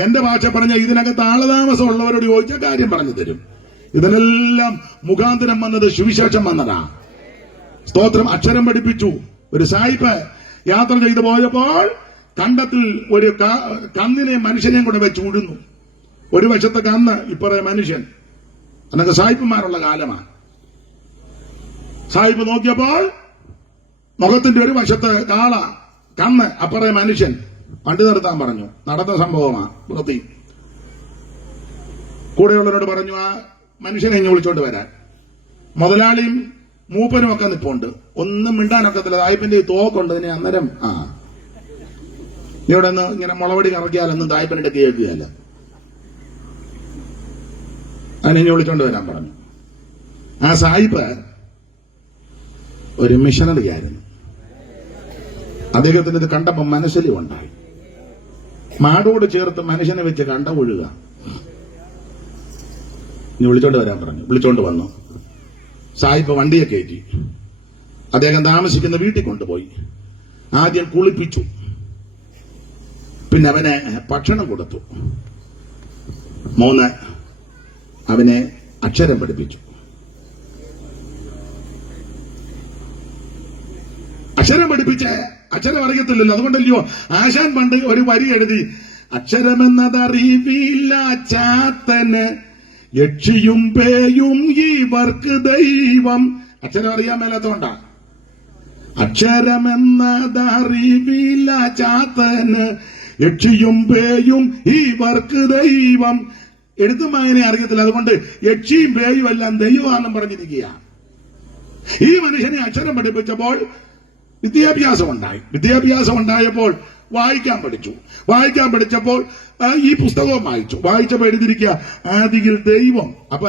എന്റെ ഭാഷ പറഞ്ഞ ഇതിനകത്ത് ആളതാമസം ഉള്ളവരോട് ചോദിച്ച കാര്യം പറഞ്ഞു തരും. ഇതിനെല്ലാം മുഖാന്തരം വന്നത് സുവിശേഷം വന്നതാ. സ്തോത്രം. അക്ഷരം പഠിപ്പിച്ചു. ഒരു സായിപ്പ് യാത്ര ചെയ്തു പോയപ്പോൾ കണ്ടത്തിൽ ഒരു കന്നിനെ മനുഷ്യനെയും കൂടെ വെച്ച് ഉഴുന്നു. ഒരു വശത്തെ കന്ന്, ഇപ്പറേ മനുഷ്യൻ. അന്നൊക്കെ സായിപ്പുമാരുള്ള കാലമാണ്. സായിപ്പ് നോക്കിയപ്പോൾ മുഖത്തിന്റെ ഒരു വശത്ത് കാള, കന്ന്, അപ്പറേ മനുഷ്യൻ. വണ്ടി നിർത്താൻ പറഞ്ഞു. നടന്ന സംഭവമാണ്. വൃത്തി കൂടെയുള്ളവരോട് പറഞ്ഞു ആ മനുഷ്യനെ ഇങ്ങ് വിളിച്ചോണ്ട് വരാൻ. മുതലാളിയും മൂപ്പനും ഒക്കെ നിപ്പുണ്ട്. ഒന്നും മിണ്ടാനൊക്കത്തില്ല. തായ്പന്റെ തോക്കുണ്ട്. ഇതിനെ അന്നേരം ഇവിടെ നിന്ന് ഇങ്ങനെ മുളവടി കറക്കിയാലൊന്നും തായ്പന്റെ കേൾക്കുകയല്ല. അതിനെ വിളിച്ചോണ്ട് വരാൻ പറഞ്ഞു. ആ സായിപ്പ് ഒരു മിഷണറി ആയിരുന്നു. അദ്ദേഹത്തിന് ഇത് കണ്ടപ്പോൾ മനസ്സിൽ ഉണ്ടായി. മാടോട് ചേർത്ത് മനുഷ്യനെ വെച്ച് കണ്ട ഒഴുക. ഇനി വിളിച്ചോണ്ട് വരാൻ പറഞ്ഞു. വിളിച്ചോണ്ട് വന്നു. സായിപ്പ് വണ്ടിയെ കയറ്റി അദ്ദേഹം താമസിക്കുന്ന വീട്ടിൽ കൊണ്ടുപോയി. ആദ്യം കുളിപ്പിച്ചു. പിന്നെ അവനെ ഭക്ഷണം കൊടുത്തു. 3 അവനെ അക്ഷരം പഠിപ്പിച്ചു. അക്ഷരം പഠിപ്പിച്ച് അക്ഷരം അറിയത്തില്ലല്ലോ. അതുകൊണ്ടല്ലയോ ആശാൻ പണ്ട് ഒരു വരി എഴുതി, അക്ഷരമെന്നതറിവില്ല ചാത്തന് യക്ഷിയും പേയും ഇവർക്ക് ദൈവം. അക്ഷരം അറിയാൻ മേലാത്തോണ്ടാ. അക്ഷരമെന്നതറിവില്ല ചാത്തന് യക്ഷിയും പേയും ഇവർക്ക് ദൈവം. എഴുത്തും വായന അറിയത്തില്ല, അതുകൊണ്ട് യക്ഷിയും പേയും എല്ലാം ദൈവമാണെന്നും പറഞ്ഞിരിക്കുക. ഈ മനുഷ്യനെ അക്ഷരം പഠിപ്പിച്ചപ്പോൾ വിദ്യാഭ്യാസം ഉണ്ടായപ്പോൾ വായിക്കാൻ പഠിച്ചപ്പോൾ ഈ പുസ്തകവും വായിച്ചപ്പോൾ എഴുതിയിരിക്കുക ആദിയിൽ ദൈവം. അപ്പൊ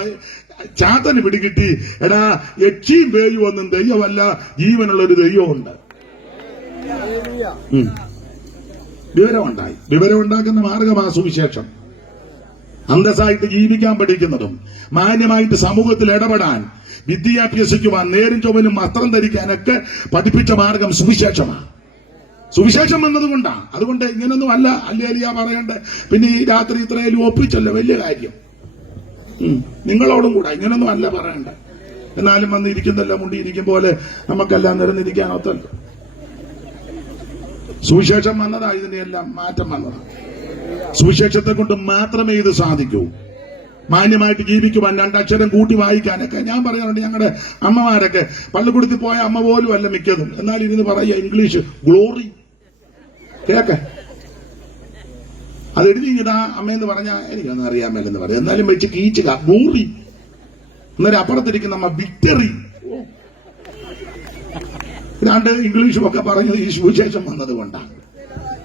ചാത്തന് പിടികിട്ടി, എടാ യക്ഷിയും പേയും ഒന്നും ദൈവമല്ല, ജീവനുള്ളൊരു ദൈവമുണ്ട്. വിവരം ഉണ്ടാക്കുന്ന മാർഗമാ സുവിശേഷം. അന്തസ്സായിട്ട് ജീവിക്കാൻ പഠിക്കുന്നതും മാന്യമായിട്ട് സമൂഹത്തിൽ ഇടപെടാൻ, വിദ്യ അഭ്യസിക്കുവാൻ, നേരും ചൊവ്വനും വസ്ത്രം ധരിക്കാനൊക്കെ പഠിപ്പിച്ച മാർഗം സുവിശേഷമാണ്. സുവിശേഷം വന്നതുകൊണ്ടാണ്. അതുകൊണ്ട് ഇങ്ങനൊന്നും അല്ല അല്ലേലിയ പറയണ്ട. പിന്നെ ഈ രാത്രി ഇത്രയും ഒപ്പിച്ചല്ലോ, വലിയ കാര്യം. നിങ്ങളോടും കൂടെ ഇങ്ങനൊന്നും അല്ല പറയണ്ട. എന്നാലും വന്ന് ഇരിക്കുന്നല്ലോ, മുണ്ടിയിരിക്കും പോലെ നമുക്കെല്ലാം നിരന്നിരിക്കാൻ ഒത്തല്ലോ. സുവിശേഷം വന്നതാ, ഇതിന്റെ എല്ലാം മാറ്റം വന്നതാ. സുവിശേഷത്തെ കൊണ്ട് മാത്രമേ ഇത് സാധിക്കൂ. മാന്യമായിട്ട് ജീവിക്കുവാൻ, രണ്ടക്ഷരം കൂട്ടി വായിക്കാനൊക്കെ ഞാൻ പറയാറുണ്ട്. ഞങ്ങളുടെ അമ്മമാരൊക്കെ പള്ളിക്കൂടത്തിൽ പോയ അമ്മ പോലും അല്ല മിക്കതും. എന്നാൽ ഇരുന്ന് പറയുക ഇംഗ്ലീഷ് ഗ്ലോറി കേക്ക, അത് എഴുതി ഇങ്ങടാ അമ്മയെന്ന് പറഞ്ഞാൽ എനിക്കൊന്നും അറിയാൻ മേലെന്ന് പറയാം. എന്നാലും വെച്ച് കീച്ചുക ഗ്ലോറി. അന്നേരം അപ്പുറത്തിരിക്കുന്ന അമ്മ വിക്ടറി. രണ്ട് ഇംഗ്ലീഷും ഒക്കെ പറഞ്ഞത് ഈ സുവിശേഷം വന്നതുകൊണ്ടാണ്.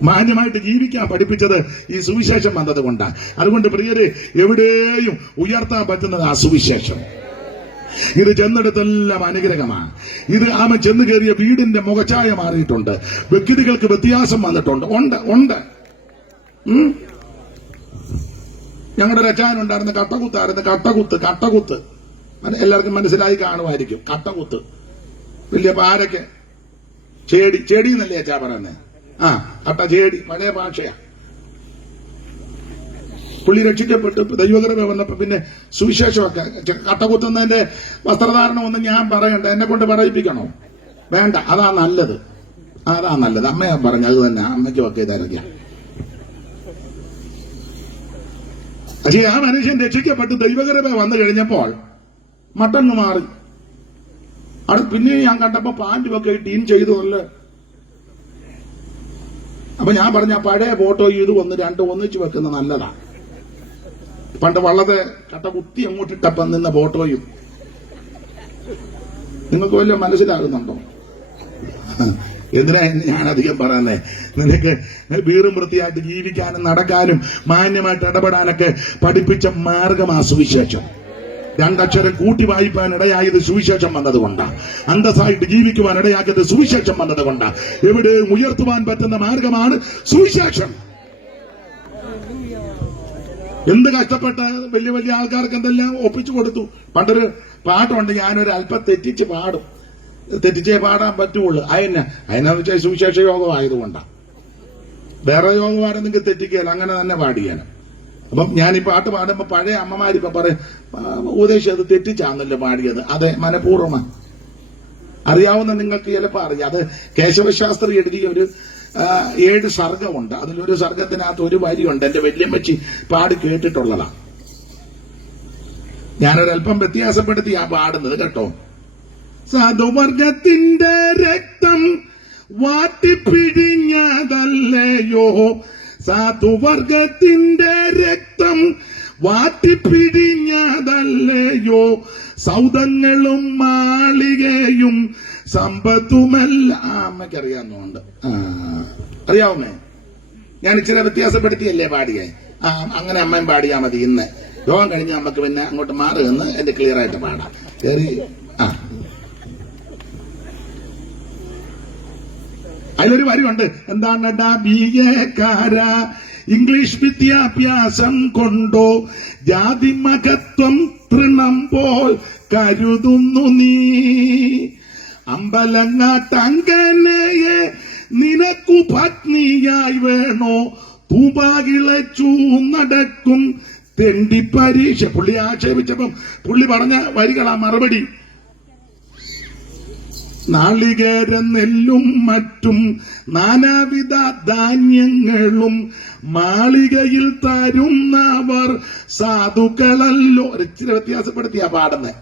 മാന്യമായിട്ട് ജീവിക്കാൻ പഠിപ്പിച്ചത് ഈ സുവിശേഷം വന്നതുകൊണ്ടാണ്. അതുകൊണ്ട് പ്രിയരെ, എവിടെയും ഉയർത്താൻ പറ്റുന്നത് ആ സുവിശേഷം. ഇത് ചെന്നിടത്തെല്ലാം അനുഗ്രഹമാണ്. ഇത് ആമ ചെന്ന് കയറിയ വീടിന്റെ മുഖച്ഛായ മാറിയിട്ടുണ്ട്. വ്യക്തികൾക്ക് വ്യത്യാസം വന്നിട്ടുണ്ട്. ഉണ്ട്. ഞങ്ങളുടെ ഒരു അച്ചായനുണ്ടായിരുന്ന കട്ടകുത്ത് എല്ലാവർക്കും മനസ്സിലായി കാണുമായിരിക്കും. കട്ടകുത്ത് വലിയ പാരയ്ക്ക് ചേടി എന്നല്ലേ അച്ചാ പറയുന്നത്. ചേടി പഴയ ഭാഷയാ. പുള്ളി രക്ഷിക്കപ്പെട്ടു ദൈവകൃപ വന്നപ്പോ പിന്നെ സുവിശേഷമൊക്കെ കട്ടകുത്തുന്നതിന്റെ വസ്ത്രധാരണം ഒന്നും ഞാൻ പറയണ്ട, എന്നെ കൊണ്ട് പറയിപ്പിക്കണോ? വേണ്ട, അതാ നല്ലത്. അമ്മ പറഞ്ഞു അത് തന്നെ, അമ്മയ്ക്കും ഒക്കെ ഇതറിയാം. പക്ഷേ ആ മനുഷ്യൻ രക്ഷിക്കപ്പെട്ട് ദൈവകൃപ വന്നു കഴിഞ്ഞപ്പോൾ മട്ടന്ന് മാറി. അത് പിന്നെ ഞാൻ കണ്ടപ്പോ പാൻറ്റുമൊക്കെ ടീം ചെയ്തതല്ലേ. അപ്പൊ ഞാൻ പറഞ്ഞ പഴയ ഫോട്ടോ ഇത് ഒന്നിച്ച് വെക്കുന്ന നല്ലതാ. പണ്ട് വള്ളത്തെ കട്ട കുത്തി അങ്ങോട്ടിട്ടപ്പം നിന്ന ഫോട്ടോയും നിങ്ങൾക്ക് വല്ല മനസ്സിലാകുന്നുണ്ടോ? എന്തിനാ ഞാനധികം പറയുന്നേ? നിനക്ക് വീറും വൃത്തിയായിട്ട് ജീവിക്കാനും നടക്കാനും മാന്യമായിട്ട് ഇടപെടാനൊക്കെ പഠിപ്പിച്ച മാർഗമാ സുവിശേഷം. രണ്ടക്ഷരം കൂട്ടി വായിപ്പാൻ ഇടയായത് സുവിശേഷം വന്നതുകൊണ്ടാണ്. അന്തസ്സായിട്ട് ജീവിക്കുവാൻ ഇടയാക്കിയത് സുവിശേഷം വന്നതുകൊണ്ടാണ്. എവിടെ ഉയർത്തുവാൻ പറ്റുന്ന മാർഗമാണ് സുവിശേഷം. എന്ത് കഷ്ടപ്പെട്ട വലിയ വലിയ ആൾക്കാർക്ക് എന്തെല്ലാം ഒപ്പിച്ചു കൊടുത്തു. പണ്ടൊരു പാട്ടുണ്ട്, ഞാനൊരു അല്പം തെറ്റിച്ചേ പാടാൻ പറ്റുള്ളൂ. അതിനെന്ന് വെച്ചാൽ സുവിശേഷ യോഗം ആയതുകൊണ്ടാണ്. വേറെ യോഗമാരെന്തെങ്കിലും തെറ്റിക്കുകയല്ല, അങ്ങനെ തന്നെ പാടിയാണ്. അപ്പം ഞാൻ ഈ പാട്ട് പാടുമ്പോ പഴയ അമ്മമാരിപ്പം പറയും, ഉപദേശം അത് തെറ്റിച്ചാന്നല്ലോ പാടിയത്. അതെ, മനഃപൂർവ്വമാണ്. അറിയാവുന്ന നിങ്ങൾക്ക് ചിലപ്പോൾ അറിയാം. അത് കേശവശാസ്ത്രി എഴുതിയ ഒരു 7 സർഗമുണ്ട്. അതിലൊരു സർഗത്തിനകത്ത് ഒരു വരിയുണ്ട്, എന്റെ വല്യമ്മച്ചി പാടി കേട്ടിട്ടുള്ളതാണ്. ഞാനൊരല്പം വ്യത്യാസപ്പെടുത്തിയാ പാടുന്നത് കേട്ടോ. സാധുവർഗത്തിന്റെ രക്തം വാട്ടിപ്പിഴിഞ്ഞതല്ലയോ, സാധുവർഗത്തിന്റെ രക്തം വാട്ടിപ്പിഴിഞ്ഞതല്ലയോ, സൗധങ്ങളും മാളികയും സമ്പത്തുമല്ല. അമ്മയ്ക്കറിയാവുന്നുണ്ട്, അറിയാവുന്നേ. ഞാൻ ഇച്ചിരി വ്യത്യാസപ്പെടുത്തിയല്ലേ പാടിയേ. അങ്ങനെ അമ്മയും പാടിയാ മതി. ഇന്ന് യോഗം കഴിഞ്ഞ് നമുക്ക് പിന്നെ അങ്ങോട്ട് മാറി നിന്ന് എന്റെ ക്ലിയർ ആയിട്ട് പാടാം. അതിലൊരു വരിയുണ്ട്, എന്താണ് BA-കാര ഇംഗ്ലീഷ് വിദ്യാഭ്യാസം കൊണ്ടോ ജാതി മഹത്വം തൃണം പോൽ കരുതുന്നു നീ, അമ്പലങ്ങാട്ടങ്കനയെ നിനക്കു പത്നിയായി വേണോ, തൂപാകിളച്ചു നടക്കും തെണ്ടി പരീക്ഷ. പുള്ളി ആക്ഷേപിച്ചപ്പം പുള്ളി പറഞ്ഞ വരികളാ മറുപടി. നാളികേര നെല്ലും മറ്റും നാനാവിധ ധാന്യങ്ങളും മാളികയിൽ തരുന്നവർ സാധുക്കളല്ലോ. ഇച്ചിരി വ്യത്യാസപ്പെടുത്തിയാ പാടുന്നത്.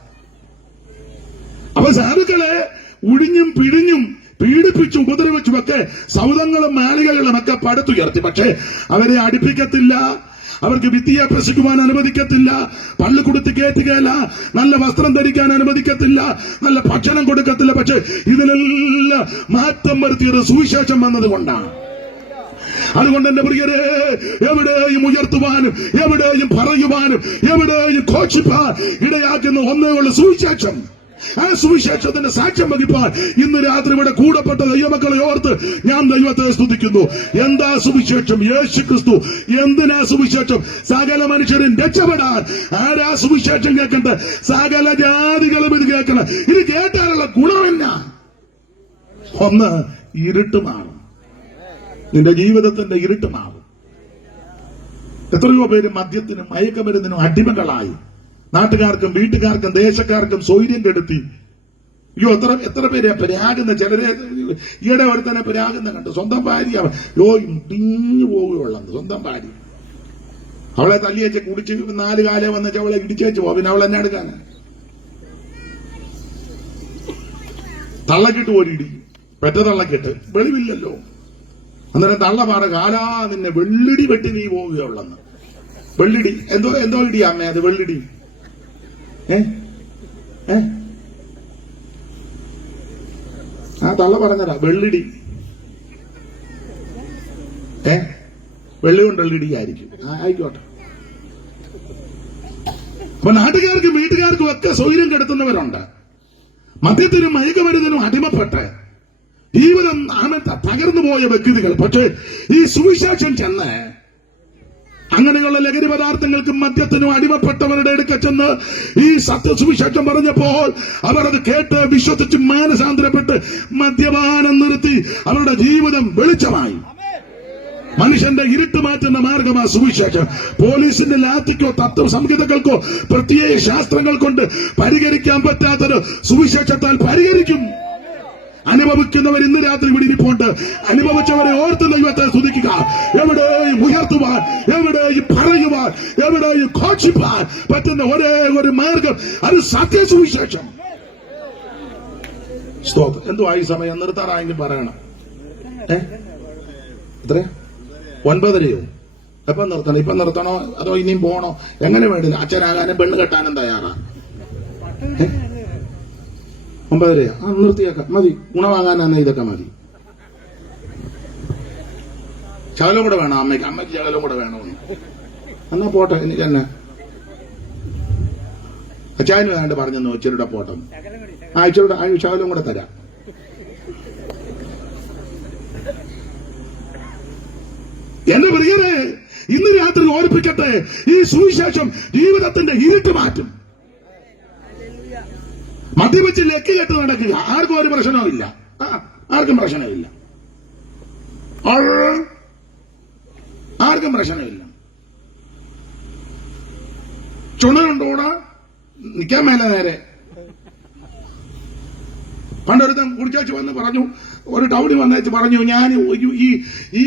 അപ്പൊ സാധുക്കളെ ഉഴിഞ്ഞും പിഴിഞ്ഞും പീഡിപ്പിച്ചും ഉപദ്രവിച്ചുമൊക്കെ സൗധങ്ങളും മാളികകളും ഒക്കെ പടുത്തുയർത്തി. പക്ഷേ അവരെ അടുപ്പിക്കത്തില്ല, അവർക്ക് വിദ്യ അഭ്യസിക്കുവാൻ അനുവദിക്കത്തില്ല, പള്ളി കൊടുത്ത് കയറ്റുകയില്ല, നല്ല വസ്ത്രം ധരിക്കാൻ അനുവദിക്കത്തില്ല, നല്ല ഭക്ഷണം കൊടുക്കത്തില്ല. പക്ഷെ ഇതിനെല്ലാം മാറ്റം വരുത്തിയത് സുവിശേഷം വന്നതുകൊണ്ടാണ്. അതുകൊണ്ട് എന്റെ പ്രിയരെ, എവിടെയും ഉയർത്തുവാനും എവിടെയും പറയുവാനും എവിടെയും ഘോഷിപ്പാൻ ഇടയാക്കുന്ന ഒന്നേ ഉള്ള സുവിശേഷം. ആ സുവിശേഷത്തിന്റെ സാക്ഷ്യം വഹിപ്പാൻ ഇന്ന് രാത്രി ഇവിടെ കൂടപ്പെട്ട ദൈവമക്കളെ ഓർത്ത് ഞാൻ ദൈവത്തെ സ്തുതിക്കുന്നു. എന്താ സുവിശേഷം? യേശു ക്രിസ്തു. എന്തിനാ സുവിശേഷം? സകല മനുഷ്യരും രക്ഷപ്പെടാൻ. ആരാ സുവിശേഷം കേൾക്കണ്ട? സകല ജാതികളും ഇത് കേൾക്കണം. ഇത് കേട്ടാലുള്ള ഗുണമെന്നാ? ഒന്ന്, ഇരുട്ട് മാറും. നിന്റെ ജീവിതത്തിന്റെ ഇരുട്ട് മാറും. എത്രയോ പേര് മദ്യത്തിനും മയക്കമരുന്നിനും അടിമകളായി. നാട്ടുകാർക്കും വീട്ടുകാർക്കും ദേശക്കാർക്കും സ്വൈര്യം കെടുത്തി. അയ്യോ, എത്ര പേര് പരാകുന്ന. ചിലരെ ഈയിടെ ഒരുത്തനെ പരാകുന്ന കണ്ടു. സ്വന്തം ഭാര്യ പിഞ്ഞു പോവുകയുള്ളത്. സ്വന്തം ഭാര്യ അവളെ തല്ലിയച്ച് കുടിച്ച് 4 കാലം വന്നിച്ച് അവളെ ഇടിച്ചേച്ച് പോവാ. പിന്നെ അവൾ എന്നെ എടുക്കാന് തള്ളക്കിട്ട് പോലിടി. പെറ്റ തള്ളക്കിട്ട് വെളിവില്ലല്ലോ. അന്നേരം തള്ള പാറ കാലാ നിന്നെ വെള്ളിടി വെട്ടി നീ പോവുകയുള്ളെന്ന്. വെള്ളിടി എന്തോ ഇടി അമ്മേ അത്? വെള്ളിടി ആ തള്ള പറഞ്ഞതാ വെള്ളിടി. വെള്ളി കൊണ്ടുള്ള ഇടിയായിരിക്കും. ആയിക്കോട്ടെ. അപ്പൊ നാട്ടുകാർക്കും വീട്ടുകാർക്കും ഒക്കെ സ്വൈര്യം കെടുത്തുന്നവരുണ്ട്. മദ്യത്തിനും മയക്കുമരുന്നിനും അടിമപ്പെട്ട് ജീവിതം തകർന്നു പോയ വ്യക്തികൾ. പക്ഷേ ഈ സുവിശേഷം ചെന്ന് അങ്ങനെയുള്ള ലഹരി പദാർത്ഥങ്ങൾക്കും മദ്യത്തിനും അടിമപ്പെട്ടവരുടെ അടുക്ക ചെന്ന് ഈ സുവിശേഷം പറഞ്ഞപ്പോൾ അവർ അത് കേട്ട് വിശ്വസിച്ച് മാനസാന്തരപ്പെട്ട് മദ്യപാനം നിർത്തി അവരുടെ ജീവിതം വെളിച്ചമായി. മനുഷ്യന്റെ ഇരുട്ട് മാറ്റുന്ന മാർഗമാ സുവിശേഷം. പോലീസിന്റെ ലാത്തിക്കോ തത്വസംഹിതകൾക്കോ പ്രത്യേക ശാസ്ത്രങ്ങൾ കൊണ്ട് പരിഹരിക്കാൻ പറ്റാത്തത് സുവിശേഷത്താൽ പരിഹരിക്കും. അനുഭവിക്കുന്നവർ ഇന്ന് രാത്രി ഇവിടെ ഇരിപ്പുണ്ട്. അനുഭവിച്ചവരെ ഓർത്ത് ദൈവത്തെ സ്തുതിക്കുക. എവിടെയും ഉയർത്തുവാൻ, എവിടെയും പറയുവാൻ, എവിടെയും ഘോഷിപ്പാൻ പറ്റുന്ന ഒരേ ഒരു മാർഗം അത് സത്യസുവിശേഷം. സ്തോത്രം. എന്തുവാ ഈ സമയം? നിർത്താറായെങ്കിലും പറയണം. എത്ര? 9:30യോ? എപ്പം നിർത്തണം? ഇപ്പം നിർത്തണോ അതോ ഇനിയും പോണോ? എങ്ങനെ വേണ്ടില്ല? അച്ഛനാകാനും പെണ്ണ് കെട്ടാനും തയ്യാറാ? 9:30? നിർത്തിയേക്കാം. മതി. ഗുണമാകാനാണ് ഇതൊക്കെ മതി. ശകലം കൂടെ വേണം അമ്മയ്ക്ക് ശകലം കൂടെ വേണമെന്ന്. എന്നാ പോട്ടെ. എനിക്ക് തന്നെ അച്ചായന് വേണ്ട പറഞ്ഞെന്നു ഇച്ചിരിയുടെ പോട്ടെ. ഇച്ചിരിയുടെ ശകലം കൂടെ തരാം. എന്റെ പ്രിയരെ, ഇന്ന് രാത്രി ഓർപ്പിക്കട്ടെ, ഈ സുവിശേഷം ജീവിതത്തിന്റെ ഇരുട്ട് മാറ്റും. മദ്യപിച്ച് ലക്കി കെട്ട് നടക്കുക ആർക്കും ഒരു പ്രശ്നവുമില്ല. ആർക്കും പ്രശ്നമില്ല. ആർക്കും പ്രശ്നമില്ല. ചുണയുണ്ടോടാ നിൽക്കാൻ മേല നേരെ. പണ്ടൊരുത്തം കുടിച്ചാച്ച് വന്ന് പറഞ്ഞു, ഒരു ടൗണിൽ വന്നേച്ച് പറഞ്ഞു, ഞാൻ ഈ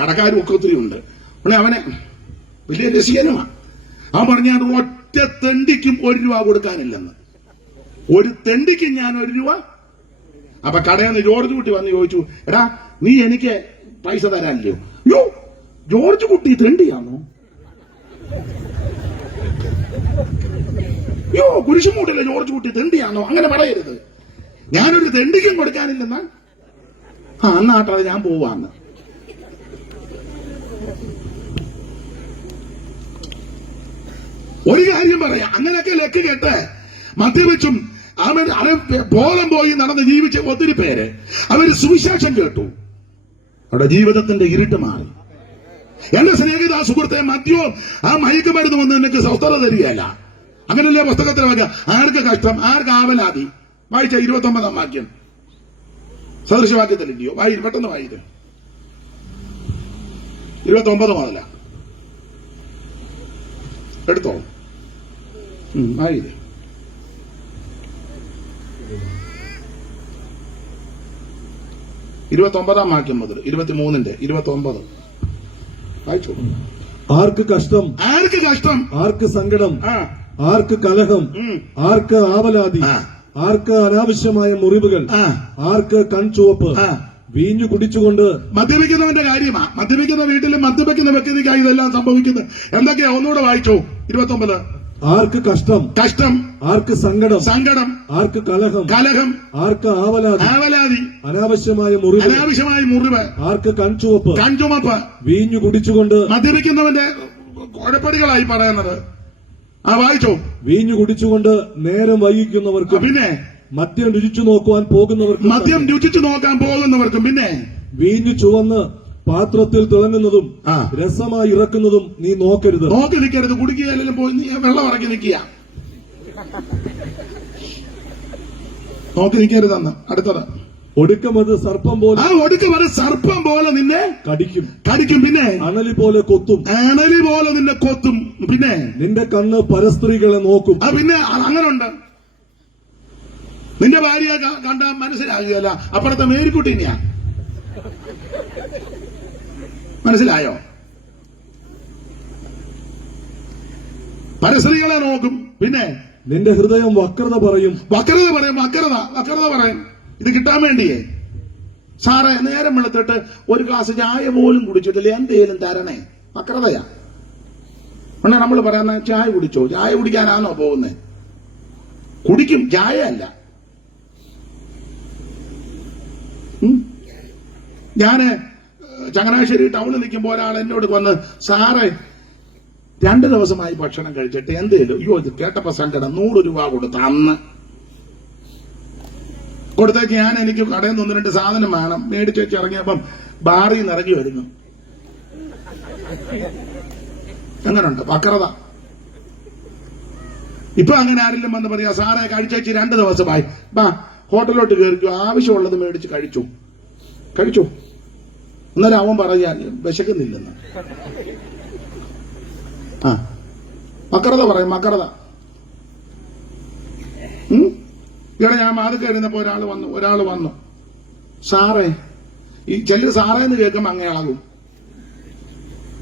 കടക്കാരും ഒക്കെ ഒത്തിരി ഉണ്ട്. അവനെ വലിയ രസികനുമാണ്. അവൻ പറഞ്ഞു, ഞാൻ ഒറ്റ തെണ്ടിക്കും 1 രൂപ കൊടുക്കാനില്ലെന്ന്. ഒരു തെണ്ടിക്കും ഞാൻ 1 രൂപ. അപ്പൊ കടയിൽ നിന്ന് ജോർജ് കുട്ടി വന്ന് ചോദിച്ചു, എടാ നീ എനിക്ക് പൈസ തരാനില്ലയോ? യോ, ജോർജ് കുട്ടി തെണ്ടിയാണോ? യോ, കുരിശുമൂട്ടില്ല ജോർജ് കുട്ടി തെണ്ടിയാണോ? അങ്ങനെ പറയരുത്. ഞാനൊരു തെണ്ടിക്കും കൊടുക്കാനില്ലെന്നാ. അന്നാട്ടോ ഞാൻ പോവാന്ന്. ഒരു കാര്യം പറയാം, അങ്ങനെയൊക്കെ ലക്ക് കേട്ട് മദ്യപിച്ചും അവൻ ബോധം പോയി നടന്ന് ജീവിച്ച ഒത്തിരി പേര് അവര് സുവിശേഷം കേട്ടു, അവിടെ ജീവിതത്തിന്റെ ഇരുട്ട് മാറി. എന്റെ സ്നേഹിത സുഹൃത്തെ, മദ്യവും ആ മയക്കുമരുന്ന് വന്ന് നിനക്ക് സ്വസ്ഥത തരികയല്ല. അങ്ങനെയല്ലേ പുസ്തകത്തിൽ വയ്ക്കുക. ആർക്ക് കഷ്ടം, ആർക്ക് ആവലാതി. വായിച്ച 29-ാം വാക്യം സദൃശവാക്യത്തിലില്ലയോ? പെട്ടെന്ന് വായിത്. 29 മുതല എടുത്തോ. വായിത്. 29-ാം വാക്യം മുതൽ 23-ന്റെ 29 വായിച്ചോ. ആർക്ക് കഷ്ടം, ആർക്ക് കഷ്ടം, ആർക്ക് സങ്കടം, ആർക്ക് കലഹം, ആർക്ക് ആവലാതി, ആർക്ക് അനാവശ്യമായ മുറിവുകൾ, ആ ആർക്ക് കൺചുവപ്പ്, ആ വീഞ്ഞു കുടിച്ചുകൊണ്ട് മദ്യപിക്കുന്നവന്റെ കാര്യമാ. മദ്യപിക്കുന്ന വീട്ടിലും മദ്യപിക്കുന്ന വ്യക്തിക്കായി ഇതെല്ലാം സംഭവിക്കുന്നത്. എന്തൊക്കെയാ? ഒന്നുകൂടെ വായിച്ചു. 29. ആർക്ക് കഷ്ടം, കഷ്ടം, ആർക്ക് സങ്കടം, സങ്കടം, ആർക്ക് കലഹം, കലഹം, ആർക്ക് ആവലാതി, ആവലാതി, അനാവശ്യമായ മുറിവ്, അനാവശ്യമായ മുറിവ്, ആർക്ക് കൺചുവപ്പ്, കൺചുമപ്പ്. വീഞ്ഞു കുടിച്ചുകൊണ്ട് മദ്യപിക്കുന്നവന്റെ കുഴപ്പടികളായി പറയുന്നത്. ആ വായിച്ചോ. വീഞ്ഞു കുടിച്ചുകൊണ്ട് നേരം വൈകിക്കുന്നവർക്കും പിന്നെ മദ്യം രുചിച്ചു നോക്കുവാൻ പോകുന്നവർക്കും മദ്യം രുചിച്ചു നോക്കാൻ പോകുന്നവർക്കും പിന്നെ വീഞ്ഞു ചുവന്ന് പാത്രത്തിൽ തിളങ്ങുന്നതും ആ. രസമായി ഇറക്കുന്നതും നീ നോക്കരുത്. നോക്കി നിൽക്കരുത്. കുടിക്കുകയെല്ലാം പോയി നീ വെള്ളം ഇറക്കി നിൽക്കുക. നോക്കി നിൽക്കരുതെന്ന്. അടുത്തത്. ഒടുക്കമത് സർപ്പം പോലെ ആ ഒടുക്കം അത് സർപ്പം പോലെ നിന്നെ കടിക്കും, കടിക്കും. പിന്നെ അണലി പോലെ കൊത്തും, അണലി പോലെ നിന്നെ കൊത്തും. പിന്നെ നിന്റെ കണ്ണ് പരസ്ത്രീകളെ നോക്കും. ആ പിന്നെ അങ്ങനുണ്ട്. നിന്റെ ഭാര്യ കണ്ട മനസ്സിലാകുകയല്ല, അപ്പുറത്തെ മേരിക്കുട്ടിനെയാ. മനസ്സിലായോ? പരസ്ത്രീകളെ നോക്കും. പിന്നെ നിന്റെ ഹൃദയം വക്രത പറയും. വക്രത പറയും. വക്രത പറയും. ഇത് കിട്ടാൻ വേണ്ടിയേ. സാറേ, നേരം വെളുത്തിട്ട് ഒരു ഗ്ലാസ് ചായ പോലും കുടിച്ചിട്ടില്ല, എന്തേലും തരണേ. വക്രതയാ. ഉടനെ നമ്മൾ പറയുന്ന ചായ കുടിച്ചോ? ചായ കുടിക്കാനാണോ പോകുന്നത്? കുടിക്കും, ചായ അല്ല. ഞാന് ചങ്ങനാശ്ശേരി ടൗണിൽ നിൽക്കുമ്പോൾ ഒരാൾ എന്നോട് വന്ന്, സാറേ 2 ദിവസമായി ഭക്ഷണം കഴിച്ചിട്ട് എന്തേലും, അയ്യോ ഇത് കേട്ടപ്പോ സങ്കടം, 100 രൂപ കൊടുത്ത് അന്ന് കൊടുത്തേക്ക്. ഞാൻ എനിക്ക് കടയിൽ നിന്ന് 1-2 സാധനം വേണം മേടിച്ച് വെച്ച് ഇറങ്ങിയപ്പം ബാറിൽ നിന്ന് ഇറങ്ങി വരുന്നു. എങ്ങനുണ്ട് വക്രത? ഇപ്പൊ അങ്ങനെ ആരെങ്കിലും വന്ന് പറയാ, സാറേ കഴിച്ചേച്ച് 2 ദിവസമായി, ബാ ഹോട്ടലിലോട്ട് കയറിക്കോ, ആവശ്യമുള്ളത് മേടിച്ച് കഴിച്ചു. അന്നേരം അവൻ പറയാ വിശക്കുന്നില്ലെന്ന്. ആ വക്രത പറയും. വക്രത. ഇവിടെ ഞാൻ വാതിൽ കയറുന്നപ്പോ ഒരാൾ വന്നു, സാറേ, ഈ ചിലർ സാറേ എന്ന് കേൾക്കുമ്പോ അങ്ങേ ഇളകും.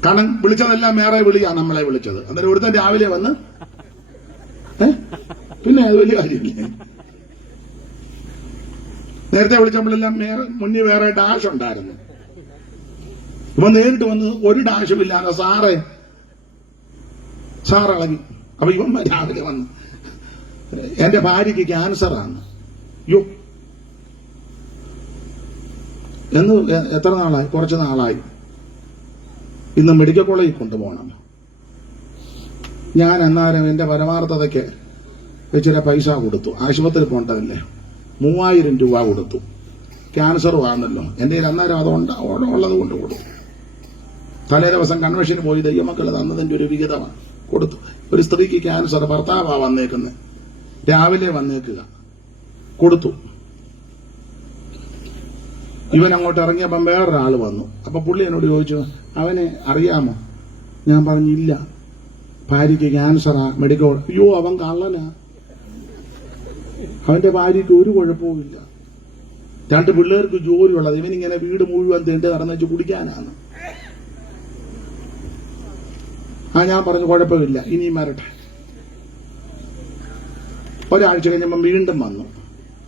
കാരണം വിളിച്ചതെല്ലാം വേറെ വിളിയാ നമ്മളെ വിളിച്ചത്. അന്നേരം ഒരുത്തൻ രാവിലെ വന്ന് പിന്നെ അത് വലിയ കാര്യമില്ലേ. നേരത്തെ വിളിച്ചപ്പോഴെല്ലാം മുന്നിൽ വേറെ ഡാഷ് ഉണ്ടായിരുന്നു. ഇപ്പൊ നേരിട്ട് വന്ന് ഒരു ഡാഷും ഇല്ലാതെ സാർ ഇളകി. അപ്പൊ ഇവൻ രാവിലെ വന്ന്, എന്റെ ഭാര്യയ്ക്ക് ക്യാൻസറാണ്. യോ എന്ന് എത്ര നാളായി? കുറച്ച് നാളായി. ഇന്ന് മെഡിക്കൽ കോളേജിൽ കൊണ്ടുപോകണം. ഞാൻ അന്നേരം എന്റെ പരമാർത്ഥതയ്ക്ക് ഇച്ചിരി പൈസ കൊടുത്തു. ആശുപത്രി പോകേണ്ടതല്ലേ, 3000 രൂപ കൊടുത്തു. ക്യാൻസർ ആണല്ലോ എന്റെ കയ്യിൽ. അന്നേരം അതുള്ളത് കൊണ്ട് കൊടുത്തു. തലേ ദിവസം കൺവെൻഷന് പോയി ദൈവമക്കൾ തന്നതിന്റെ ഒരു വിഹിതമാണ് കൊടുത്തു. ഒരു സ്ത്രീക്ക് ക്യാൻസർ, ഭർത്താവാ വന്നേക്കുന്നത്, രാവിലെ വന്നേക്കുക, കൊടുത്തു. ഇവൻ അങ്ങോട്ട് ഇറങ്ങിയപ്പം വേറൊരാൾ വന്നു. അപ്പൊ പുള്ളി എന്നോട് ചോദിച്ചു, അവനെ അറിയാമോ? ഞാൻ പറഞ്ഞില്ല. ഭാര്യയ്ക്ക് ക്യാൻസറാ, മെഡിക്കൽ. അയ്യോ അവൻ കള്ളനാ, അവന്റെ ഭാര്യയ്ക്ക് ഒരു കുഴപ്പവുമില്ല, 2 പിള്ളേർക്ക് ജോലിയുള്ളത്, ഇവനിങ്ങനെ വീട് മുഴുവൻ തേണ്ടി നടന്നു കുടിക്കാനാണ്. ഞാൻ പറഞ്ഞു കുഴപ്പമില്ല, ഇനിയും വരട്ടെ. ഒരാഴ്ച കഴിഞ്ഞപ്പം വീണ്ടും വന്നു,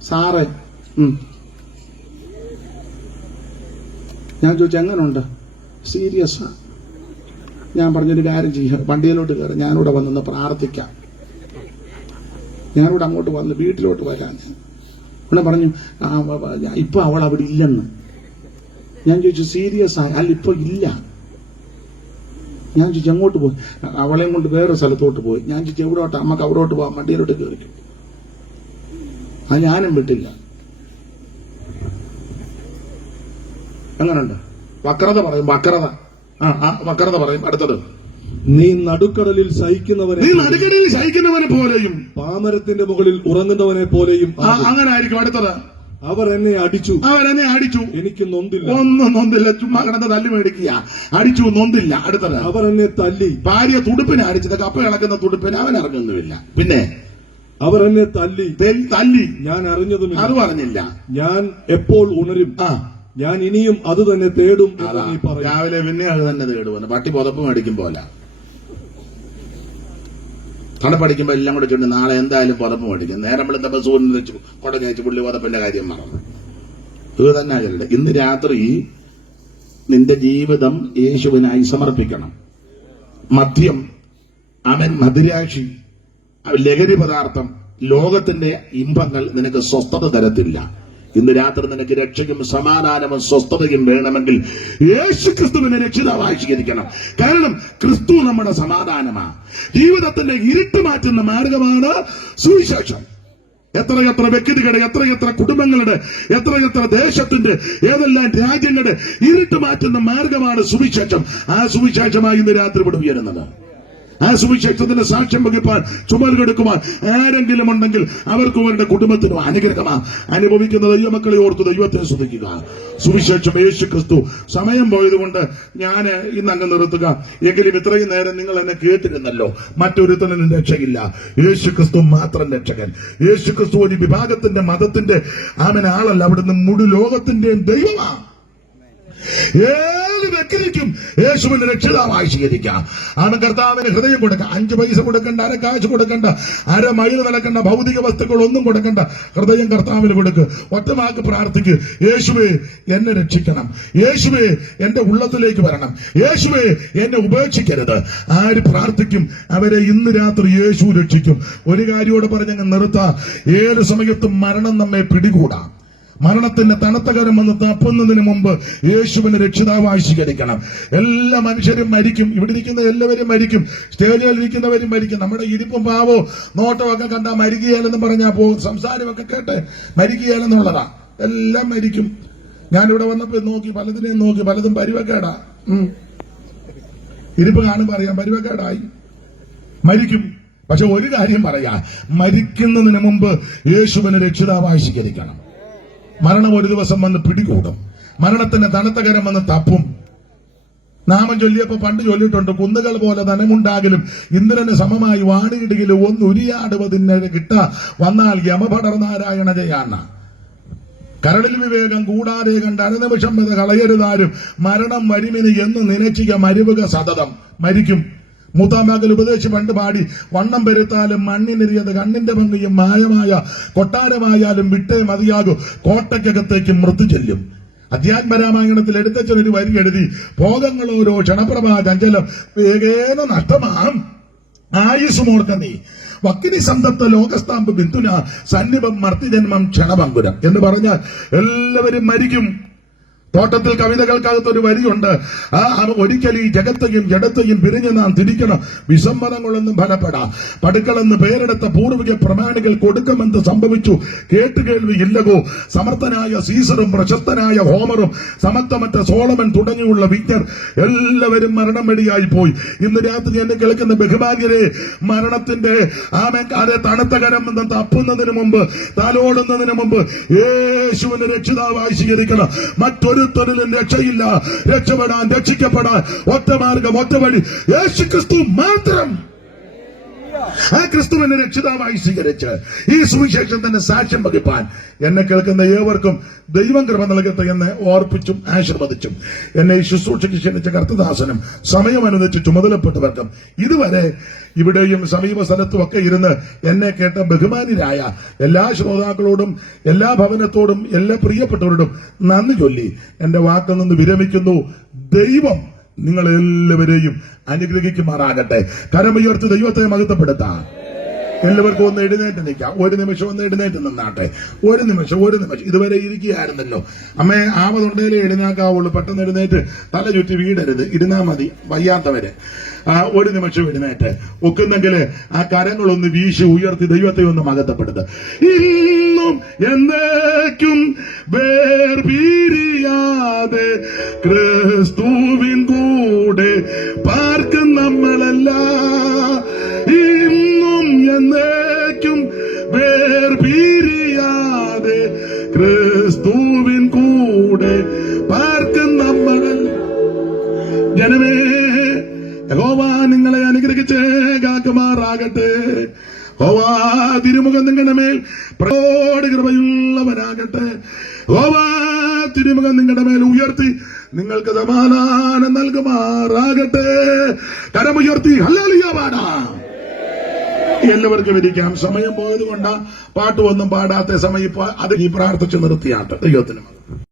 സാറേ. ഞാൻ ചോദിച്ചു എങ്ങനുണ്ട്? സീരിയസാ. ഞാൻ പറഞ്ഞൊരു കാര്യം ചെയ്യാം, വണ്ടിയിലോട്ട് കയറി, ഞാനിവിടെ വന്നൊന്ന് പ്രാർത്ഥിക്കാം. ഞാനിവിടെ അങ്ങോട്ട് വന്ന് വീട്ടിലോട്ട് വരാൻ. ഇവിടെ പറഞ്ഞു ഇപ്പൊ അവൾ അവിടെ ഇല്ലെന്ന്. ഞാൻ ചോദിച്ചു സീരിയസ് ആയി? അല്ല ഇപ്പൊ ഇല്ല. ഞാൻ ചോദിച്ചു എങ്ങോട്ട് പോയി? അവളെയും കൊണ്ട് വേറെ സ്ഥലത്തോട്ട് പോയി. ഞാൻ ചോദിച്ചു എവിടോട്ട്? അമ്മക്ക് അവിടോട്ട് പോവാം, വണ്ടിയിലോട്ട് കയറിക്കും. അത് ഞാനും വിട്ടില്ല. എങ്ങനുണ്ട്? വക്രത പറയും. വക്രത പറയും. അടുത്തത്, നീ നടുക്കടലിൽ ശയിക്കുന്നവനെ പോലെയും പാമരത്തിന്റെ മുകളിൽ ഉറങ്ങുന്നവനെ പോലെയും അങ്ങനെ ആയിരിക്കും. അടുത്തത്, അവർ എന്നെ അടിച്ചു, എനിക്ക് നൊന്തില്ല. ഒന്നും നൊന്തില്ല. ചുമ്മാ കിടന്ന് തല്ലി മേടിക്കുക. അടിച്ചു, നൊന്തില്ല. അടുത്തത്, അവർ എന്നെ തല്ലി. ഭാര്യ തുടുപ്പിനെ അടിച്ചത്, കപ്പ കിടക്കുന്ന തുടുപ്പിന് അവൻ ഇറങ്ങുന്നുമില്ല. പിന്നെ അവർ എന്നെ തല്ലി, ഞാൻ അറിഞ്ഞതുമില്ല. അത് പറഞ്ഞില്ല. ഞാൻ എപ്പോൾ ഉണരും? ഞാൻ ഇനിയും അത് തന്നെ തേടും. രാവിലെ പിന്നെ അത് തന്നെ തേടുവന്ന് പട്ടി പുതപ്പ് മേടിക്കും പോലെ. തണുപ്പടിക്കുമ്പോൾ എല്ലാം കൂടെ ചുണ്ടി നാളെ എന്തായാലും പുതപ്പ് മേടിക്കും. നേരം വെളുത്തപ്പോൾ സൂര്യൻ വെച്ച് കുടഞ്ഞ് വെച്ച് പുള്ളി പുതപ്പിന്റെ കാര്യം മറന്നു. ഇത് തന്നെ ചെല്ലട്ടെ. ഇന്ന് രാത്രി നിന്റെ ജീവിതം യേശുവിനായി സമർപ്പിക്കണം. മദ്യം, മദിരാശി, ലഹരി പദാർത്ഥം, ലോകത്തിന്റെ ഇമ്പങ്ങൾ നിനക്ക് സ്വസ്ഥത തരത്തില്ല. ഇന്ന് രാത്രി നിനക്ക് രക്ഷയും സമാധാനവും സ്വസ്ഥതയും വേണമെങ്കിൽ യേശു ക്രിസ്തുവിനെ രക്ഷിതാവായി സ്വീകരിക്കണം. കാരണം ക്രിസ്തു നമ്മുടെ സമാധാനമാണ്. ജീവിതത്തിന്റെ ഇരുട്ട് മാറ്റുന്ന മാർഗമാണ് സുവിശേഷം. എത്രയെത്ര വ്യക്തികളുടെ, എത്രയെത്ര കുടുംബങ്ങളുടെ, എത്രയെത്ര ദേശത്തിന്റെ, ഏതെല്ലാം രാജ്യങ്ങളുടെ ഇരുട്ട് മാറ്റുന്ന മാർഗമാണ് സുവിശേഷം. ആ സുവിശേഷമായി ഇന്ന് രാത്രി ഇവിടെ ഉയരുന്നത്. ആ സുവിശേഷത്തിന്റെ സാക്ഷ്യം വഹിപ്പാൻ, ചുമൽ കൊടുക്കുവാൻ ആരെങ്കിലും ഉണ്ടെങ്കിൽ അവർക്കും അവരുടെ കുടുംബത്തിനും അനുഗ്രഹമാണ്. അനുഭവിക്കുന്ന ദൈവമക്കളെ ഓർത്ത് ദൈവത്തെ സ്തുതിക്കുക. സുവിശേഷം യേശു ക്രിസ്തു. സമയം പോയതുകൊണ്ട് ഞാൻ ഇന്നങ്ങ് നിർത്തുക. എങ്കിലും ഇത്രയും നേരം നിങ്ങൾ എന്നെ കേട്ടിരുന്നല്ലോ. മറ്റൊരുത്തനും രക്ഷയില്ല, യേശു ക്രിസ്തു മാത്രം രക്ഷകൻ. യേശു ക്രിസ്തു ഒരു വിഭാഗത്തിന്റെ, മതത്തിന്റെ ആളല്ല, അവിടുന്ന് മുഴു ലോകത്തിന്റെയും ദൈവമാണ്. ഏത് വ്യക്തിക്കും യേശുവിന്റെ രക്ഷിതാവായി സ്വീകരിക്കാം. അവൻ കർത്താവിന് ഹൃദയം കൊടുക്കാം. 5 പൈസ കൊടുക്കണ്ട, അര കാശ് കൊടുക്കണ്ട, അര മൈൽ നടക്കണ്ട, ഭൗതിക വസ്തുക്കൾ ഒന്നും കൊടുക്കണ്ട. ഹൃദയം കർത്താവിന് കൊടുക്ക്. ഒറ്റവാക്ക് പ്രാർത്ഥിക്ക്. യേശുവേ എന്നെ രക്ഷിക്കണം, യേശുവേ എന്റെ ഉള്ളത്തിലേക്ക് വരണം, യേശുവേ എന്നെ ഉപേക്ഷിക്കരുത്. ആര് പ്രാർത്ഥിക്കും അവരെ ഇന്ന് രാത്രി യേശു രക്ഷിക്കും. ഒരു കാര്യോട് പറഞ്ഞങ്ങ് നിർത്താം. ഏത് സമയത്തും മരണം നമ്മെ പിടികൂടാം. മരണത്തിന്റെ തണുത്തകരം വന്ന് തപ്പുന്നതിന് മുമ്പ് യേശുവിനെ രക്ഷിതാവായി സ്വീകരിക്കണം. എല്ലാ മനുഷ്യരും മരിക്കും. ഇവിടെ ഇരിക്കുന്ന എല്ലാവരും മരിക്കും. സ്റ്റേജിൽ ഇരിക്കുന്നവരും മരിക്കും. നമ്മുടെ ഇരിപ്പും പാവോ നോട്ടമൊക്കെ കണ്ടാ മരിക്കുകയാലെന്ന് പറഞ്ഞാൽ പോകും. സംസാരമൊക്കെ കേട്ടെ മരിക്കുകയാലെന്നുള്ളതാ. എല്ലാം മരിക്കും. ഞാനിവിടെ വന്നപ്പോ നോക്കി, പലതിനെയും നോക്കി, പലതും പരിവക്കേടാ. ഇരിപ്പ് കാണുമ്പോ അറിയാം പരിവക്കേടായി. മരിക്കും. പക്ഷെ ഒരു കാര്യം പറയാ, മരിക്കുന്നതിന് മുമ്പ് യേശുവിനെ രക്ഷിതാവായി സ്വീകരിക്കണം. മരണം ഒരു ദിവസം വന്ന് പിടികൂടും. മരണത്തിന്റെ തണുത്തകരം വന്ന് തപ്പും. നാമം ചൊല്ലിയപ്പോ പണ്ട് ചൊല്ലിയിട്ടുണ്ട്, കുന്നുകൾ പോലെ ധനമുണ്ടാകിലും ഇന്ദ്രന് സമമായി വാണിയിടുകിലും ഒന്നുരിയാടുവതിനെ കിട്ട വന്നാൽ യമപടർനാരായണ ജയാണ്ണ. കരളിൽ വിവേകം കൂടാതെ കണ്ട് അനുനിമിഷം വത് കളയരുതാരും മരണം വരുമിനി എന്ന് നനച്ചിക മരുവുക സതതം. മരിക്കും. മൂത്താമ്പാക്കൽ ഉപദേശി പണ്ട് പാടി, വണ്ണം പെരുത്താലും മണ്ണിനെറിയത് കണ്ണിന്റെ ഭംഗിയും മായമായ കൊട്ടാരമായാലും വിട്ടേ മതിയാകൂ, കോട്ടയ്ക്കകത്തേക്ക് മൃത്യു ചെല്ലും. അധ്യാത്മരാമായണത്തിൽ എടുത്തച്ചൊരു വരി എഴുതി, ഭോഗങ്ങളോരോ ക്ഷണപ്രഭാ ചഞ്ചലം വേഗേന നഷ്ടമാം ആയുസുമോർക്ക നീ വക്കിനി സന്തപ്ത ലോകസ്ഥാമ്പ് ബിന്ദുന സന്നിപം മർത്തിജന്മം ക്ഷണഭങ്കുരം എന്ന് പറഞ്ഞാൽ എല്ലാവരും മരിക്കും. തോട്ടത്തിൽ കവിതകൾക്കകത്തൊരു വരിയുണ്ട്, ഒരിക്കൽ ഈ ജഗത്തെയും ജഡത്തെയും പിരിഞ്ഞ് നാം തിരിക്കണം, വിസമ്മതങ്ങളൊന്നും ഫലപ്പെടാം. പടുക്കളെന്ന് പേരെടുത്ത പൂർവിക പ്രമാണികൾ കൊടുക്കുമെന്ന് സംഭവിച്ചു, കേട്ടുകേൾവി ഇല്ലകോ. സമർത്ഥനായ സീസറും പ്രശസ്തനായ ഹോമറും സമത്വമറ്റ സോളമൻ തുടങ്ങിയുള്ള വിജ്ഞർ എല്ലാവരും മരണം വെടിയായി പോയി. ഇന്ന് രാത്രി എന്നെ കേൾക്കുന്ന ബഹുഭാഗ്യരെ, മരണത്തിന്റെ അതേ തണുത്ത കരം എന്ന് തപ്പുന്നതിന് മുമ്പ്, തലോടുന്നതിന് മുമ്പ് യേശുവിനെ രക്ഷിതാവായി സ്വീകരിക്കണം. മറ്റൊരു തൊഴിലും രക്ഷയില്ല. രക്ഷപ്പെടാൻ, രക്ഷിക്കപ്പെടാൻ ഒറ്റ മാർഗം, ഒറ്റ വഴി, യേശു ക്രിസ്തു മാത്രം. ആ ക്രിസ്തുവിനെ രക്ഷിതാവായി സ്വീകരിച്ച് ഈ സുവിശേഷം തന്നെ സാക്ഷ്യം വഹിപ്പാൻ എന്നെ കേൾക്കുന്ന ഏവർക്കും ദൈവം കൃപ നൽകട്ടെ എന്ന് ഓർപ്പിച്ചും ആശീർവദിച്ചും എന്നെ ഈ ശുശ്രൂഷയ്ക്ക് ക്ഷണിച്ച കർത്തദാസനും സമയമനുസരിച്ച് ചുമതലപ്പെട്ടവർക്കും ഇതുവരെ ഇവിടെയും സമീപ സ്ഥലത്തും ഒക്കെ ഇരുന്ന് എന്നെ കേട്ട ബഹുമാന്യരായ എല്ലാ ശ്രോതാക്കളോടും എല്ലാ ഭവനത്തോടും എല്ലാ പ്രിയപ്പെട്ടവരോടും നന്ദി ചൊല്ലി എന്റെ വാക്കിൽ നിന്ന് വിരമിക്കുന്നു. ദൈവം നിങ്ങളെല്ലാവരെയും അനുഗ്രഹിക്കുമാറാകട്ടെ. കരമുയർത്തി ദൈവത്തെ മഹത്വപ്പെടുത്താം. എല്ലാവർക്കും ഒന്ന് എഴുന്നേറ്റ് നിൽക്കാം. ഒരു നിമിഷം ഒന്ന് എഴുന്നേറ്റ് നിന്നാട്ടെ. ഒരു നിമിഷം. ഇതുവരെ ഇരിക്കുകയായിരുന്നല്ലോ. അമ്മേ, ആവതുണ്ടേലേ എഴുന്നേക്കാവുള്ളൂ. പെട്ടെന്ന് എഴുന്നേറ്റ് തല ചുറ്റി വീടരുത്. ഇരുന്നാ മതി വയ്യാത്തവര്. ഒരു നിമിഷം എഴുന്നേറ്റ് ഒക്കുന്നെങ്കിൽ ആ കരങ്ങളൊന്ന് വീശി ഉയർത്തി ദൈവത്തെ ഒന്ന് മഹത്വപ്പെടുത്ത്. ഇന്നും എന്നേക്കും വേർപിരിയാതെ ക്രിസ്തുവിൻ കൂടെ പാർക്കും നമ്മളല്ല. ഇന്നും എന്നേക്കും വേർപിരിയാതെ ക്രിസ്തുവിൻ കൂടെ പാർക്കും നമ്മളല്ല. ജനമേ, യഹോവ നിങ്ങളെ അനുഗ്രഹിച്ച് കാക്കുമാറാകട്ടെ. യഹോവ തിരുമുഖം നിങ്ങളുടെ മേൽ പ്രയോട് കൃപയുള്ളവനാകട്ടെ. യഹോവ തിരുമുഖം നിങ്ങളുടെ മേൽ ഉയർത്തി നിങ്ങൾക്ക് സമാധാനം നൽകുമാറാകട്ടെ. കരമുയർത്തി ഹല്ലേലൂയ പാടാം. എല്ലാവർക്കും ഇരിക്കാം. സമയം പോയത് കൊണ്ട് പാട്ട് ഒന്നും പാടാത്ത സമയം ഇപ്പൊ അത് ഈ പ്രാർത്ഥിച്ചു നിർത്തിയാട്ട് ദൈവത്തിന്